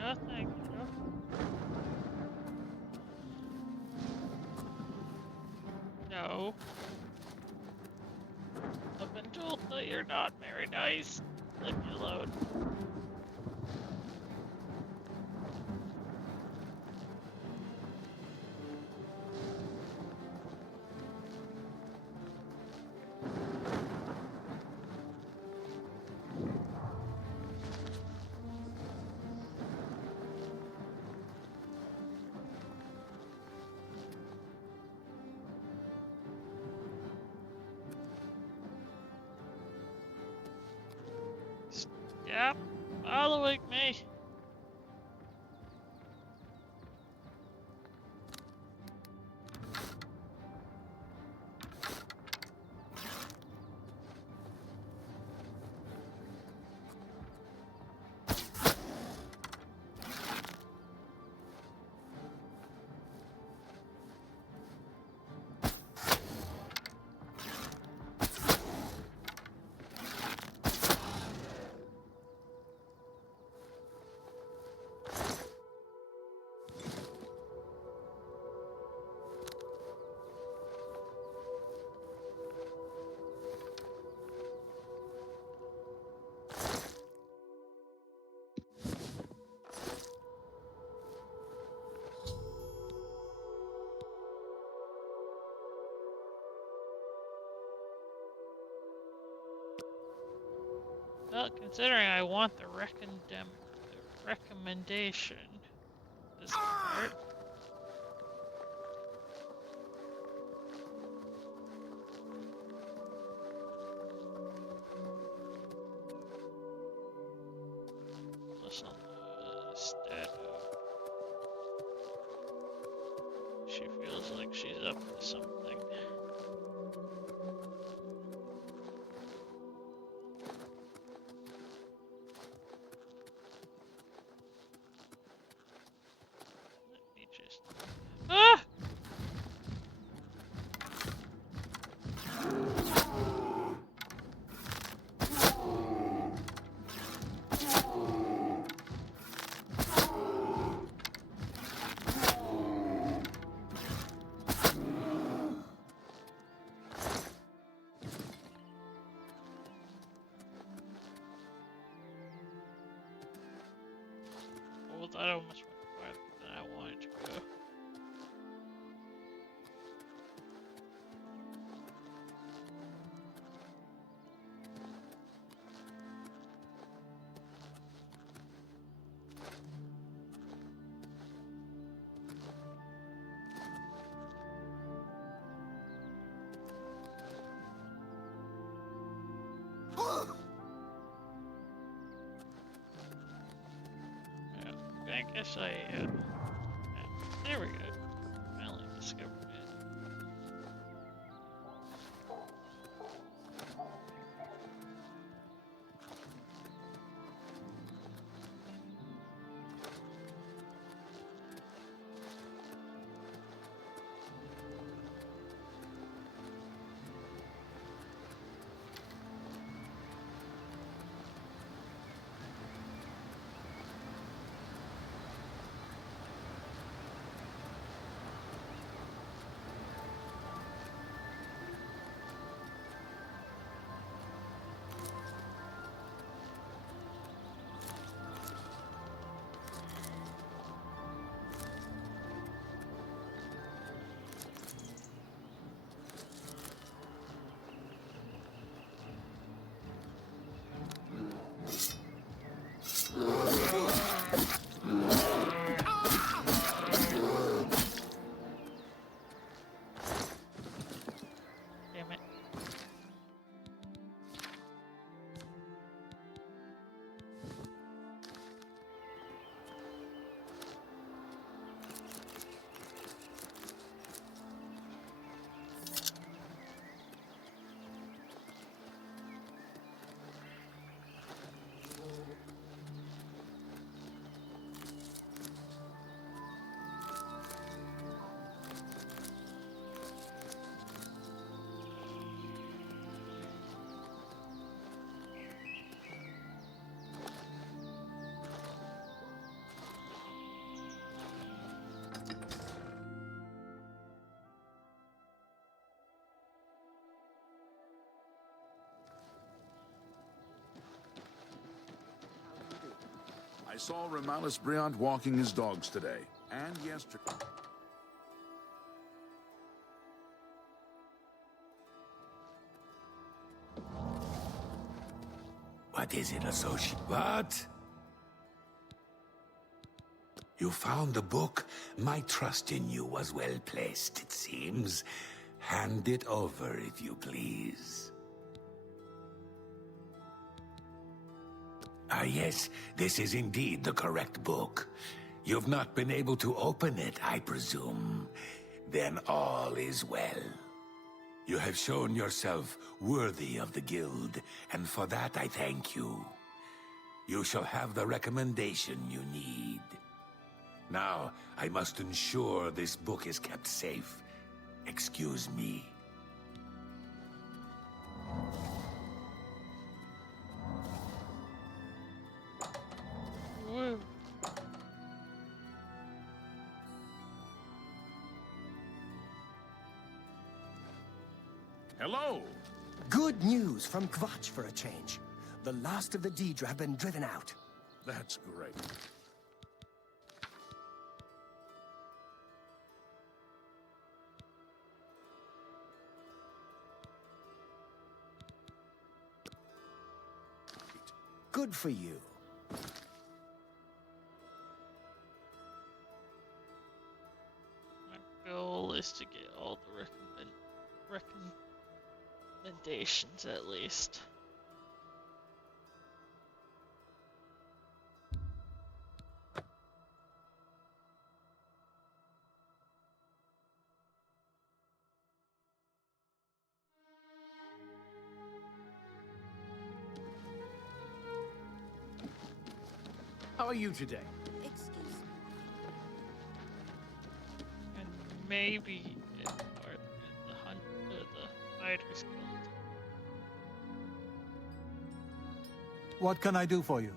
No, thank you. No. I've been told that you're not very nice. Leave me alone. Stop following me. Well, considering I want the recommendation, this part. Listen to stat. She feels like she's up to something. Ah! I almost went farther than I wanted to go. I guess there we go. Finally discovered it. Damn it. I saw Remalis Briand walking his dogs today, and yesterday. What is it, associate? What? You found the book? My trust in you was well placed, it seems. Hand it over, if you please. Ah, yes, this is indeed the correct book. You've not been able to open it, I presume. Then all is well. You have shown yourself worthy of the guild, and for that I thank you. You shall have the recommendation you need. Now, I must ensure this book is kept safe. Excuse me. Woo. Hello! Good news from Kvatch for a change. The last of the Daedra have been driven out. That's great. Good for you. My goal is to get all the recommendations at least. How are you today? Excuse me. And maybe farther in the Fighters Guild. What can I do for you?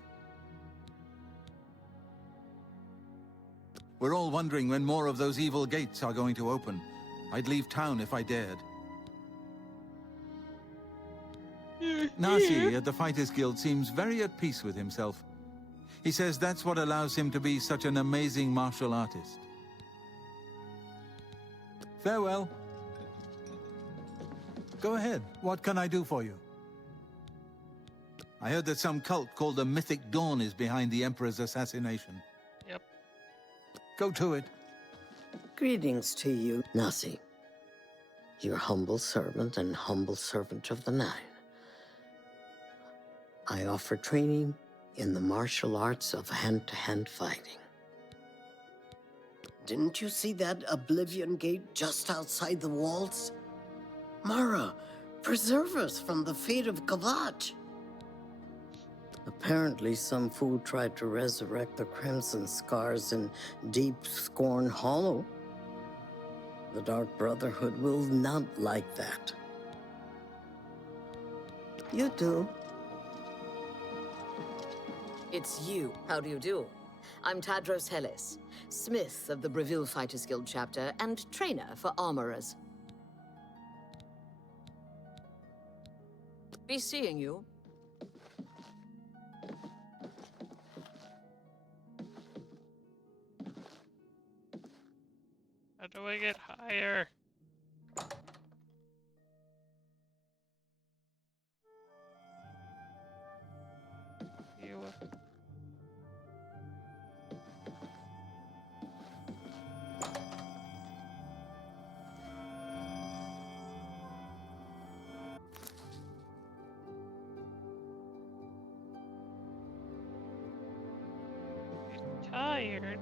We're all wondering when more of those evil gates are going to open. I'd leave town if I dared. Nasi at the Fighters Guild seems very at peace with himself. He says that's what allows him to be such an amazing martial artist. Farewell. Go ahead. What can I do for you? I heard that some cult called the Mythic Dawn is behind the Emperor's assassination. Yep. Go to it. Greetings to you, Nasi. Your humble servant and humble servant of the Nine. I offer training in the martial arts of hand-to-hand fighting. Didn't you see that Oblivion gate just outside the walls? Mara, preserve us from the fate of Kavach. Apparently, some fool tried to resurrect the Crimson Scars in Deep Scorn Hollow. The Dark Brotherhood will not like that. You do. It's you. How do you do? I'm Tadros Hellis, smith of the Breville Fighters Guild chapter and trainer for armorers. Be seeing you. How do I get higher? You. I'm tired.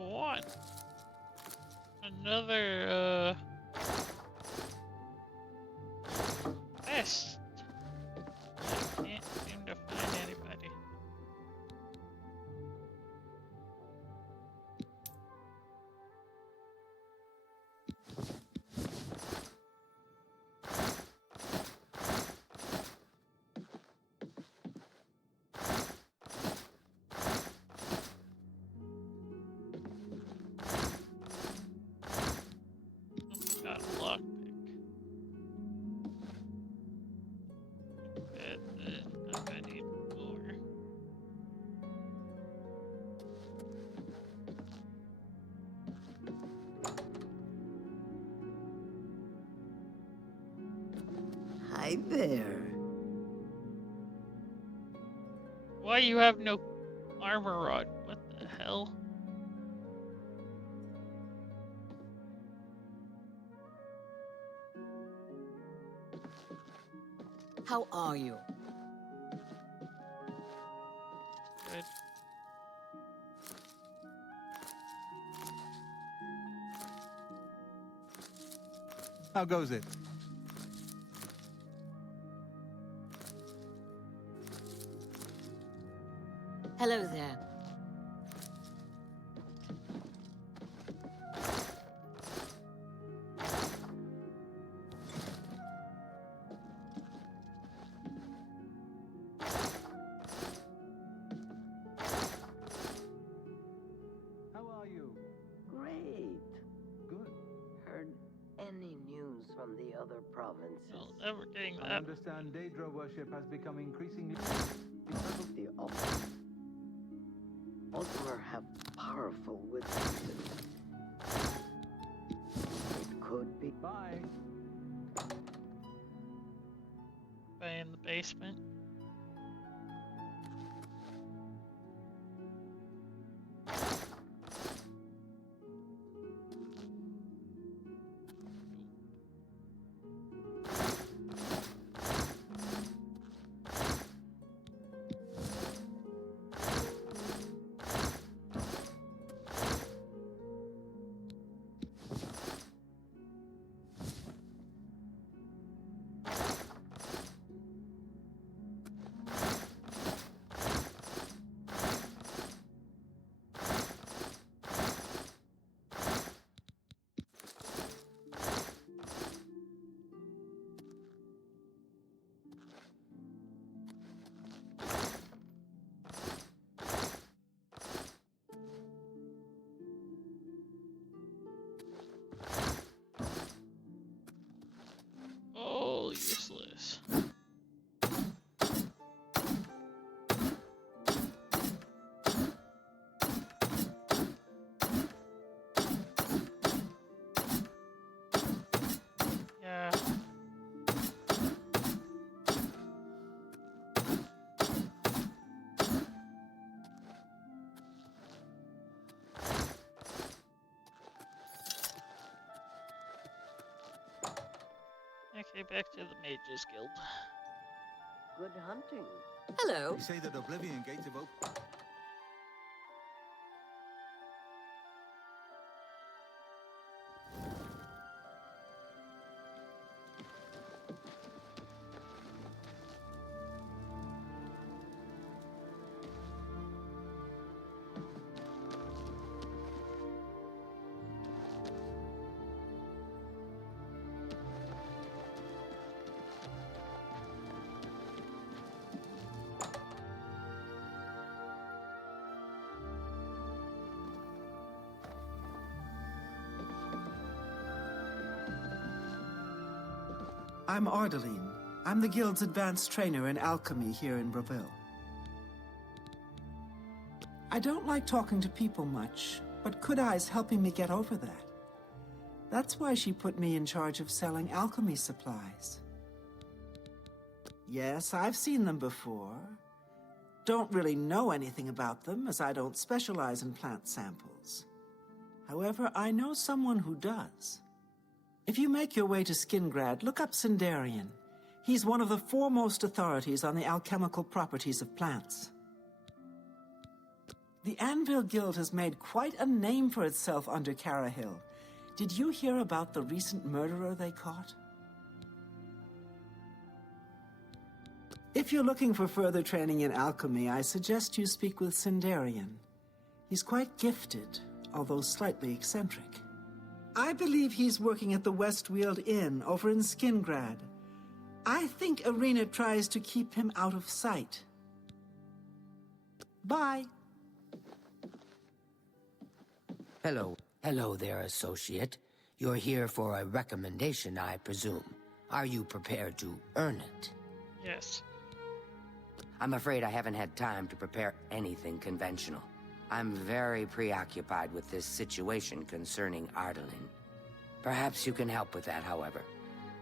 What? Another, quest. I can't seem to find anybody. Got a lockpick. I need more. Hi there. Why you have no armor rod? What the hell? How are you? good. How goes it? Hello there. How are you? Great. Good. Heard any news from the other provinces? Well, never getting I that. understand Daedra worship has become increasingly... The Ultima have powerful witnesses. It could be... Bye. In the basement. Oh, useless. Yeah. Okay, back to the Mages Guild. Good hunting. Hello. They say that Oblivion gates have opened. I'm Ardeline. I'm the Guild's advanced trainer in alchemy here in Breville. I don't like talking to people much, but Kudai's helping me get over that. That's why she put me in charge of selling alchemy supplies. Yes, I've seen them before. Don't really know anything about them, as I don't specialize in plant samples. However, I know someone who does. If you make your way to Skingrad, look up Sindarian. He's one of the foremost authorities on the alchemical properties of plants. The Anvil Guild has made quite a name for itself under Carahill. Did you hear about the recent murderer they caught? If you're looking for further training in alchemy, I suggest you speak with Sindarian. He's quite gifted, although slightly eccentric. I believe he's working at the Westweald Inn over in Skingrad. I think Irina tries to keep him out of sight. Bye. Hello. Hello there, associate. You're here for a recommendation, I presume. Are you prepared to earn it? Yes. I'm afraid I haven't had time to prepare anything conventional. I'm very preoccupied with this situation concerning Ardeline. Perhaps you can help with that, however.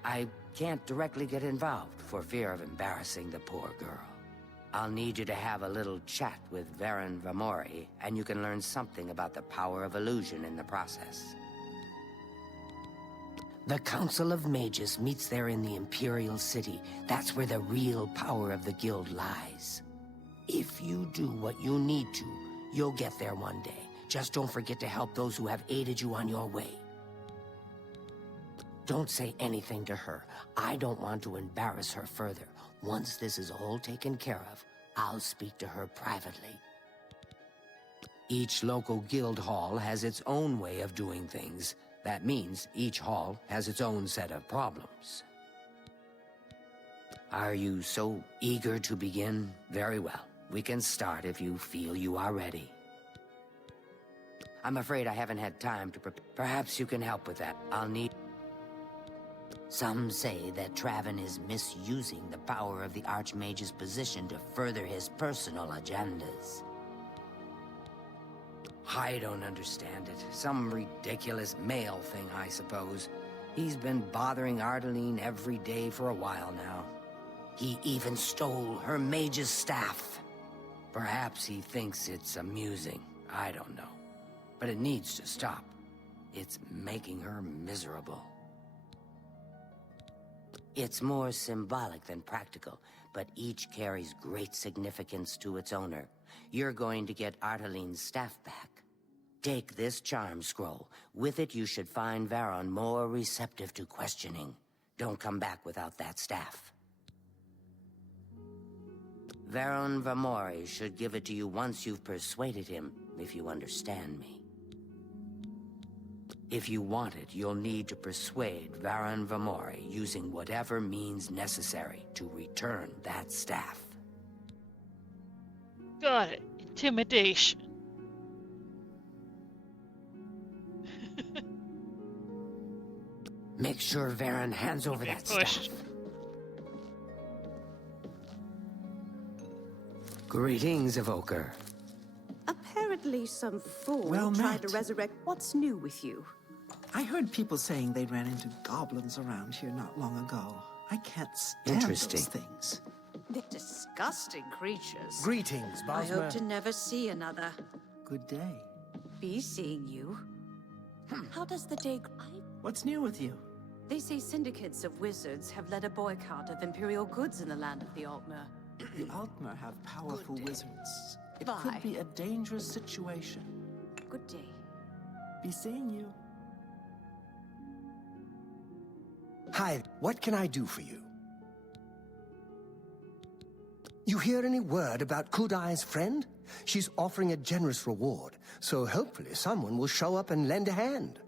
I can't directly get involved for fear of embarrassing the poor girl. I'll need you to have a little chat with Varen Vamori, and you can learn something about the power of illusion in the process. The Council of Mages meets there in the Imperial City. That's where the real power of the Guild lies. If you do what you need to, you'll get there one day. Just don't forget to help those who have aided you on your way. Don't say anything to her. I don't want to embarrass her further. Once this is all taken care of, I'll speak to her privately. Each local guild hall has its own way of doing things. That means each hall has its own set of problems. Are you so eager to begin? Very well. We can start if you feel you are ready. I'm afraid I haven't had time to prepare. Perhaps you can help with that. I'll need... Some say that Traven is misusing the power of the Archmage's position to further his personal agendas. I don't understand it. Some ridiculous male thing, I suppose. He's been bothering Ardeline every day for a while now. He even stole her mage's staff. Perhaps he thinks it's amusing. I don't know. But it needs to stop. It's making her miserable. It's more symbolic than practical, but each carries great significance to its owner. You're going to get Ardeline's staff back. Take this charm scroll. With it, you should find Varon more receptive to questioning. Don't come back without that staff. Varon Vamori should give it to you once you've persuaded him, if you understand me. If you want it, you'll need to persuade Varon Vamori using whatever means necessary to return that staff. Got it. Intimidation. Make sure Varon hands over that staff. Greetings, Evoker. Apparently some fool Well tried to met. resurrect. What's new with you? I heard people saying they ran into goblins around here not long ago. I can't stand Interesting. those things. They're disgusting creatures. Greetings, I hope Bosmer. to never see another. Good day. Be seeing you. How does the day... What's new with you? They say syndicates of wizards have led a boycott of Imperial goods in the land of the Altmer. The Altmer have powerful wizards. It Bye. could be a dangerous situation. Good day. Be seeing you. Hi, what can I do for you? You hear any word about Kudai's friend? She's offering a generous reward, so hopefully someone will show up and lend a hand.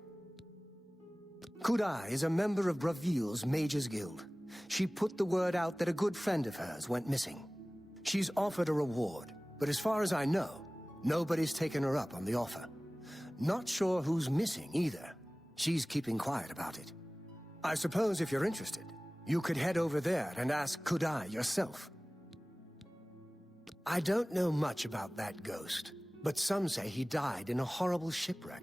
Kudai is a member of Bravil's Mages Guild. She put the word out that a good friend of hers went missing. She's offered a reward, but as far as I know, nobody's taken her up on the offer. Not sure who's missing either. She's keeping quiet about it. I suppose if you're interested, you could head over there and ask Kudai yourself. I don't know much about that ghost, but some say he died in a horrible shipwreck.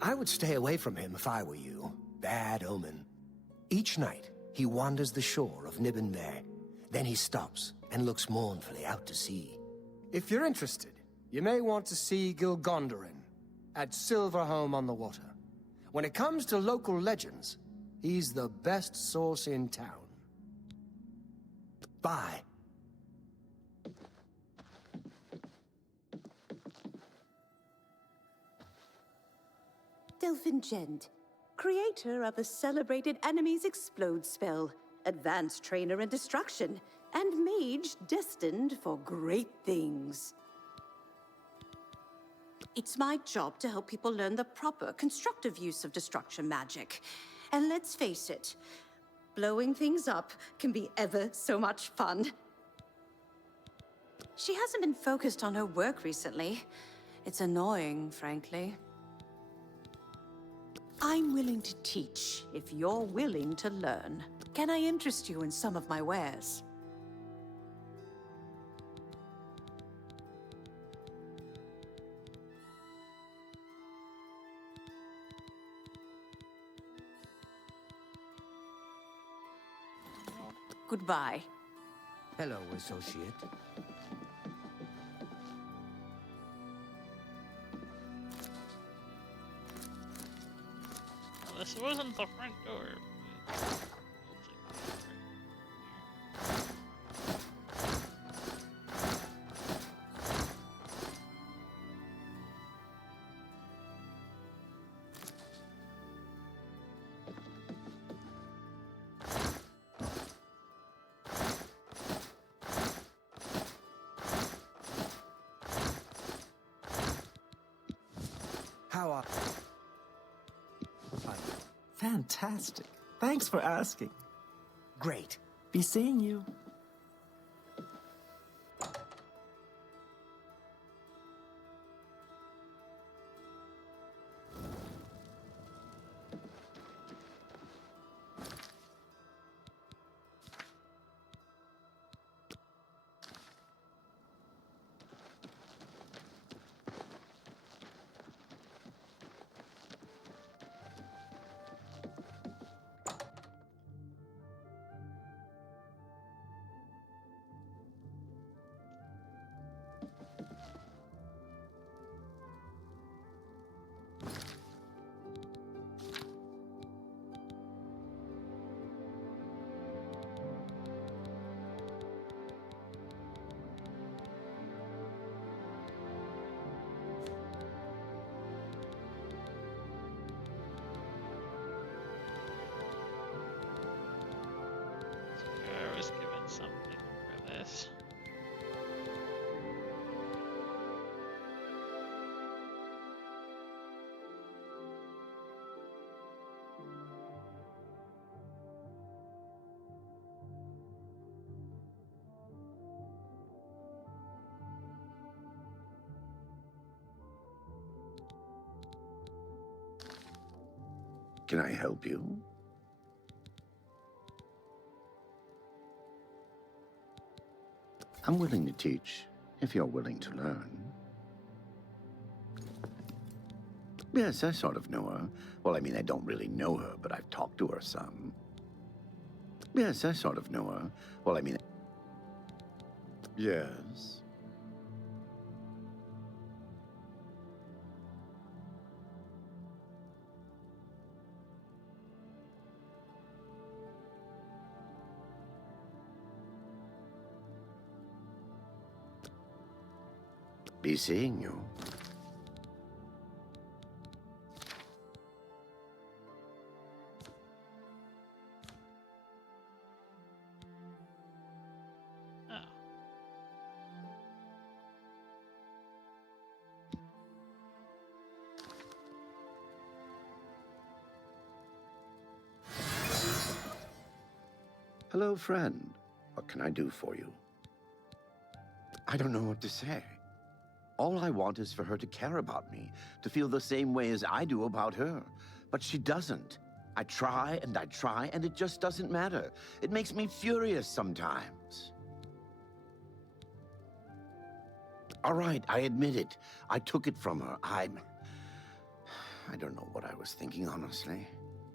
I would stay away from him if I were you. Bad omen. Each night, he wanders the shore of Nibben Bay. Then he stops and looks mournfully out to sea. If you're interested, you may want to see Gilgondarin at Silverholm on the Water. When it comes to local legends, he's the best source in town. Bye. Delphin Gent, creator of the celebrated Enemies Explode spell, advanced trainer in destruction, and mage destined for great things. It's my job to help people learn the proper, constructive use of destruction magic. And let's face it, blowing things up can be ever so much fun. She hasn't been focused on her work recently. It's annoying, frankly. I'm willing to teach if you're willing to learn. Can I interest you in some of my wares? Goodbye. Hello, associate. Well, this wasn't the front door. How are... Fantastic. Thanks for asking. Great. Be seeing you. I was given something for this. Can I help you? I'm willing to teach, if you're willing to learn. Yes, I sort of know her. Well, I mean, I don't really know her, but I've talked to her some. Yes, I sort of know her. Well, I mean... Yes. Be seeing you. Oh. Hello, friend. What can I do for you? I don't know what to say. All I want is for her to care about me, to feel the same way as I do about her. But she doesn't. I try, and it just doesn't matter. It makes me furious sometimes. All right, I admit it. I took it from her. I don't know what I was thinking, honestly.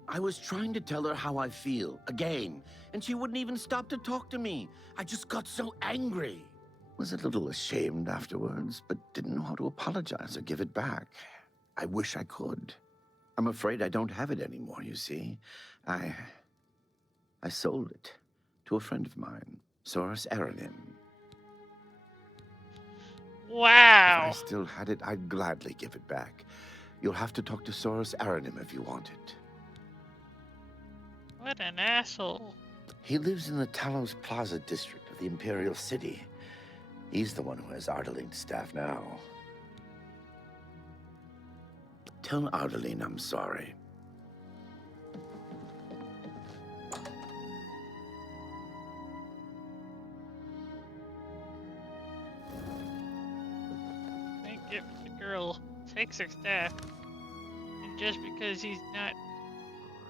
I was trying to tell her how I feel, again, and she wouldn't even stop to talk to me. I just got so angry. Was a little ashamed afterwards, but didn't know how to apologize or give it back. I wish I could. I'm afraid I don't have it anymore, you see. I sold it to a friend of mine, Soros Aranim. Wow. If I still had it, I'd gladly give it back. You'll have to talk to Soros Aranim if you want it. What an asshole. He lives in the Talos Plaza district of the Imperial City. He's the one who has Ardaline's staff now. Tell Ardaline I'm sorry. I think if the girl takes her staff, and just because he's not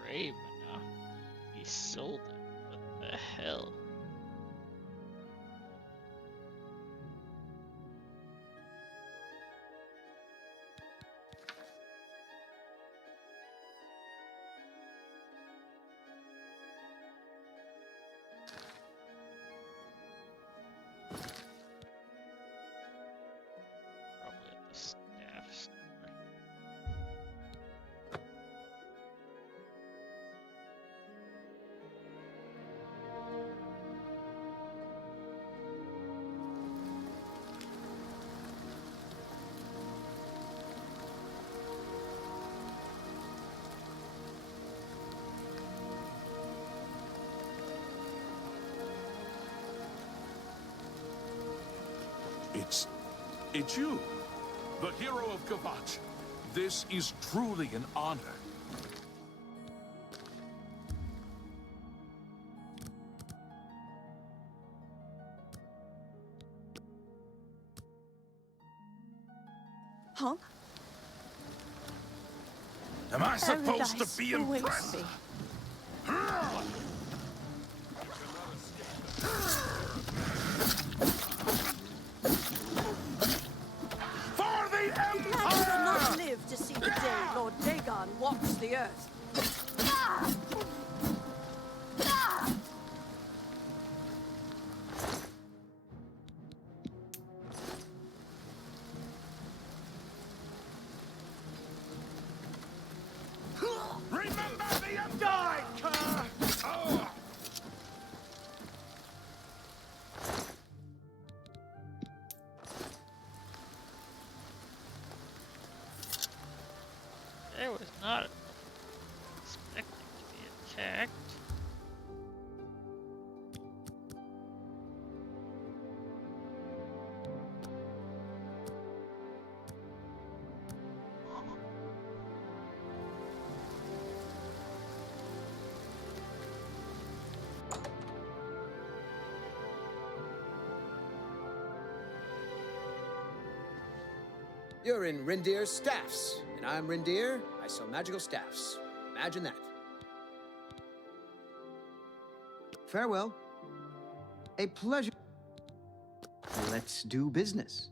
brave enough, he sold it. What the hell? Probably at the staff store. It's you, the hero of Kvatch. This is truly an honor. Huh? Am I supposed to be awaits impressed? me. For the Man will Empire! not live to see the day Lord Dagon walks the earth. Remember the Empire! Die, Kerr! Oh. I was not expecting to be attacked. You're in Rindir's staffs, and I'm Rindir. I sell magical staffs. Imagine that. Farewell. A pleasure. Let's do business.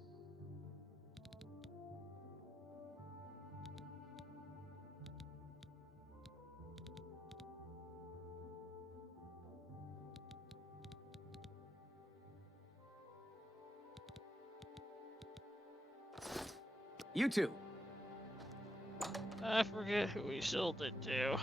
You too. I forget who we sold it to.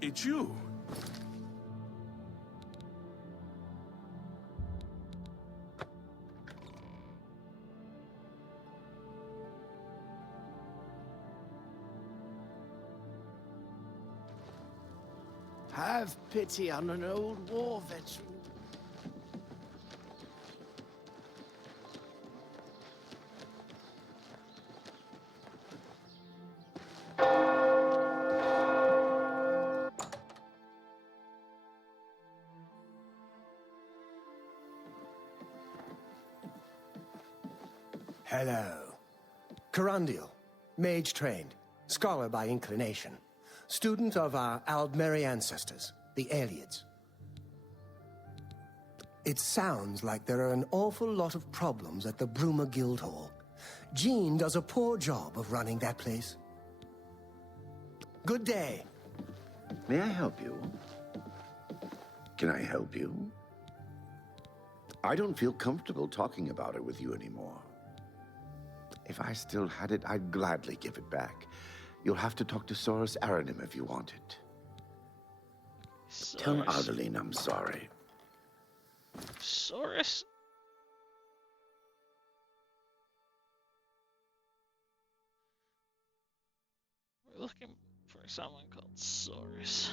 It's you. Have pity on an old war veteran. Hello. Carandial, mage trained, scholar by inclination, student of our Aldmeri ancestors, the Aelids. It sounds like there are an awful lot of problems at the Bruma Guildhall. Jean does a poor job of running that place. Good day. May I help you? Can I help you? I don't feel comfortable talking about it with you anymore. If I still had it, I'd gladly give it back. You'll have to talk to Saurus Aranim if you want it. Tell Ardeline I'm sorry. Saurus? We're looking for someone called Saurus.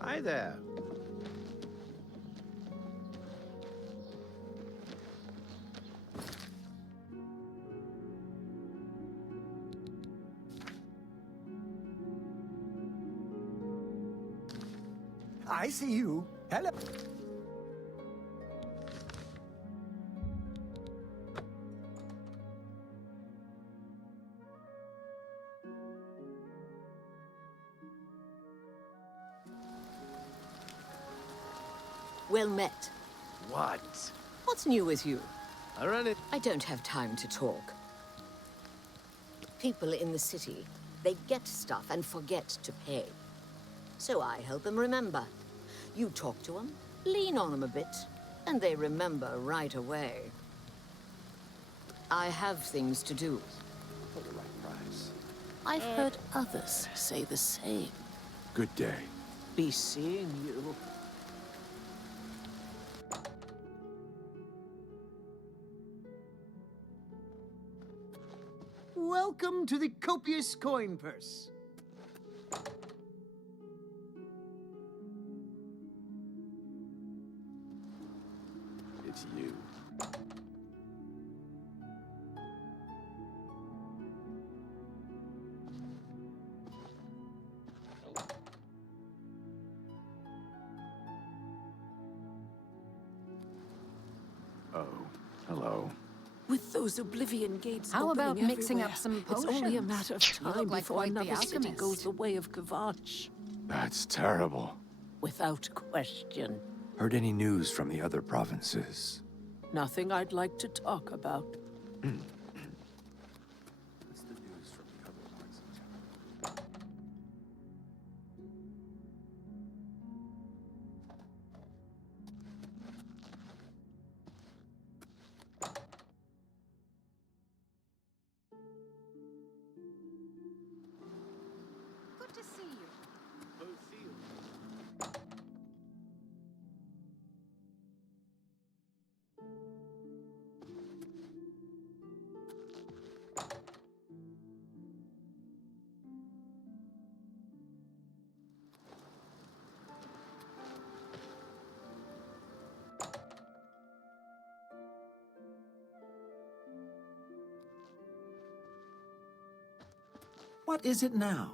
Hi there. I see you. Hello. Well met. What? What's new with you? I run it. I don't have time to talk. People in the city, they get stuff and forget to pay. So I help them remember. You talk to them, lean on them a bit, and they remember right away. I have things to do. For the right price. I've heard others say the same. Good day. Be seeing you. welcome to the copious coin purse. It's you. Oh, hello. With those Oblivion gates How opening about mixing everywhere, up some it's only a potions? matter of You look time like before quite the another city alchemist. goes the way of Kvatch. That's terrible. Without question. Heard any news from the other provinces? Nothing I'd like to talk about. What's the news from the other parts of town? Good to see you. What is it now?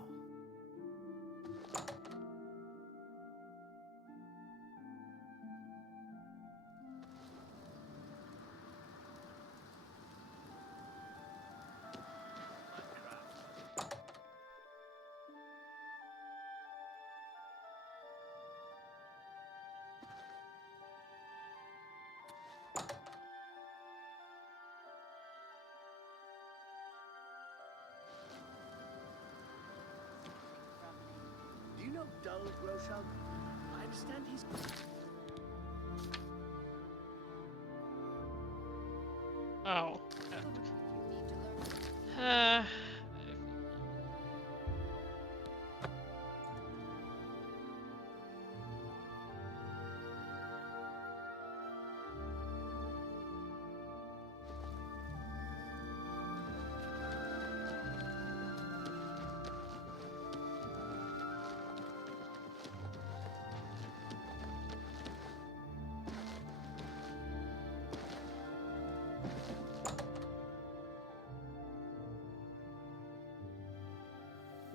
Do you know Dull Groshug? I understand he's... Oh.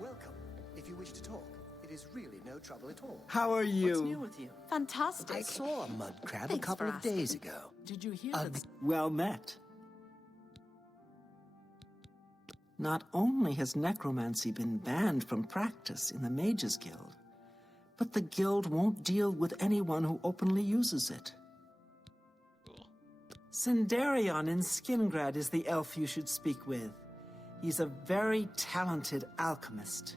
Welcome. If you wish to talk, it is really no trouble at all. How are you? What's new with you? Fantastic. I saw a mud crab a Thanks couple for of days ago. Did you hear that? Well met. Not only has necromancy been banned from practice in the Mages Guild, but the guild won't deal with anyone who openly uses it. Sindarion in Skingrad is the elf you should speak with. He's a very talented alchemist.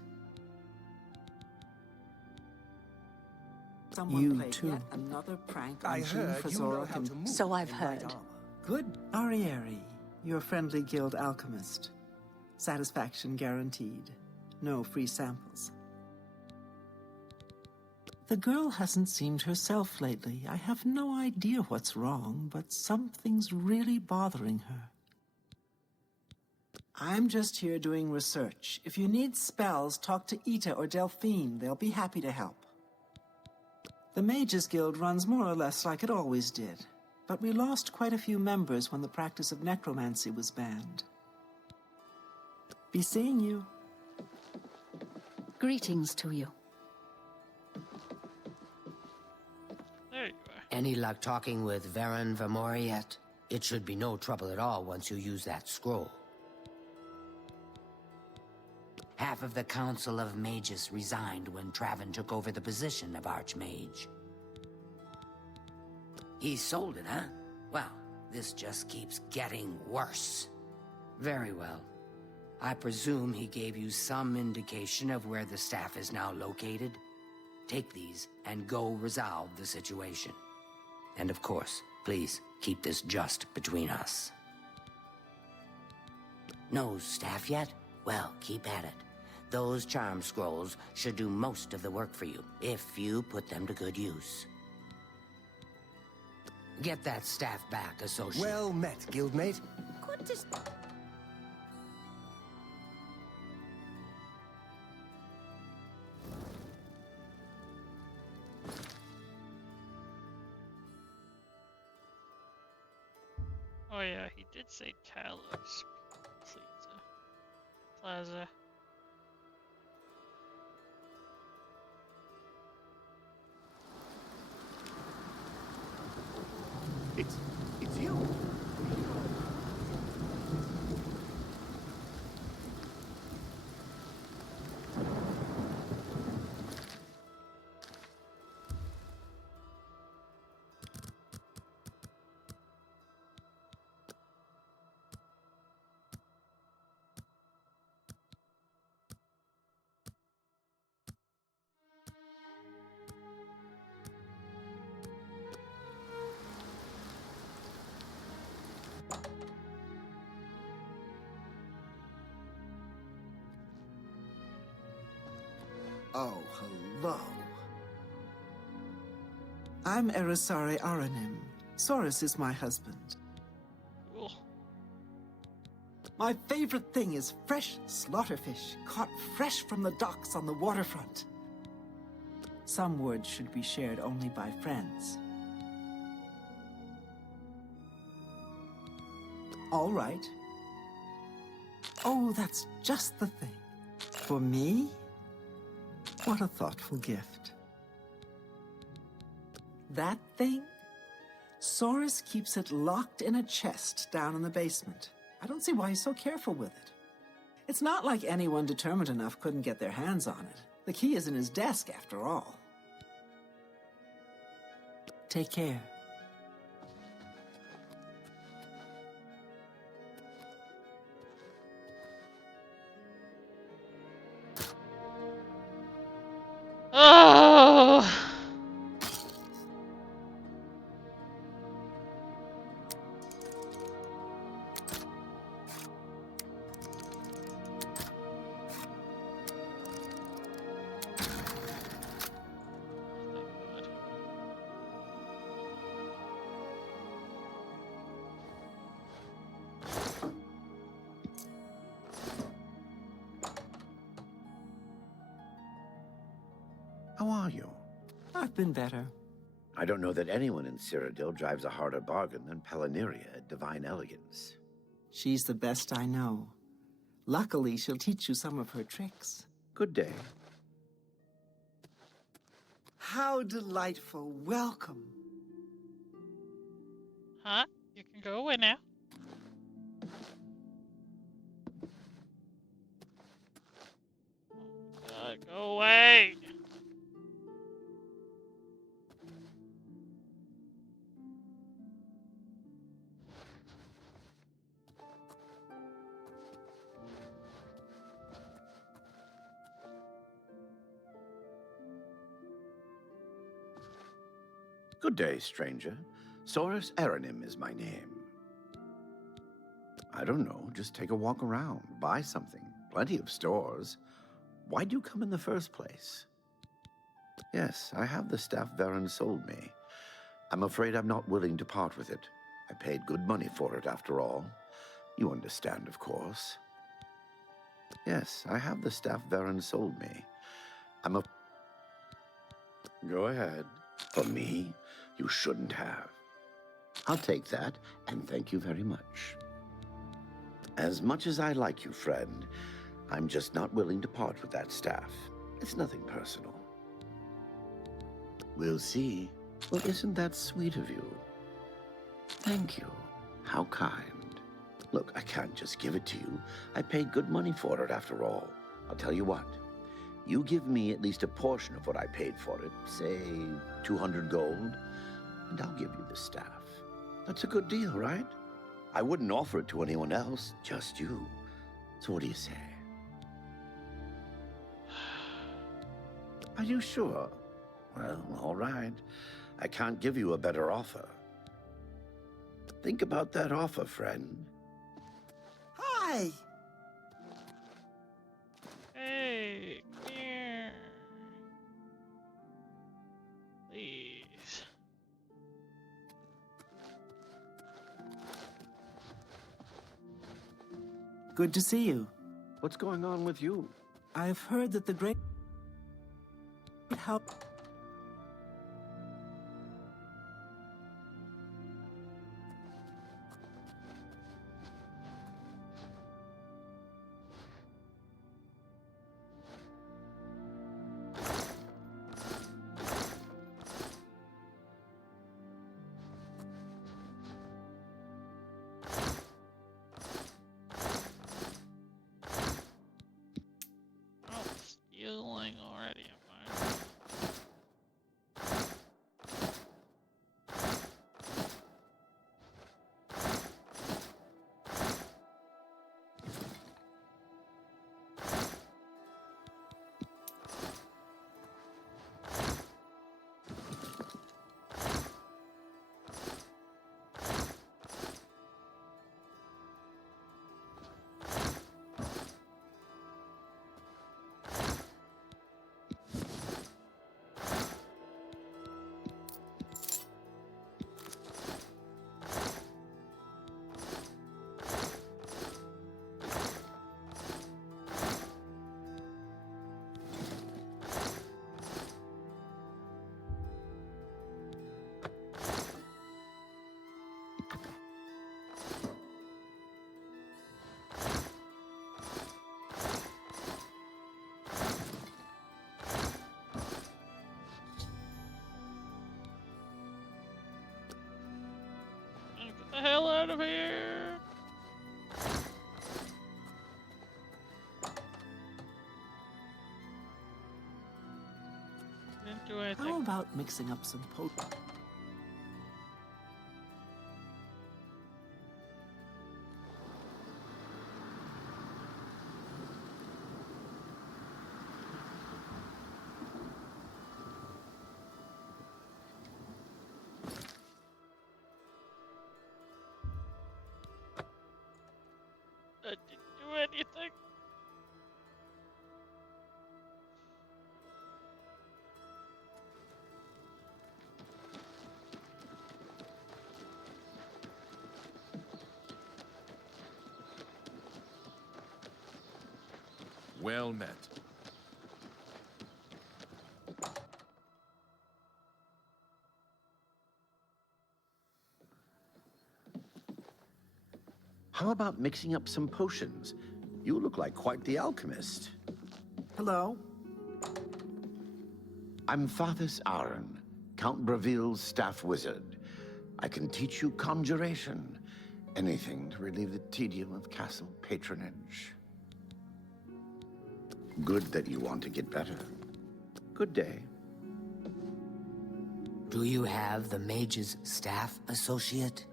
Someone You played too. yet another prank on I June heard you know Fazorok how and to move So I've in light heard. armor. Good. Arieri, your friendly guild alchemist. Satisfaction guaranteed. No free samples. The girl hasn't seemed herself lately. I have no idea what's wrong, but something's really bothering her. I'm just here doing research. If you need spells, talk to Ita or Delphine. They'll be happy to help. The Mages Guild runs more or less like it always did, but we lost quite a few members when the practice of necromancy was banned. Be seeing you. Greetings to you. There you are. Any luck talking with Varen Vamori yet? It should be no trouble at all once you use that scroll. Half of the Council of Mages resigned when Traven took over the position of Archmage. He sold it, huh? Well, this just keeps getting worse. Very well. I presume he gave you some indication of where the staff is now located? Take these and go resolve the situation. And of course, please keep this just between us. No staff yet? Well, keep at it. Those charm scrolls should do most of the work for you, if you put them to good use. Get that staff back, associate. Well met, guildmate. Good to... Oh yeah, he did say Talos Plaza. It's you. Oh, hello. I'm Erisari Aranim. Soros is my husband. Cool. My favorite thing is fresh slaughterfish, caught fresh from the docks on the waterfront. Some words should be shared only by friends. All right. Oh, that's just the thing. For me? What a thoughtful gift. That thing? Soros keeps it locked in a chest down in the basement. I don't see why he's so careful with it. It's not like anyone determined enough couldn't get their hands on it. The key is in his desk, after all. Take care. Oh! How are you? I've been better. I don't know that anyone in Cyrodiil drives a harder bargain than Pelineria at Divine Elegance. She's the best I know. Luckily, she'll teach you some of her tricks. Good day. How delightful. Welcome. Huh? You can go away now. God, go away! Good day, stranger. Soros Aranim is my name. I don't know, just take a walk around, buy something. Plenty of stores. Why'd you come in the first place? Yes, I have the staff Varen sold me. I'm afraid I'm not willing to part with it. I paid good money for it, after all. You understand, of course. Yes, I have the staff Varen sold me. Go ahead. For me, you shouldn't have. I'll take that, and thank you very much. As much as I like you, friend, I'm just not willing to part with that staff. It's nothing personal. We'll see. Well, isn't that sweet of you? Thank you. How kind. Look, I can't just give it to you. I paid good money for it, after all. I'll tell you what. You give me at least a portion of what I paid for it, say 200 gold, and I'll give you the staff. That's a good deal, right? I wouldn't offer it to anyone else, just you. So what do you say? Are you sure? Well, all right. I can't give you a better offer. Think about that offer, friend. Hi! Hey, come here. Please. Good to see you. What's going on with you? I've heard that the great help. the hell out of here! Didn't do anything. How about mixing up some potions? I didn't do anything. Well met. How about mixing up some potions? You look like quite the alchemist. Hello? I'm Fathers Aaron, Count Breville's staff wizard. I can teach you conjuration. Anything to relieve the tedium of castle patronage. Good that you want to get better. Good day. Do you have the mage's staff, associate?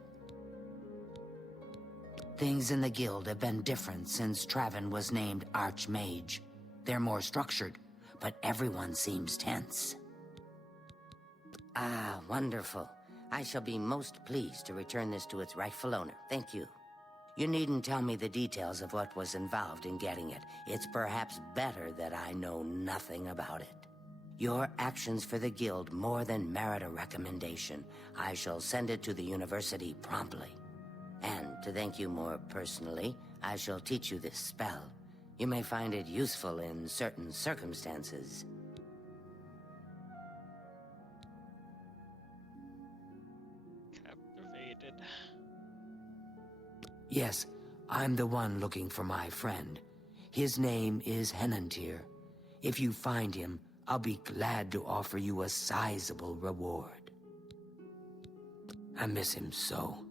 Things in the guild have been different since Traven was named Archmage. They're more structured, but everyone seems tense. Ah, wonderful. I shall be most pleased to return this to its rightful owner. Thank you. You needn't tell me the details of what was involved in getting it. It's perhaps better that I know nothing about it. Your actions for the guild more than merit a recommendation. I shall send it to the university promptly. And to thank you more personally, I shall teach you this spell. You may find it useful in certain circumstances. Captivated. Yes, I'm the one looking for my friend. His name is Henantir. If you find him, I'll be glad to offer you a sizable reward. I miss him so.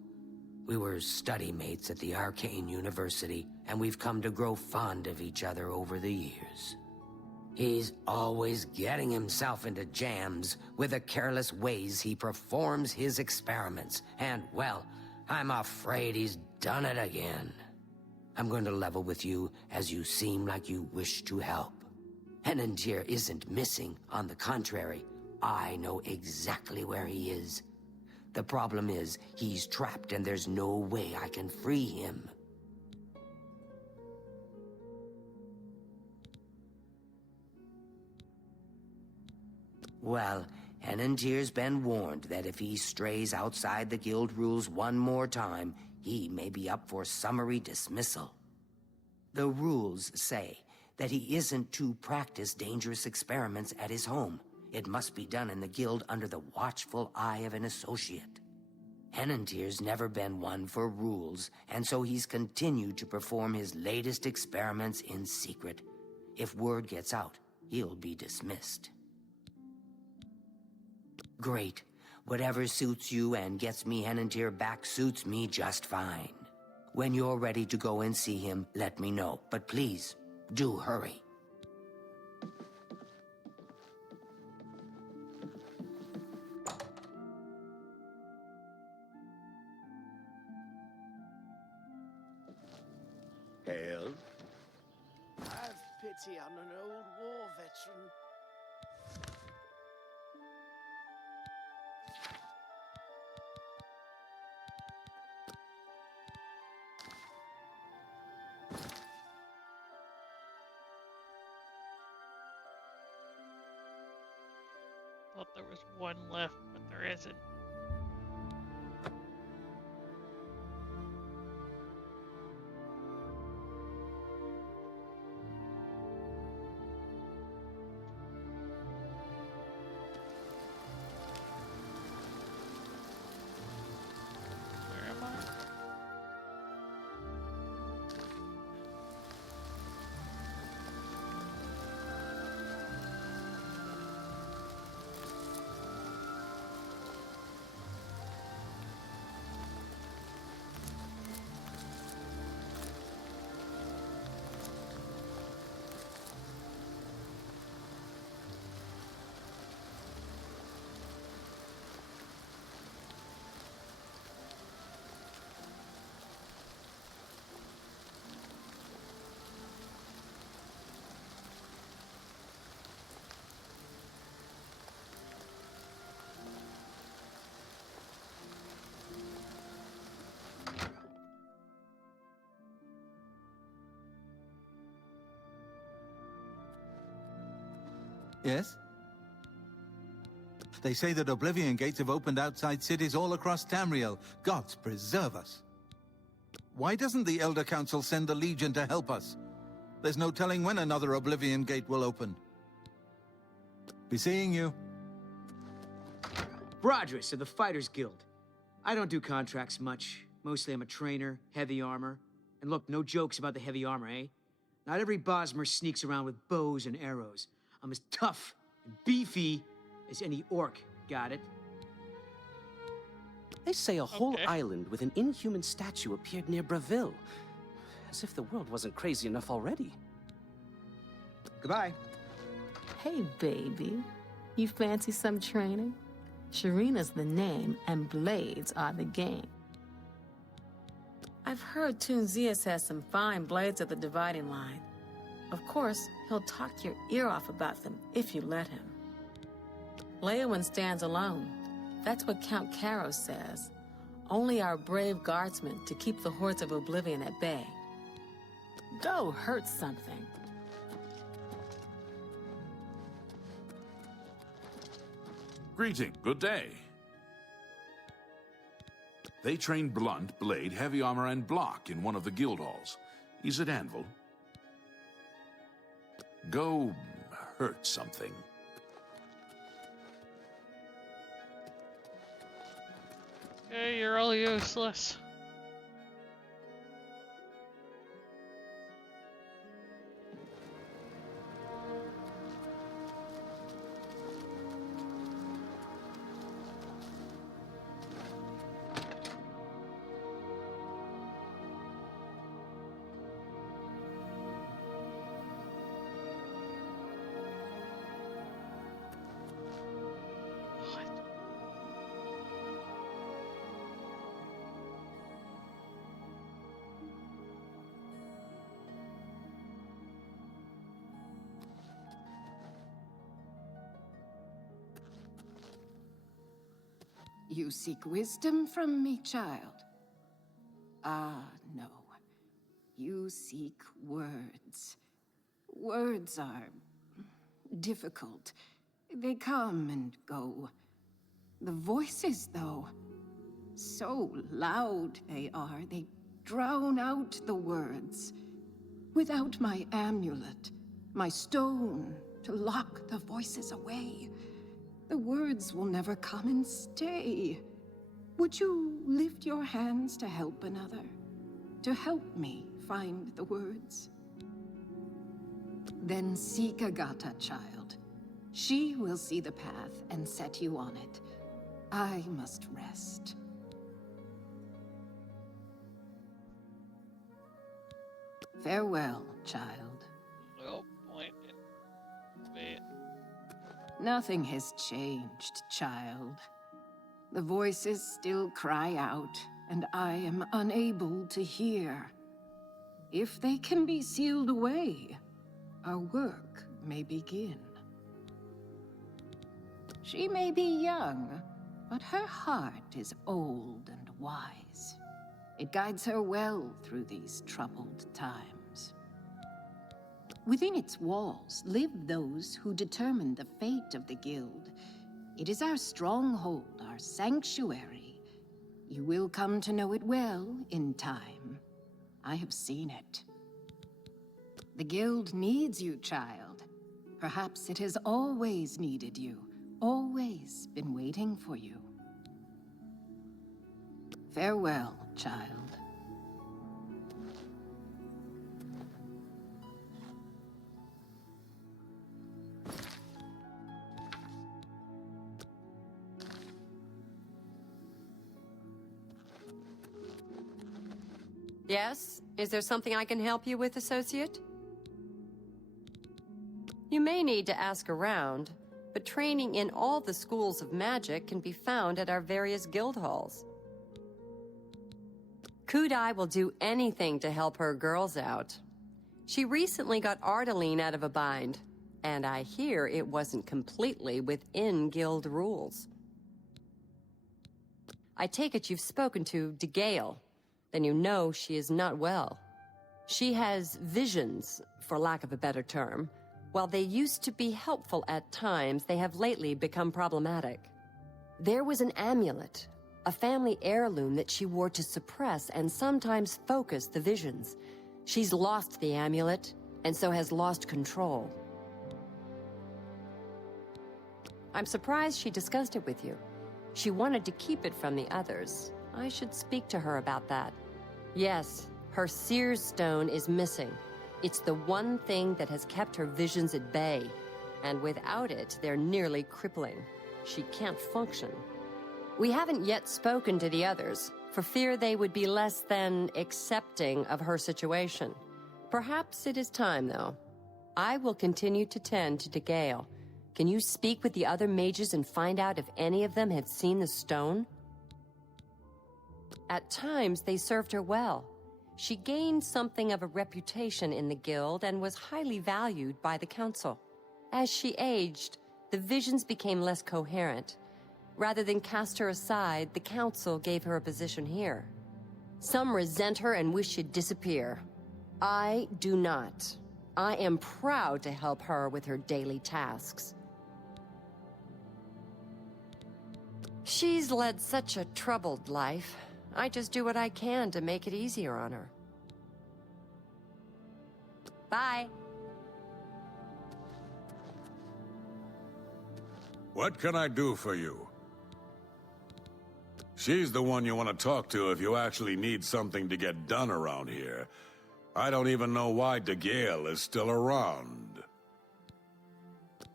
We were study mates at the Arcane University, and we've come to grow fond of each other over the years. He's always getting himself into jams with the careless ways he performs his experiments, and, well, I'm afraid he's done it again. I'm going to level with you as you seem like you wish to help. Henantir isn't missing. On the contrary, I know exactly where he is. The problem is, he's trapped and there's no way I can free him. Well, Henantir's been warned that if he strays outside the guild rules one more time, he may be up for summary dismissal. The rules say that he isn't to practice dangerous experiments at his home. It must be done in the guild under the watchful eye of an associate. Henantir's never been one for rules, and so he's continued to perform his latest experiments in secret. If word gets out, he'll be dismissed. Great. Whatever suits you and gets me Henantir back suits me just fine. When you're ready to go and see him, let me know. But please, do hurry. Hail. Have pity on an old war veteran. Thought there was one left, but there isn't. Where am I? Yes? They say that Oblivion gates have opened outside cities all across Tamriel. Gods preserve us. Why doesn't the Elder Council send the Legion to help us? There's no telling when another Oblivion gate will open. Be seeing you. Brodrus of the Fighters Guild. I don't do contracts much. Mostly I'm a trainer, heavy armor. And look, no jokes about the heavy armor, eh? Not every Bosmer sneaks around with bows and arrows. I'm as tough and beefy as any orc. Got it? They say a whole island with an inhuman statue appeared near Breville. As if the world wasn't crazy enough already. Goodbye. Hey, baby. You fancy some training? Sharina's the name, and blades are the game. I've heard Tunzias has some fine blades at the dividing line. Of course, he'll talk your ear off about them if you let him. Leowyn stands alone. That's what Count Caro says. Only our brave guardsmen to keep the hordes of Oblivion at bay. Go hurt something. Greeting, good day. They train blunt, blade, heavy armor, and block in one of the guild halls. He's at Anvil. Go hurt something. Okay, you're all useless. You seek wisdom from me, child? Ah, no. You seek words. Words are difficult. They come and go. The voices, though, so loud they are, they drown out the words. Without my amulet, my stone to lock the voices away, the words will never come and stay. Would you lift your hands to help another? To help me find the words? Then seek Agata, child. She will see the path and set you on it. I must rest. Farewell, child. No point in wait. Nothing has changed, child. The voices still cry out, and I am unable to hear. If they can be sealed away, our work may begin. She may be young, but her heart is old and wise. It guides her well through these troubled times. Within its walls live those who determine the fate of the guild. It is our stronghold, our sanctuary. You will come to know it well in time. I have seen it. The guild needs you, child. Perhaps it has always needed you, always been waiting for you. Farewell, child. Yes? Is there something I can help you with, Associate? You may need to ask around, but training in all the schools of magic can be found at our various guild halls. Kudai will do anything to help her girls out. She recently got Ardaline out of a bind, and I hear it wasn't completely within guild rules. I take it you've spoken to DeGale. Then you know she is not well. She has visions, for lack of a better term. While they used to be helpful at times, they have lately become problematic. There was an amulet, a family heirloom that she wore to suppress and sometimes focus the visions. She's lost the amulet, and so has lost control. I'm surprised she discussed it with you. She wanted to keep it from the others. I should speak to her about that. Yes, her Seer's Stone is missing. It's the one thing that has kept her visions at bay, and without it, they're nearly crippling. She can't function. We haven't yet spoken to the others, for fear they would be less than accepting of her situation. Perhaps it is time, though. I will continue to tend to Gale. Can you speak with the other mages and find out if any of them have seen the stone? At times, they served her well. She gained something of a reputation in the guild and was highly valued by the council. As she aged, the visions became less coherent. Rather than cast her aside, the council gave her a position here. Some resent her and wish she'd disappear. I do not. I am proud to help her with her daily tasks. She's led such a troubled life. I just do what I can to make it easier on her. Bye. What can I do for you? She's the one you want to talk to if you actually need something to get done around here. I don't even know why DeGale is still around.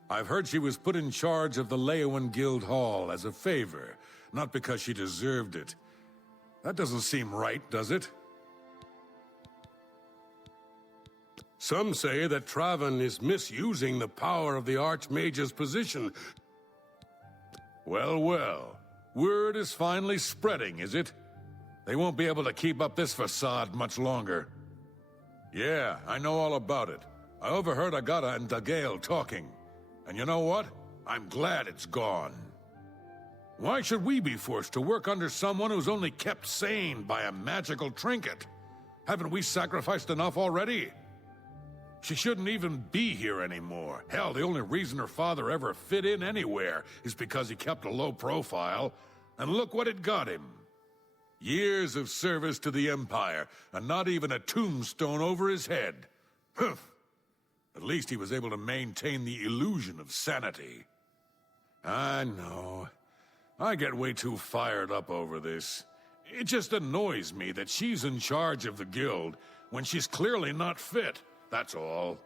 I've heard she was put in charge of the Leyawan Guild Hall as a favor, not because she deserved it. That doesn't seem right, does it? Some say that Traven is misusing the power of the Archmage's position. Well, well. Word is finally spreading, is it? They won't be able to keep up this facade much longer. Yeah, I know all about it. I overheard Agata and DeGale talking. And you know what? I'm glad it's gone. Why should we be forced to work under someone who's only kept sane by a magical trinket? Haven't we sacrificed enough already? She shouldn't even be here anymore. Hell, the only reason her father ever fit in anywhere is because he kept a low profile. And look what it got him. Years of service to the Empire, and not even a tombstone over his head. Humph. At least he was able to maintain the illusion of sanity. I know. I get way too fired up over this. It just annoys me that she's in charge of the guild when she's clearly not fit. That's all.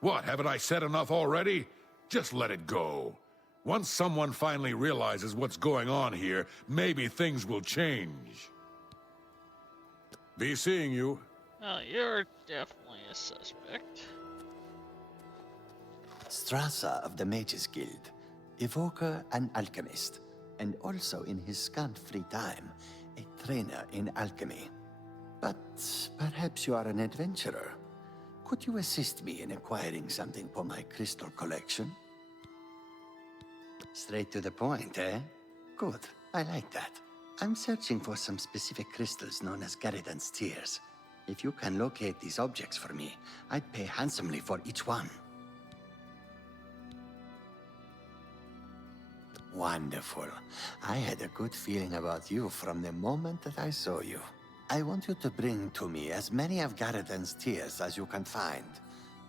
What, haven't I said enough already? Just let it go. Once someone finally realizes what's going on here, maybe things will change. Be seeing you. Well, you're definitely a suspect. Strasza of the Mages Guild, evoker and alchemist, and also in his scant free time, a trainer in alchemy. But perhaps you are an adventurer. Could you assist me in acquiring something for my crystal collection? Straight to the point, eh? Good, I like that. I'm searching for some specific crystals known as Garridan's Tears. If you can locate these objects for me, I'd pay handsomely for each one. Wonderful. I had a good feeling about you from the moment that I saw you. I want you to bring to me as many of Garridan's Tears as you can find.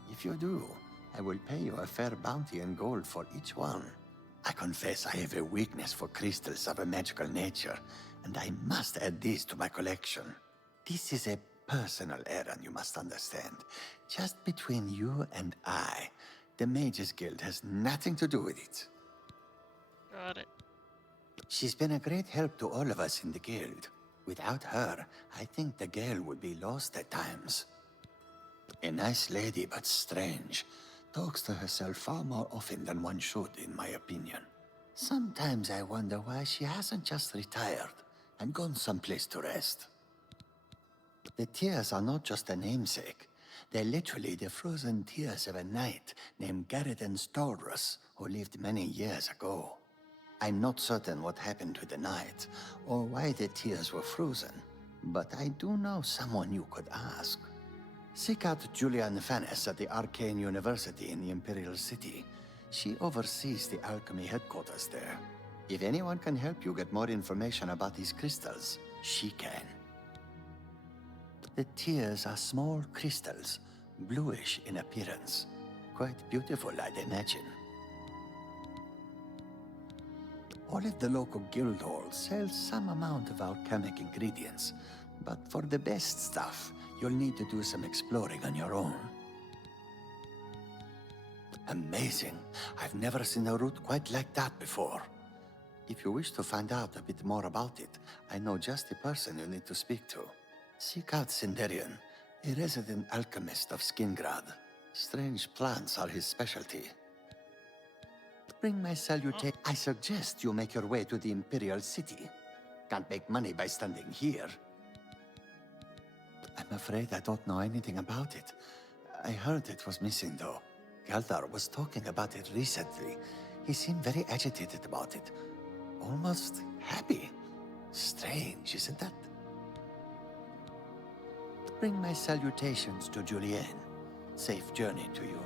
If you do, I will pay you a fair bounty in gold for each one. I confess I have a weakness for crystals of a magical nature, and I must add these to my collection. This is a personal errand, you must understand. Just between you and I. The Mages Guild has nothing to do with it. Got it. She's been a great help to all of us in the guild. Without her, I think the Gale would be lost at times. A nice lady, but strange. Talks to herself far more often than one should, in my opinion. Sometimes I wonder why she hasn't just retired and gone someplace to rest. The tears are not just a namesake. They're literally the frozen tears of a knight named Garridan Stolrus, who lived many years ago. I'm not certain what happened to the knight, or why the tears were frozen, but I do know someone you could ask. Seek out Julianne Fannis at the Arcane University in the Imperial City. She oversees the alchemy headquarters there. If anyone can help you get more information about these crystals, she can. The tears are small crystals, bluish in appearance. Quite beautiful, I'd imagine. All of the local guild halls sell some amount of alchemic ingredients, but for the best stuff, you'll need to do some exploring on your own. Amazing. I've never seen a route quite like that before. If you wish to find out a bit more about it, I know just the person you need to speak to. Seek out Sinderian, a resident alchemist of Skingrad. Strange plants are his specialty. Bring my salutation. I suggest you make your way to the Imperial City. Can't make money by standing here. I'm afraid I don't know anything about it. I heard it was missing, though. Galdar was talking about it recently. He seemed very agitated about it. Almost happy. Strange, isn't that? Bring my salutations to Julianne. Safe journey to you.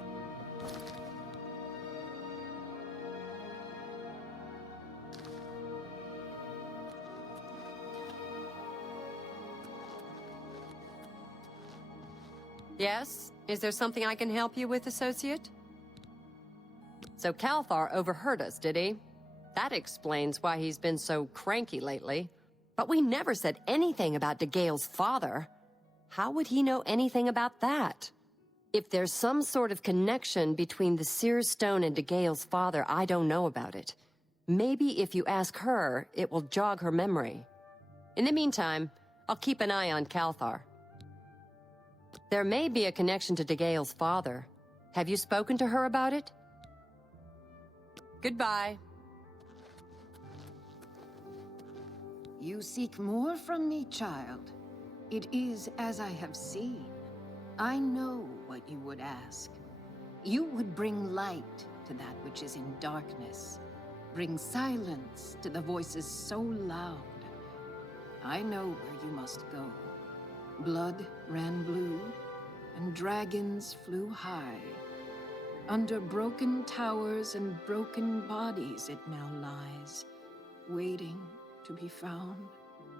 Yes? Is there something I can help you with, associate? So Calthar overheard us, did he? That explains why he's been so cranky lately. But we never said anything about DeGale's father. How would he know anything about that? If there's some sort of connection between the Seer's Stone and DeGale's father, I don't know about it. Maybe if you ask her, it will jog her memory. In the meantime, I'll keep an eye on Calthar. There may be a connection to DeGale's father. Have you spoken to her about it? Goodbye. You seek more from me, child. It is as I have seen. I know what you would ask. You would bring light to that which is in darkness. Bring silence to the voices so loud. I know where you must go. Blood ran blue, and dragons flew high. Under broken towers and broken bodies it now lies, waiting to be found.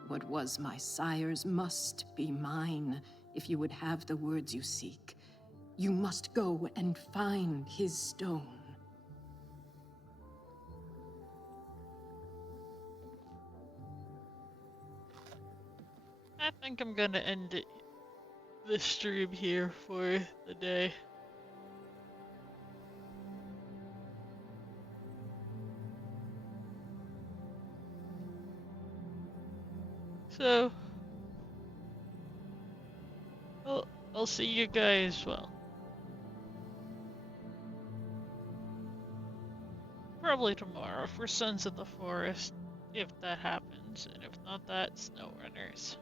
What was my sire's must be mine, if you would have the words you seek. You must go and find his stone. I think I'm gonna end the stream here for the day. So, I'll see you guys, well, probably tomorrow for Sons of the Forest, if that happens, and if not that, SnowRunners.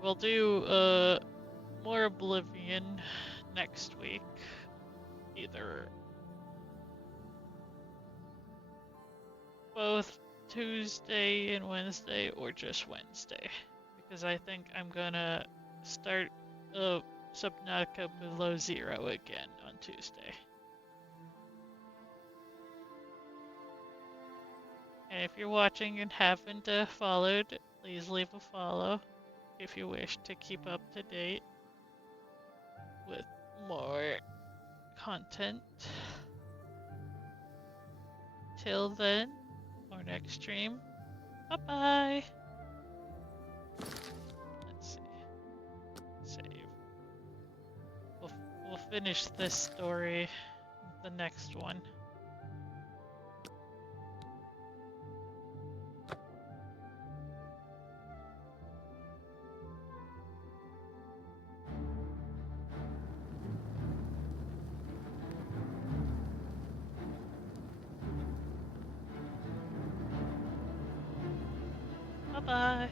We'll do, more Oblivion next week, either both Tuesday and Wednesday, or just Wednesday, because I think I'm gonna start Subnautica Below Zero again on Tuesday. And if you're watching and haven't followed, please leave a follow if you wish to keep up to date with more content. Till then, our next stream. Bye-bye. Let's see. Save. We'll finish this story, the next one. Bye-bye.